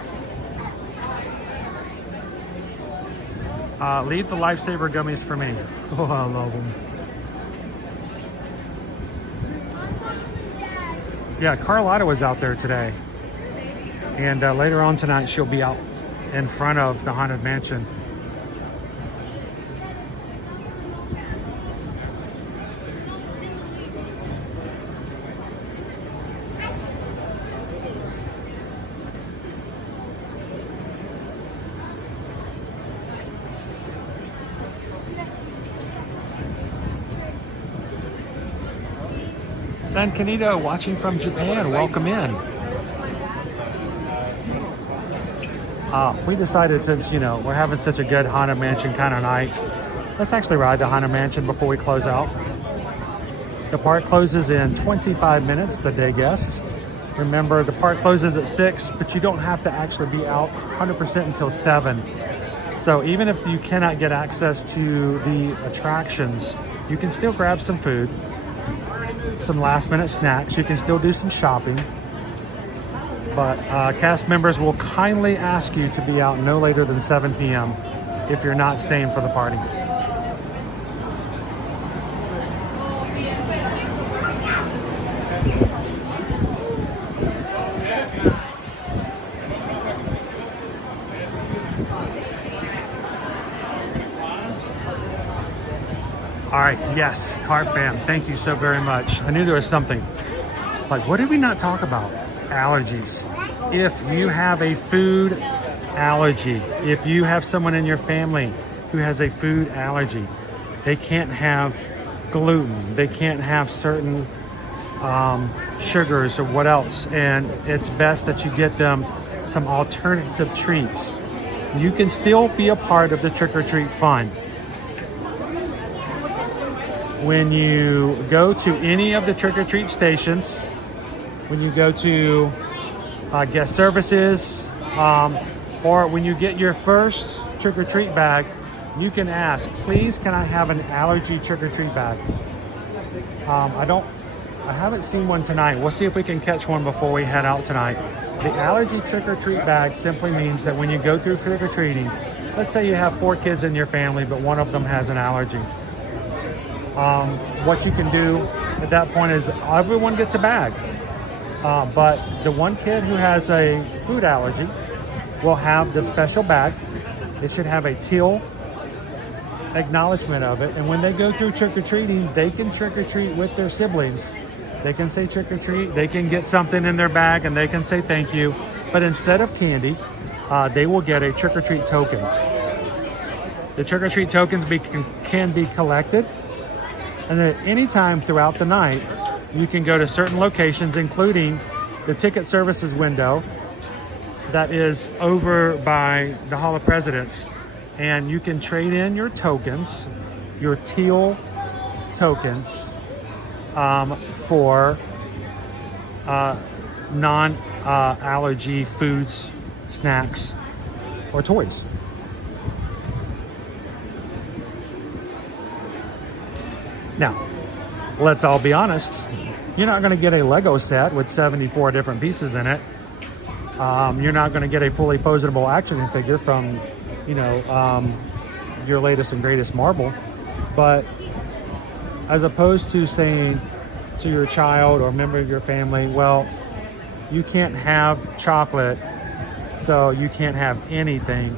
Leave the Lifesaver gummies for me. Oh, I love them. Yeah, Carlotta was out there today. And later on tonight, she'll be out in front of the Haunted Mansion. San Canito watching from Japan, welcome in. We decided, since we're having such a good Haunted Mansion kind of night, let's actually ride the Haunted Mansion before we close out. The park closes in 25 minutes, the day guests. Remember, the park closes at 6, but you don't have to actually be out 100% until 7. So even if you cannot get access to the attractions, you can still grab some food, some last minute snacks. You can still do some shopping, but cast members will kindly ask you to be out no later than 7 p.m. if you're not staying for the party. All right, yes, Carp Fam, thank you so very much. I knew there was something. Like, what did we not talk about? Allergies. If you have a food allergy, if you have someone in your family who has a food allergy, they can't have gluten, they can't have certain sugars or what else, and it's best that you get them some alternative treats. You can still be a part of the trick-or-treat fun. When you go to any of the trick-or-treat stations, when you go to guest services, or when you get your first trick-or-treat bag, you can ask, please, can I have an allergy trick-or-treat bag? I haven't seen one tonight. We'll see if we can catch one before we head out tonight. The allergy trick-or-treat bag simply means that when you go through trick-or-treating, let's say you have 4 kids in your family, but one of them has an allergy. What you can do at that point is everyone gets a bag. But the one kid who has a food allergy will have the special bag. It should have a teal acknowledgement of it. And when they go through trick-or-treating, they can trick-or-treat with their siblings. They can say trick-or-treat, they can get something in their bag and they can say thank you. But instead of candy, they will get a trick-or-treat token. The trick-or-treat tokens can be collected. And at any time throughout the night, you can go to certain locations, including the ticket services window that is over by the Hall of Presidents. And you can trade in your tokens, your teal tokens, for non-allergy foods, snacks, or toys. Now, let's all be honest. You're not going to get a Lego set with 74 different pieces in it. You're not going to get a fully posable action figure from, your latest and greatest marble. But as opposed to saying to your child or member of your family, well, you can't have chocolate, so you can't have anything.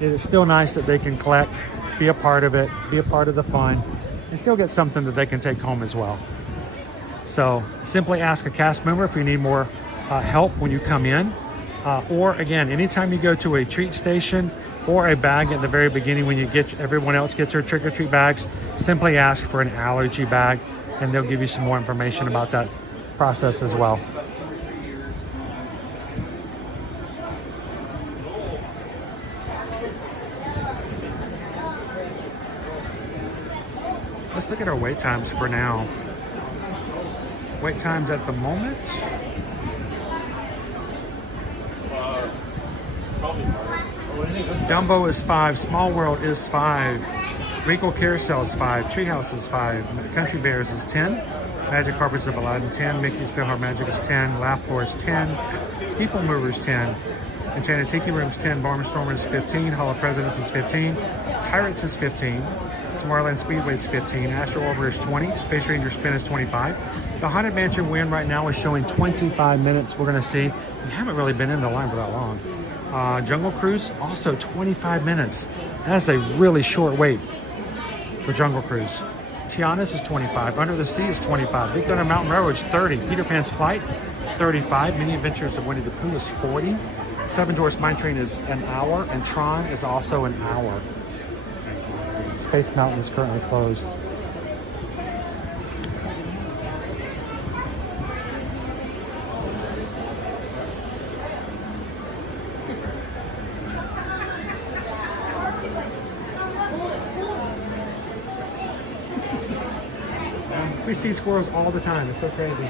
It is still nice that they can collect, be a part of it, be a part of the fun, and still get something that they can take home as well. So simply ask a cast member if you need more help when you come in. Or again, anytime you go to a treat station or a bag at the very beginning when everyone else gets their trick-or-treat bags, simply ask for an allergy bag and they'll give you some more information about that process as well. Let's look at our wait times for now. Wait times at the moment. Dumbo is 5, Small World is 5, Regal Carousel is 5, Treehouse is 5, Country Bears is 10, Magic Carpets of Aladdin 10, Mickey's Philhar Magic is 10, Laugh Floor is 10, People Movers 10, Enchanted Tiki Room is 10, Barnstormer is 15, Hall of Presidents is 15, Pirates is 15, Tomorrowland Speedway is 15, Astro Orbiter is 20, Space Ranger Spin is 25. The Haunted Mansion win right now is showing 25 minutes. We're going to see. We haven't really been in the line for that long. Jungle Cruise, also 25 minutes. That's a really short wait for Jungle Cruise. Tiana's is 25. Under the Sea is 25. Big Thunder Mountain Railroad is 30. Peter Pan's Flight, 35. Mini Adventures of Winnie the Pooh is 40. Seven Dwarfs Mine Train is an hour. And Tron is also an hour. Space Mountain is currently closed. We see squirrels all the time. It's so crazy.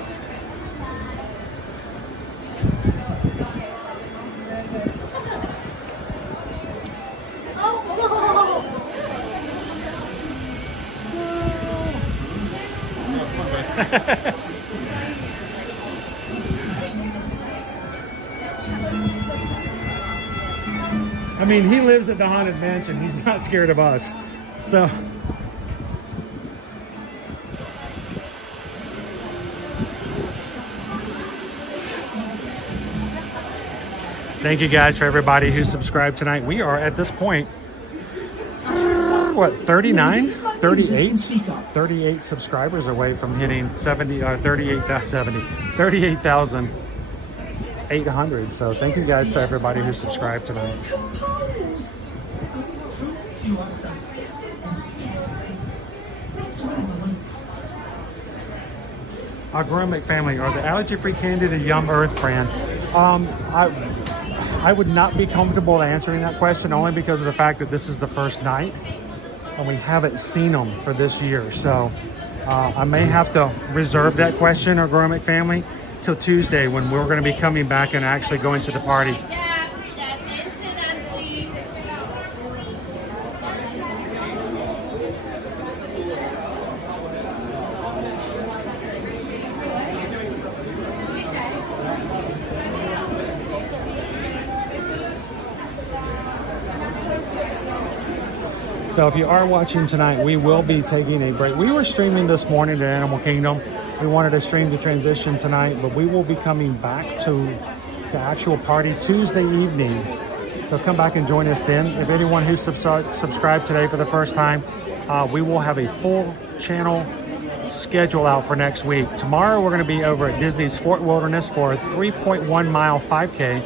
I mean, he lives at the Haunted Mansion. He's not scared of us. So... thank you guys for everybody who subscribed tonight. We are at this point, what, 39? 38 subscribers away from hitting 38,800. So thank you guys to everybody who subscribed tonight. Our Gromik family, are the allergy-free candy the Yum Earth brand? I would not be comfortable answering that question only because of the fact that this is the first night and we haven't seen them for this year. So I may have to reserve that question, our Gromik family, till Tuesday when we're going to be coming back and actually going to the party. So if you are watching tonight, we will be taking a break. We were streaming this morning to Animal Kingdom. We wanted to stream the transition tonight, but we will be coming back to the actual party Tuesday evening So come back and join us then. If anyone who subscribed today for the first time, we will have a full channel schedule out for next week. Tomorrow we're going to be over at Disney's Fort Wilderness for a 3.1 mile 5K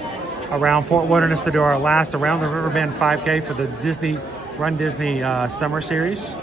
around Fort Wilderness to do our last Around the Riverbend 5K for the Disney Run Disney Summer Series.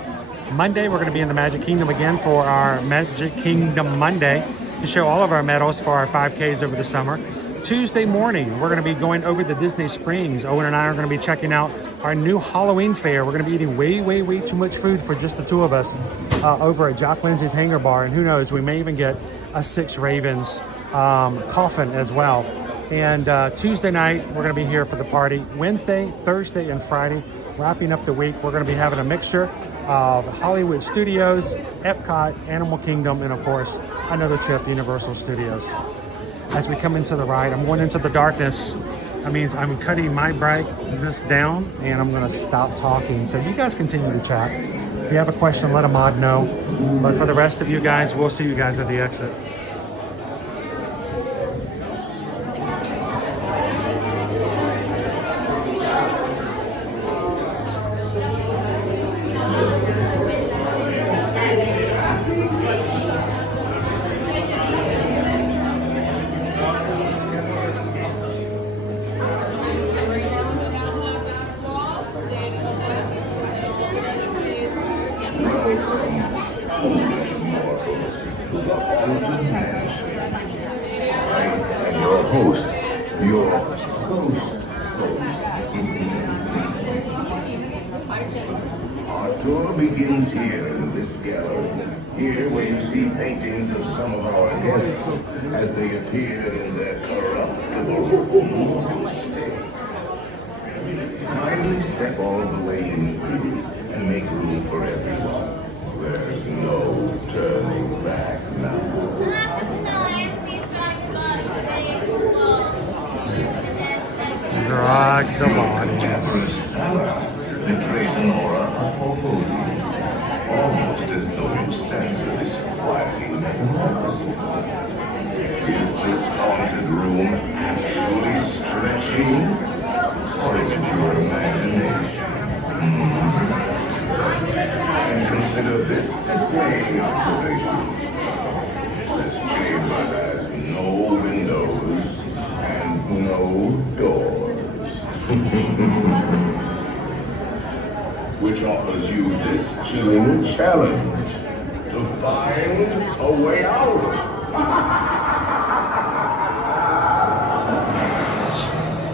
Monday we're going to be in the Magic Kingdom again for our Magic Kingdom Monday to show all of our medals for our 5Ks over the summer. Tuesday morning we're going to be going over to Disney Springs. Owen and I are going to be checking out our new Halloween fair. We're going to be eating way too much food for just the two of us over at Jock Lindsay's Hangar Bar, and who knows, we may even get a Six Ravens coffin as well. And Tuesday night we're going to be here for the party. Wednesday, Thursday, and Friday, wrapping up the week, we're going to be having a mixture of Hollywood Studios, Epcot, Animal Kingdom, and of course another trip, Universal Studios. As we come into the ride, I'm going into the darkness. That means I'm cutting my brightness down and I'm going to stop talking. So you guys continue to chat. If you have a question, let a mod know. But for the rest of you guys, we'll see you guys at the exit. Tour begins here in this gallery. Here where you see paintings of some of our guests as they appeared in their corruptible mortal state. Kindly step all the way in, please, and make room for everyone. There's no turning back now. Drag the body. Temperance pallor betrays an aura of foreboding, almost as though you sense a disquieting metamorphosis. Is this haunted room actually stretching, or is it your imagination? And consider this dismaying observation. This chamber has no windows and no doors. Which offers you this chilling challenge to find a way out.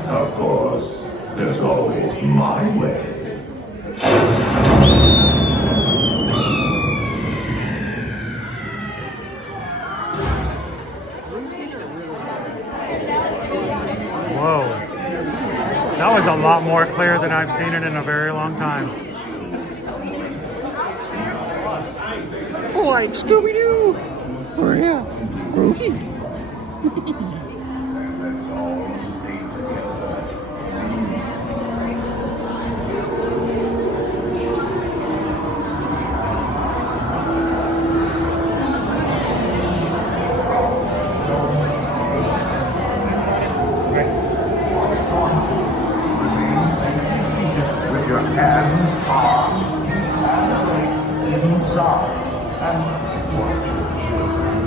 Of course, there's always my way. Whoa. That was a lot more clear than I've seen it in a very long time. Like Scooby-Doo! Oh yeah, Rookie. Let's all stay together. Remain safely seated with your hands, arms, and legs inside. And watch your children,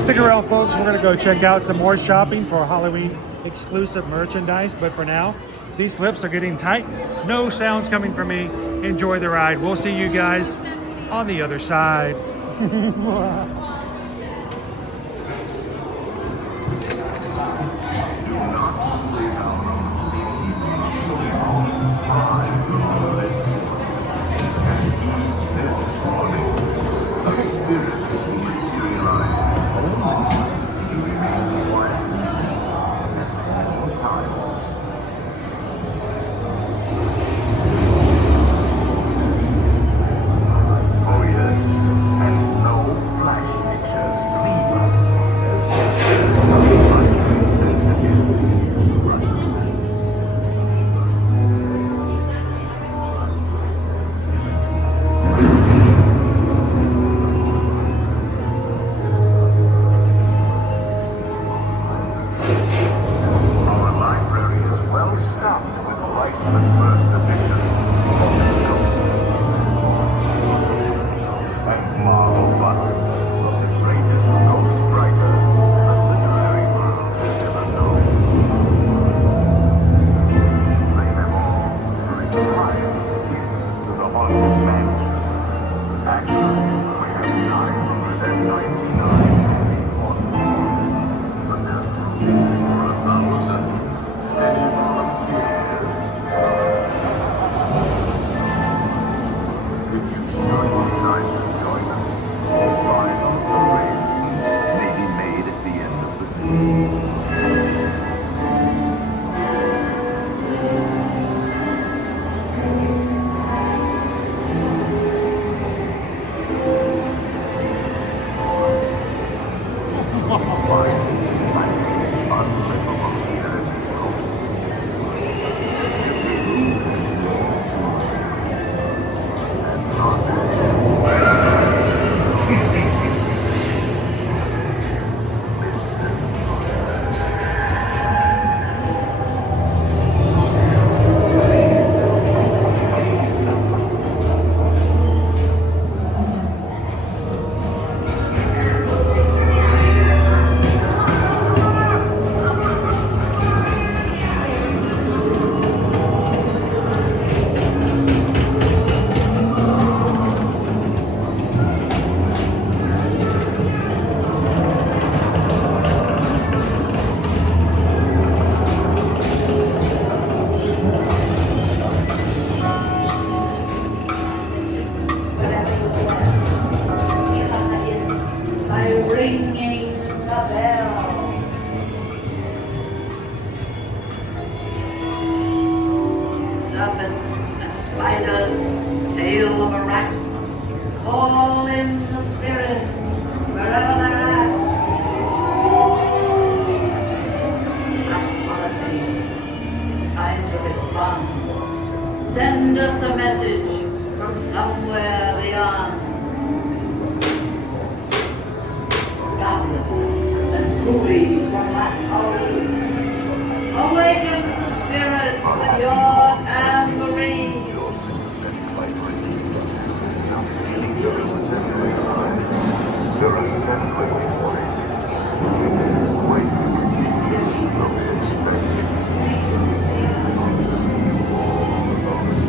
Stick around, folks. We're going to go check out some more shopping for Halloween exclusive merchandise. But for now, these lips are getting tight. No sounds coming from me. Enjoy the ride. We'll see you guys on the other side. Oh yes, and no flashbacks. action, we have 999 reports. But there's room for 1,000 ready volunteers. If you should decide to join us, final arrangements may be made at the end of the day. Send us a message from somewhere beyond. Goblins and ghoulies from last Halloween. Awaken the spirits with your tambourine. They're assembling for it. Wait. They'll be expected. See you all along the way.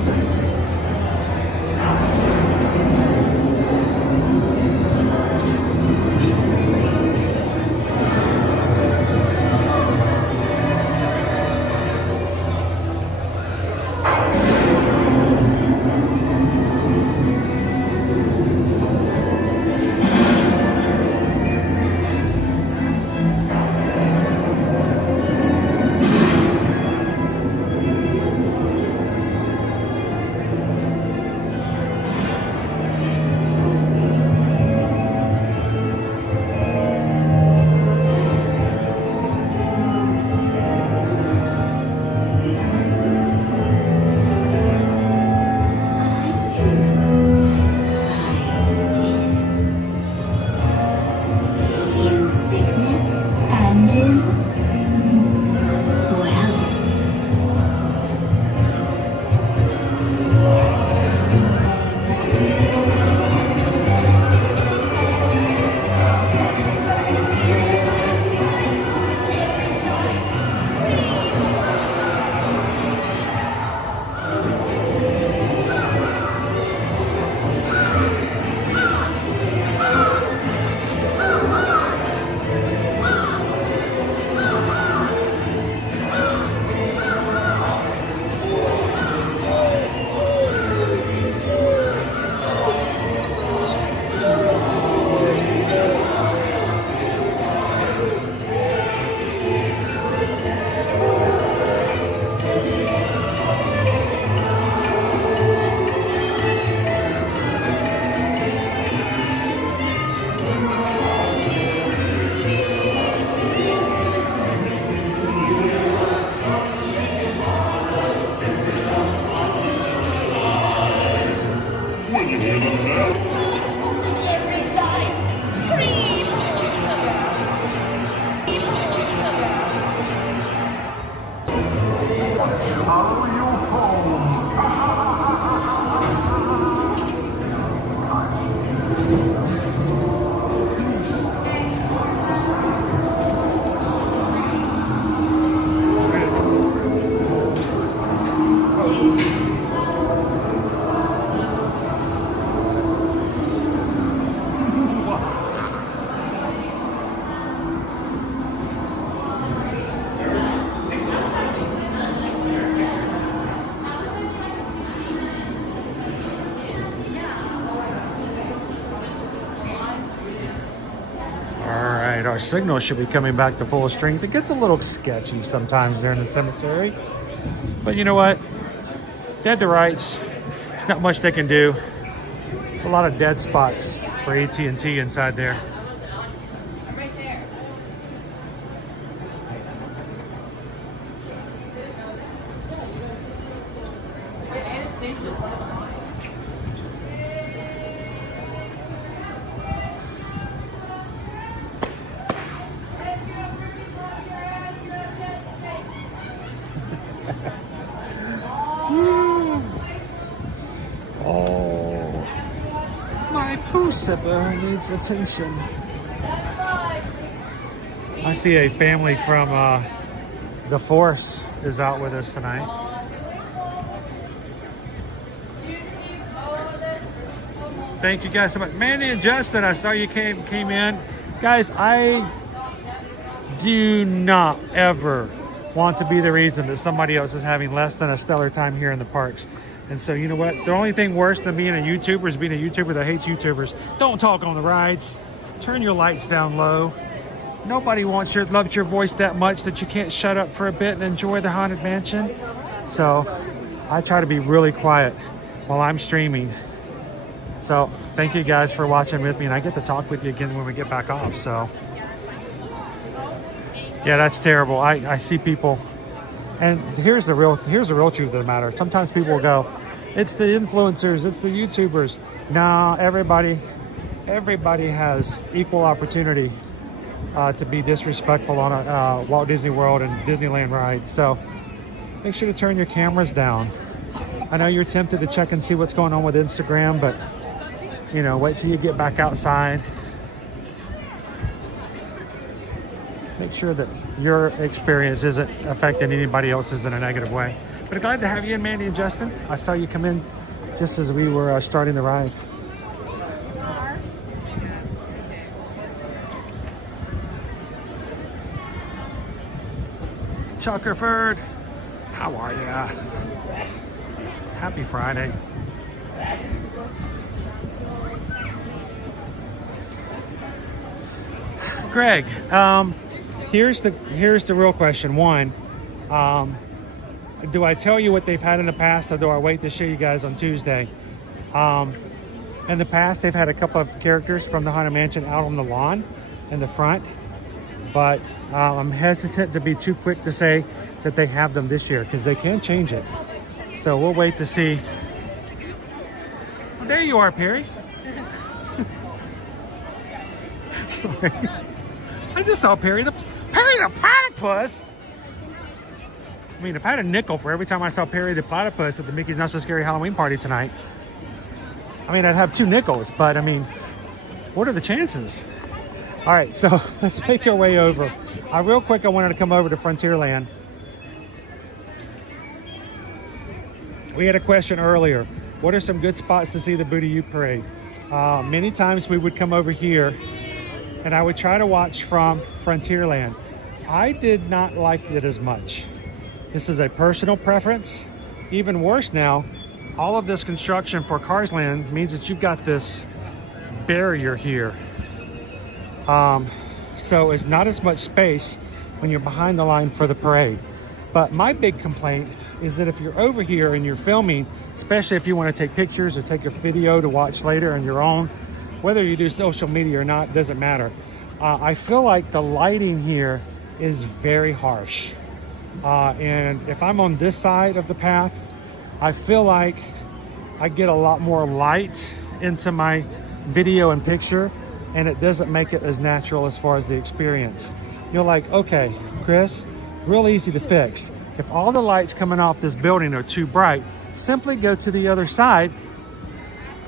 right, our signal should be coming back to full strength. It gets a little sketchy sometimes there in the cemetery, but you know what? Dead to rights. There's not much they can do. There's a lot of dead spots for AT&T inside there. Oh, my Pussyber needs attention. I see a family from the Force is out with us tonight. Thank you guys so much. Mandy and Justin, I saw you came in. Guys, I do not ever want to be the reason that somebody else is having less than a stellar time here in the parks. And so, you know what? The only thing worse than being a YouTuber is being a YouTuber that hates YouTubers. Don't talk on the rides. Turn your lights down low. Nobody loves your voice that much that you can't shut up for a bit and enjoy the Haunted Mansion. So I try to be really quiet while I'm streaming. So thank you guys for watching with me, and I get to talk with you again when we get back off. So yeah, that's terrible. I see people, and here's the real truth of the matter. Sometimes people will go, it's the influencers, it's the YouTubers. No, everybody has equal opportunity to be disrespectful on a Walt Disney World and Disneyland ride. So make sure to turn your cameras down. I know you're tempted to check and see what's going on with Instagram, but you know, wait till you get back outside. Make sure that your experience isn't affecting anybody else's in a negative way. But glad to have you in, Mandy and Justin. I saw you come in just as we were starting the ride. Chuckerford, how are ya? Happy Friday. Greg, here's the real question. One, do I tell you what they've had in the past, or do I wait to show you guys on Tuesday? In the past, they've had a couple of characters from the Haunted Mansion out on the lawn in the front, but I'm hesitant to be too quick to say that they have them this year because they can change it. So we'll wait to see. Well, there you are, Perry. Sorry. I just saw Perry the Platypus. I mean, if I had a nickel for every time I saw Perry the Platypus at the Mickey's Not So Scary Halloween party tonight, I mean, I'd have 2 nickels, but I mean, what are the chances? All right, so let's make our way over. Real quick, I wanted to come over to Frontierland. We had a question earlier. What are some good spots to see the Booty U Parade? Many times we would come over here and I would try to watch from Frontierland. I did not like it as much. This is a personal preference. Even worse now, all of this construction for Cars Land means that you've got this barrier here. So it's not as much space when you're behind the line for the parade. But my big complaint is that if you're over here and you're filming, especially if you want to take pictures or take a video to watch later on your own, whether you do social media or not, doesn't matter. I feel like the lighting here is very harsh. And if I'm on this side of the path, I feel like I get a lot more light into my video and picture, and it doesn't make it as natural as far as the experience. You're like, okay, Chris, real easy to fix. If all the lights coming off this building are too bright, simply go to the other side.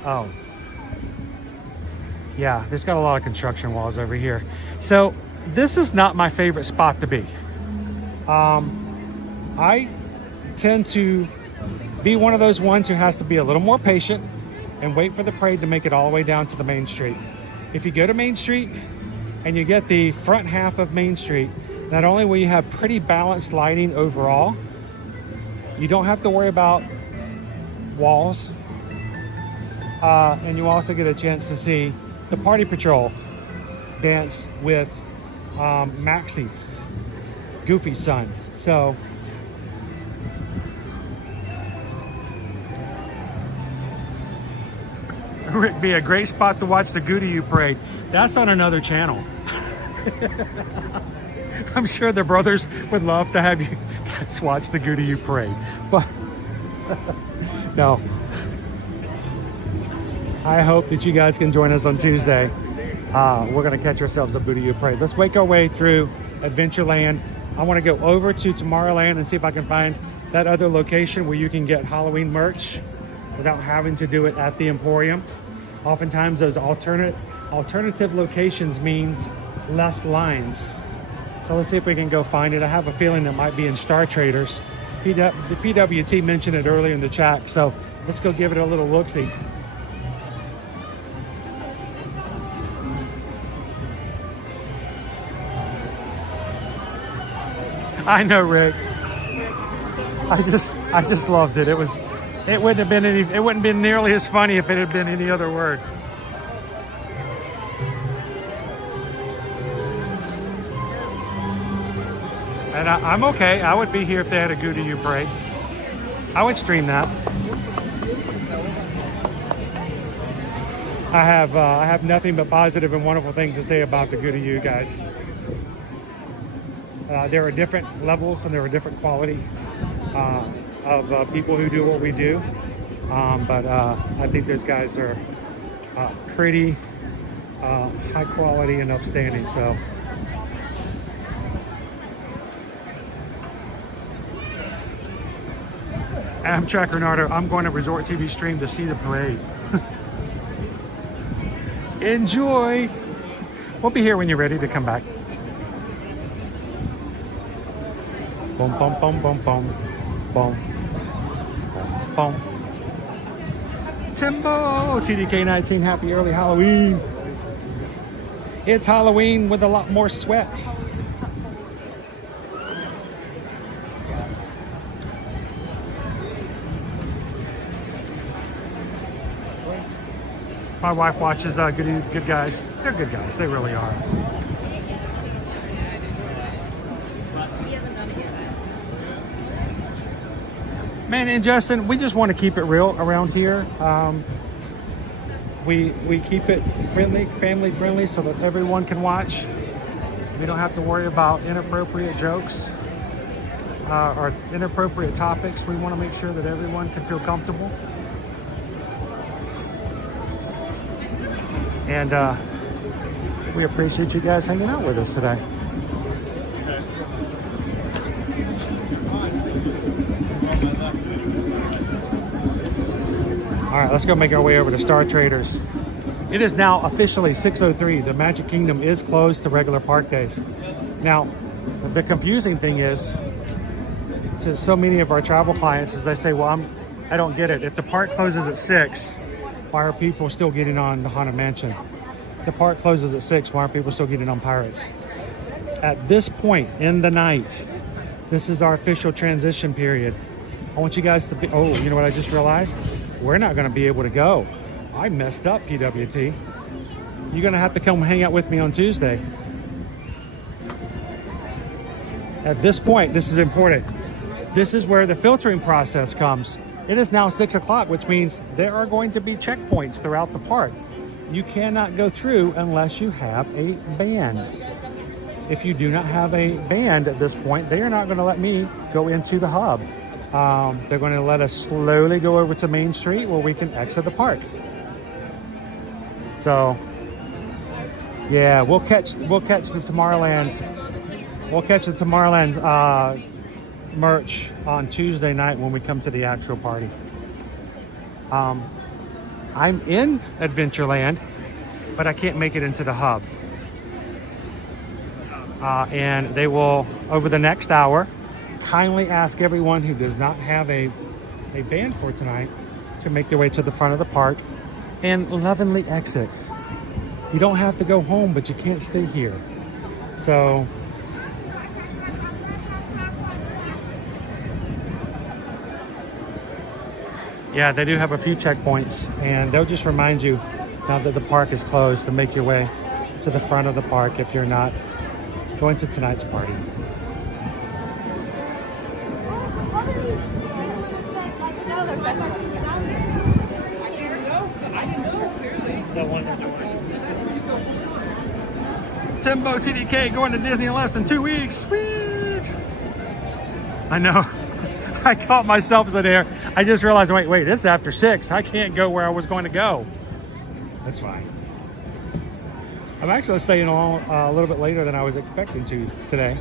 Oh. Yeah, there's got a lot of construction walls over here. So this is not my favorite spot to be. I tend to be one of those ones who has to be a little more patient and wait for the parade to make it all the way down to the Main Street. If you go to Main Street and you get the front half of Main Street, not only will you have pretty balanced lighting overall, you don't have to worry about walls, and you also get a chance to see the Party Patrol dance with Maxie, Goofy's son. So it'd be a great spot to watch the Goo-to-You parade. That's on another channel. I'm sure the brothers would love to have you guys watch the Goo-to-You parade, but no. I hope that you guys can join us on Tuesday. We're gonna catch ourselves a Goo-to-You parade. Let's make our way through Adventureland. I wanna go over to Tomorrowland and see if I can find that other location where you can get Halloween merch without having to do it at the Emporium. Oftentimes those alternative locations means less lines. So let's see if we can go find it. I have a feeling it might be in Star Traders. The PWT mentioned it earlier in the chat, so let's go give it a little look-see. I know, Rick. I just loved it. It wouldn't have been nearly as funny if it had been any other word. And I'm okay. I would be here if they had a Goo-to-You parade. I would stream that. I have nothing but positive and wonderful things to say about the Goo-to-You guys. There are different levels and there are different quality of people who do what we do. But I think those guys are pretty high quality and upstanding. So Amtrak Renardo, I'm going to Resort TV stream to see the parade. Enjoy. We'll be here when you're ready to come back. Boom, boom, boom, boom, boom, boom, boom. Timbo, TDK19, happy early Halloween. It's Halloween with a lot more sweat. My wife watches Good Guys. They're good guys. They really are. Man, and Justin, we just want to keep it real around here. We keep it friendly, family friendly, so that everyone can watch. We don't have to worry about inappropriate jokes or inappropriate topics. We want to make sure that everyone can feel comfortable. And we appreciate you guys hanging out with us today. All right, let's go make our way over to Star Traders. It is now officially 6:03. The Magic Kingdom is closed to regular park days. Now, the confusing thing is, to so many of our travel clients, is they say, well, I don't get it. If the park closes at 6, why are people still getting on the Haunted Mansion? The park closes at 6, why are people still getting on Pirates? At this point in the night, this is our official transition period. I want you guys to be, oh, you know what I just realized? We're not gonna be able to go. I messed up, PWT. You're gonna have to come hang out with me on Tuesday. At this point, this is important. This is where the filtering process comes. It is now 6 o'clock, which means there are going to be checkpoints throughout the park. You cannot go through unless you have a band. If you do not have a band at this point, they are not going to let me go into the hub. They're going to let us slowly go over to Main Street where we can exit the park. So, yeah, we'll catch the Tomorrowland. We'll catch the Tomorrowland merch on Tuesday night when we come to the actual party. I'm in Adventureland, but I can't make it into the hub. And they will, over the next hour, kindly ask everyone who does not have a band for tonight to make their way to the front of the park and lovingly exit. You don't have to go home, but you can't stay here. So, yeah, they do have a few checkpoints, and they'll just remind you now that the park is closed to make your way to the front of the park if you're not going to tonight's party. Timbo TDK going to Disney in less than 2 weeks. Sweet. I know. I caught myself in there. I just realized, wait, it's after 6. I can't go where I was going to go. That's fine. I'm actually staying on a little bit later than I was expecting to today.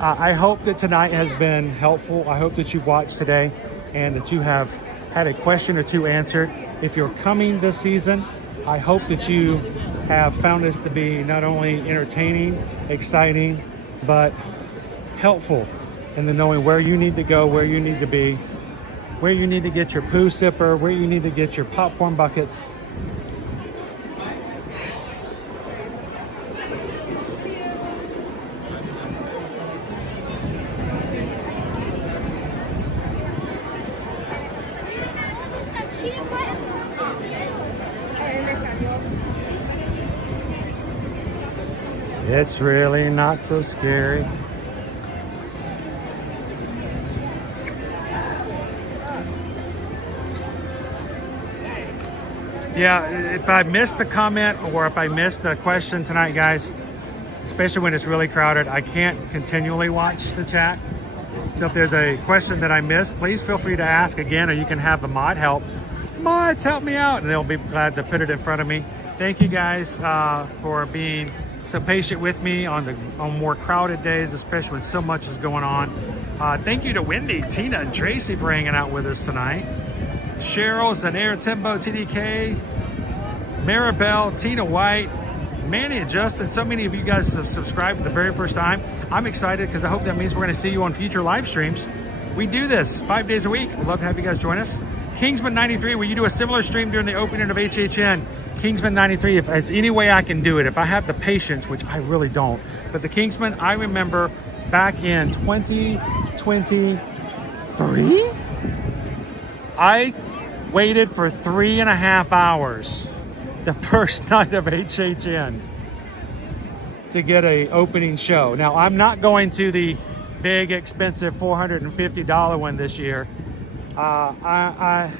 I hope that tonight has been helpful. I hope that you've watched today and that you have had a question or two answered. If you're coming this season, I hope that you have found this to be not only entertaining, exciting, but helpful in the knowing where you need to go, where you need to be, where you need to get your poo sipper, where you need to get your popcorn buckets. It's really not so scary. Yeah, if I missed a comment or if I missed a question tonight, guys, especially when it's really crowded, I can't continually watch the chat. So if there's a question that I missed, please feel free to ask again, or you can have a mod help. Mods, help me out, and they'll be glad to put it in front of me. Thank you guys for being so patient with me on more crowded days, especially when so much is going on. Thank you to Wendy, Tina, and Tracy for hanging out with us tonight. Cheryl, Zanair, Timbo, TDK, Maribel, Tina White, Manny and Justin. So many of you guys have subscribed for the very first time. I'm excited because I hope that means we're going to see you on future live streams. We do this 5 days a week. We'd love to have you guys join us. Kingsman 93, will you do a similar stream during the opening of HHN? Kingsman 93, if there's any way I can do it, if I have the patience, which I really don't. But the Kingsman, I remember back in 2023, I waited for 3.5 hours the first night of HHN to get a opening show. Now, I'm not going to the big, expensive $450 one this year. I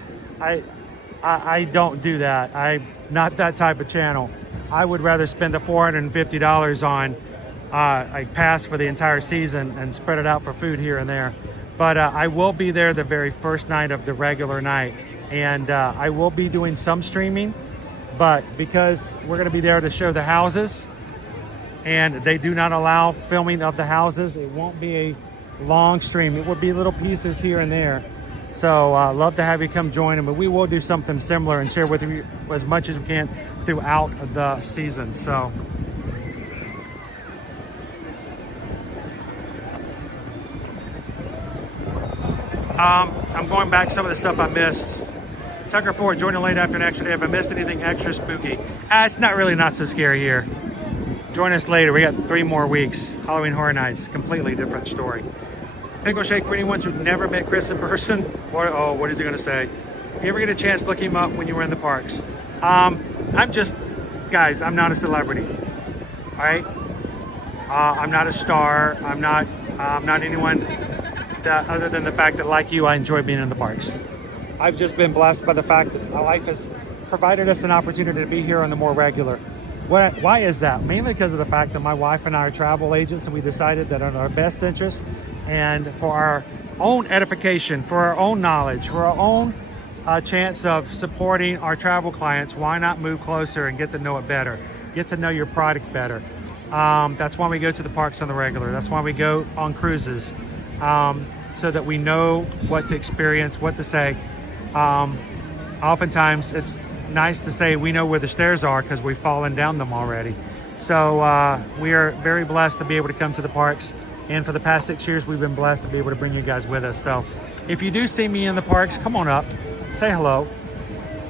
don't do that. I'm not that type of channel. I would rather spend the $450 on a pass for the entire season and spread it out for food here and there. But I will be there the very first night of the regular night. And I will be doing some streaming, but because we're going to be there to show the houses and they do not allow filming of the houses, it won't be a long stream. It will be little pieces here and there. So love to have you come join them, but we will do something similar and share with you as much as we can throughout the season. So I'm going back to some of the stuff I missed. Tucker Ford joining late after an extra day. If I missed anything extra spooky, it's not so scary here. Join us later. We got 3 more weeks. Halloween Horror Nights, completely different story. Pickle Shake for anyone who've never met Chris in person. What is he going to say? If you ever get a chance, look him up when you were in the parks. Guys, I'm not a celebrity. All right? I'm not a star. I'm not anyone that, other than the fact that, like you, I enjoy being in the parks. I've just been blessed by the fact that my life has provided us an opportunity to be here on the more regular. Why is that? Mainly because of the fact that my wife and I are travel agents, and we decided that in our best interest and for our own edification, for our own knowledge, for our own chance of supporting our travel clients, why not move closer and get to know it better, get to know your product better. That's why we go to the parks on the regular. That's why we go on cruises, so that we know what to experience, what to say. Oftentimes it's nice to say we know where the stairs are because we've fallen down them already. So we are very blessed to be able to come to the parks, and for the past 6 years we've been blessed to be able to bring you guys with us. So if you do see me in the parks, come on up, say hello.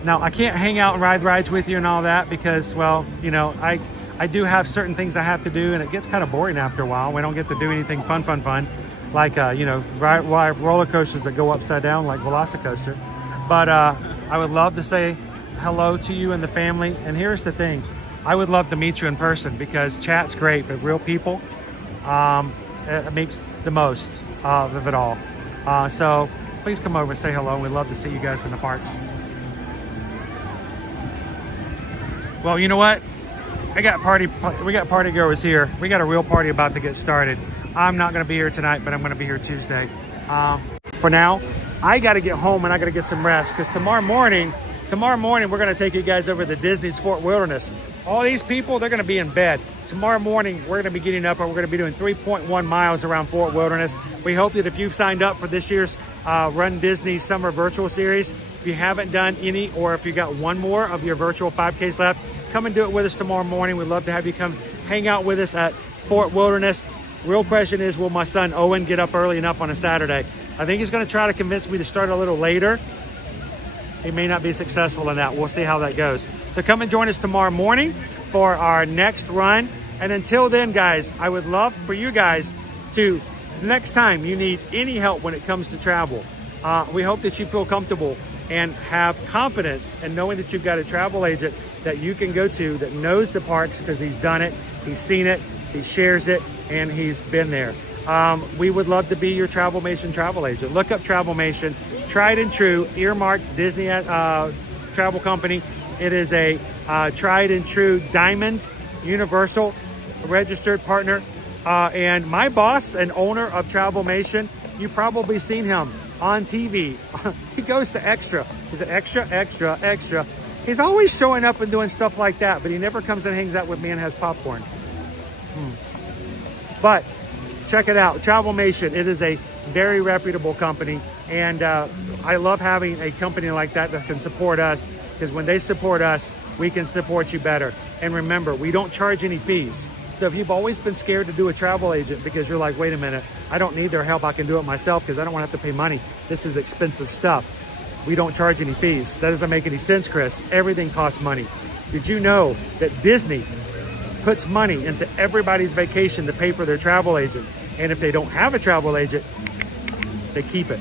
Now, I can't hang out and ride rides with you and all that because, well, you know, I do have certain things I have to do, and it gets kind of boring after a while. We don't get to do anything fun like you know, ride roller coasters that go upside down like Velocicoaster. But I would love to say hello to you and the family. And here's the thing, I would love to meet you in person because chat's great, but real people It makes the most of it all. So please come over and say hello. We'd love to see you guys in the parks. Well, you know what? We got party goers here. We got a real party about to get started. I'm not going to be here tonight, but I'm going to be here Tuesday. For now, I got to get home and I got to get some rest because tomorrow morning, we're going to take you guys over to Disney's Fort Wilderness. All these people, they're going to be in bed. Tomorrow morning, we're going to be getting up and we're going to be doing 3.1 miles around Fort Wilderness. We hope that if you've signed up for this year's Run Disney Summer Virtual Series, if you haven't done any or if you got one more of your virtual 5Ks left, come and do it with us tomorrow morning. We'd love to have you come hang out with us at Fort Wilderness. Real question is, will my son Owen get up early enough on a Saturday? I think he's going to try to convince me to start a little later. He may not be successful in that. We'll see how that goes. So come and join us tomorrow morning for our next run. And until then, guys, I would love for you guys to, next time you need any help when it comes to travel, we hope that you feel comfortable and have confidence in knowing that you've got a travel agent that you can go to that knows the parks because he's done it, he's seen it, he shares it, and he's been there. We would love to be your Travelmation travel agent. Look up Travelmation, tried and true, earmarked Disney travel company. It is a tried and true Diamond Universal registered partner. And my boss and owner of Travelmation, you've probably seen him on TV. He goes to extra. He's an extra. He's always showing up and doing stuff like that, but he never comes and hangs out with me and has popcorn. But check it out, Travelmation. It is a very reputable company, and I love having a company like that that can support us, because when they support us, we can support you better. And remember, we don't charge any fees. So if you've always been scared to do a travel agent because you're like, wait a minute, I don't need their help, I can do it myself because I don't want to have to pay money. This is expensive stuff. We don't charge any fees. That doesn't make any sense, Chris. Everything costs money. Did you know that Disney puts money into everybody's vacation to pay for their travel agent? And if they don't have a travel agent, they keep it.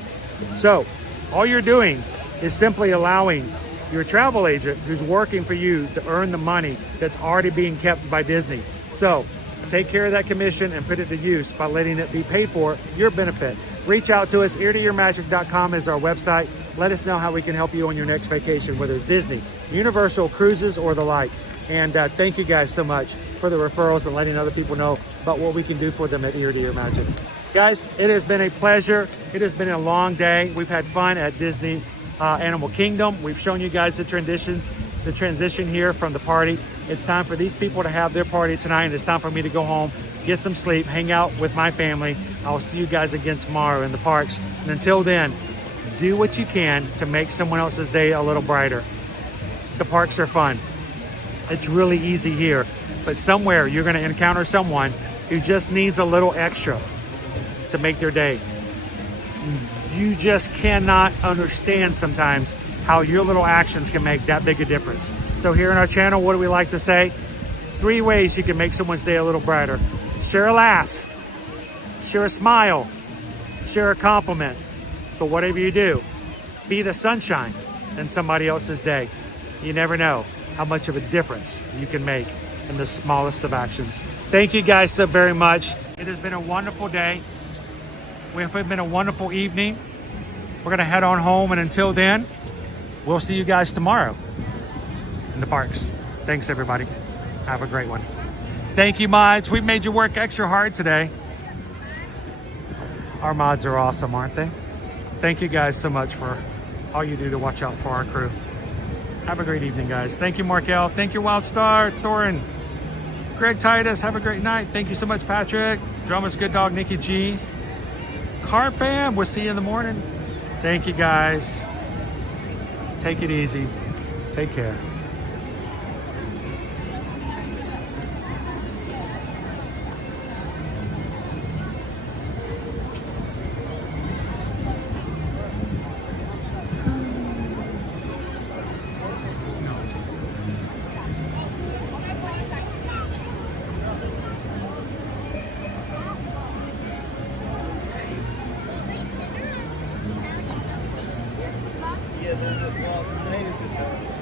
So all you're doing is simply allowing your travel agent who's working for you to earn the money that's already being kept by Disney. So take care of that commission and put it to use by letting it be paid for your benefit. Reach out to us. eartoyourmagic.com is our website. Let us know how we can help you on your next vacation, whether it's Disney, Universal, cruises, or the like. And thank you guys so much for the referrals and letting other people know about what we can do for them at Ear to Your Magic. Guys, it has been a pleasure. It has been a long day. We've had fun at Disney Animal Kingdom. We've shown you guys the transition here from the party. It's time for these people to have their party tonight, and it's time for me to go home, get some sleep, hang out with my family. I'll see you guys again tomorrow in the parks. And until then, do what you can to make someone else's day a little brighter. The parks are fun. It's really easy here, but somewhere you're going to encounter someone who just needs a little extra to make their day. You just cannot understand sometimes how your little actions can make that big a difference. So here in our channel, what do we like to say? 3 ways you can make someone's day a little brighter. Share a laugh, share a smile, share a compliment. But whatever you do, be the sunshine in somebody else's day. You never know how much of a difference you can make in the smallest of actions. Thank you guys so very much. It has been a wonderful day. It's been a wonderful evening. We're gonna head on home, and until then, we'll see you guys tomorrow in the parks. Thanks everybody. Have a great one. Thank you, mods. We made you work extra hard today. Our mods are awesome, aren't they? Thank you guys so much for all you do to watch out for our crew. Have a great evening, guys. Thank you, Markel. Thank you, Wild Star, Thorin, Greg Titus. Have a great night. Thank you so much, Patrick. Drummer's Good Dog, Nikki G. Car fam, we'll see you in the morning. Thank you, guys. Take it easy. Take care. Yeah, well, today is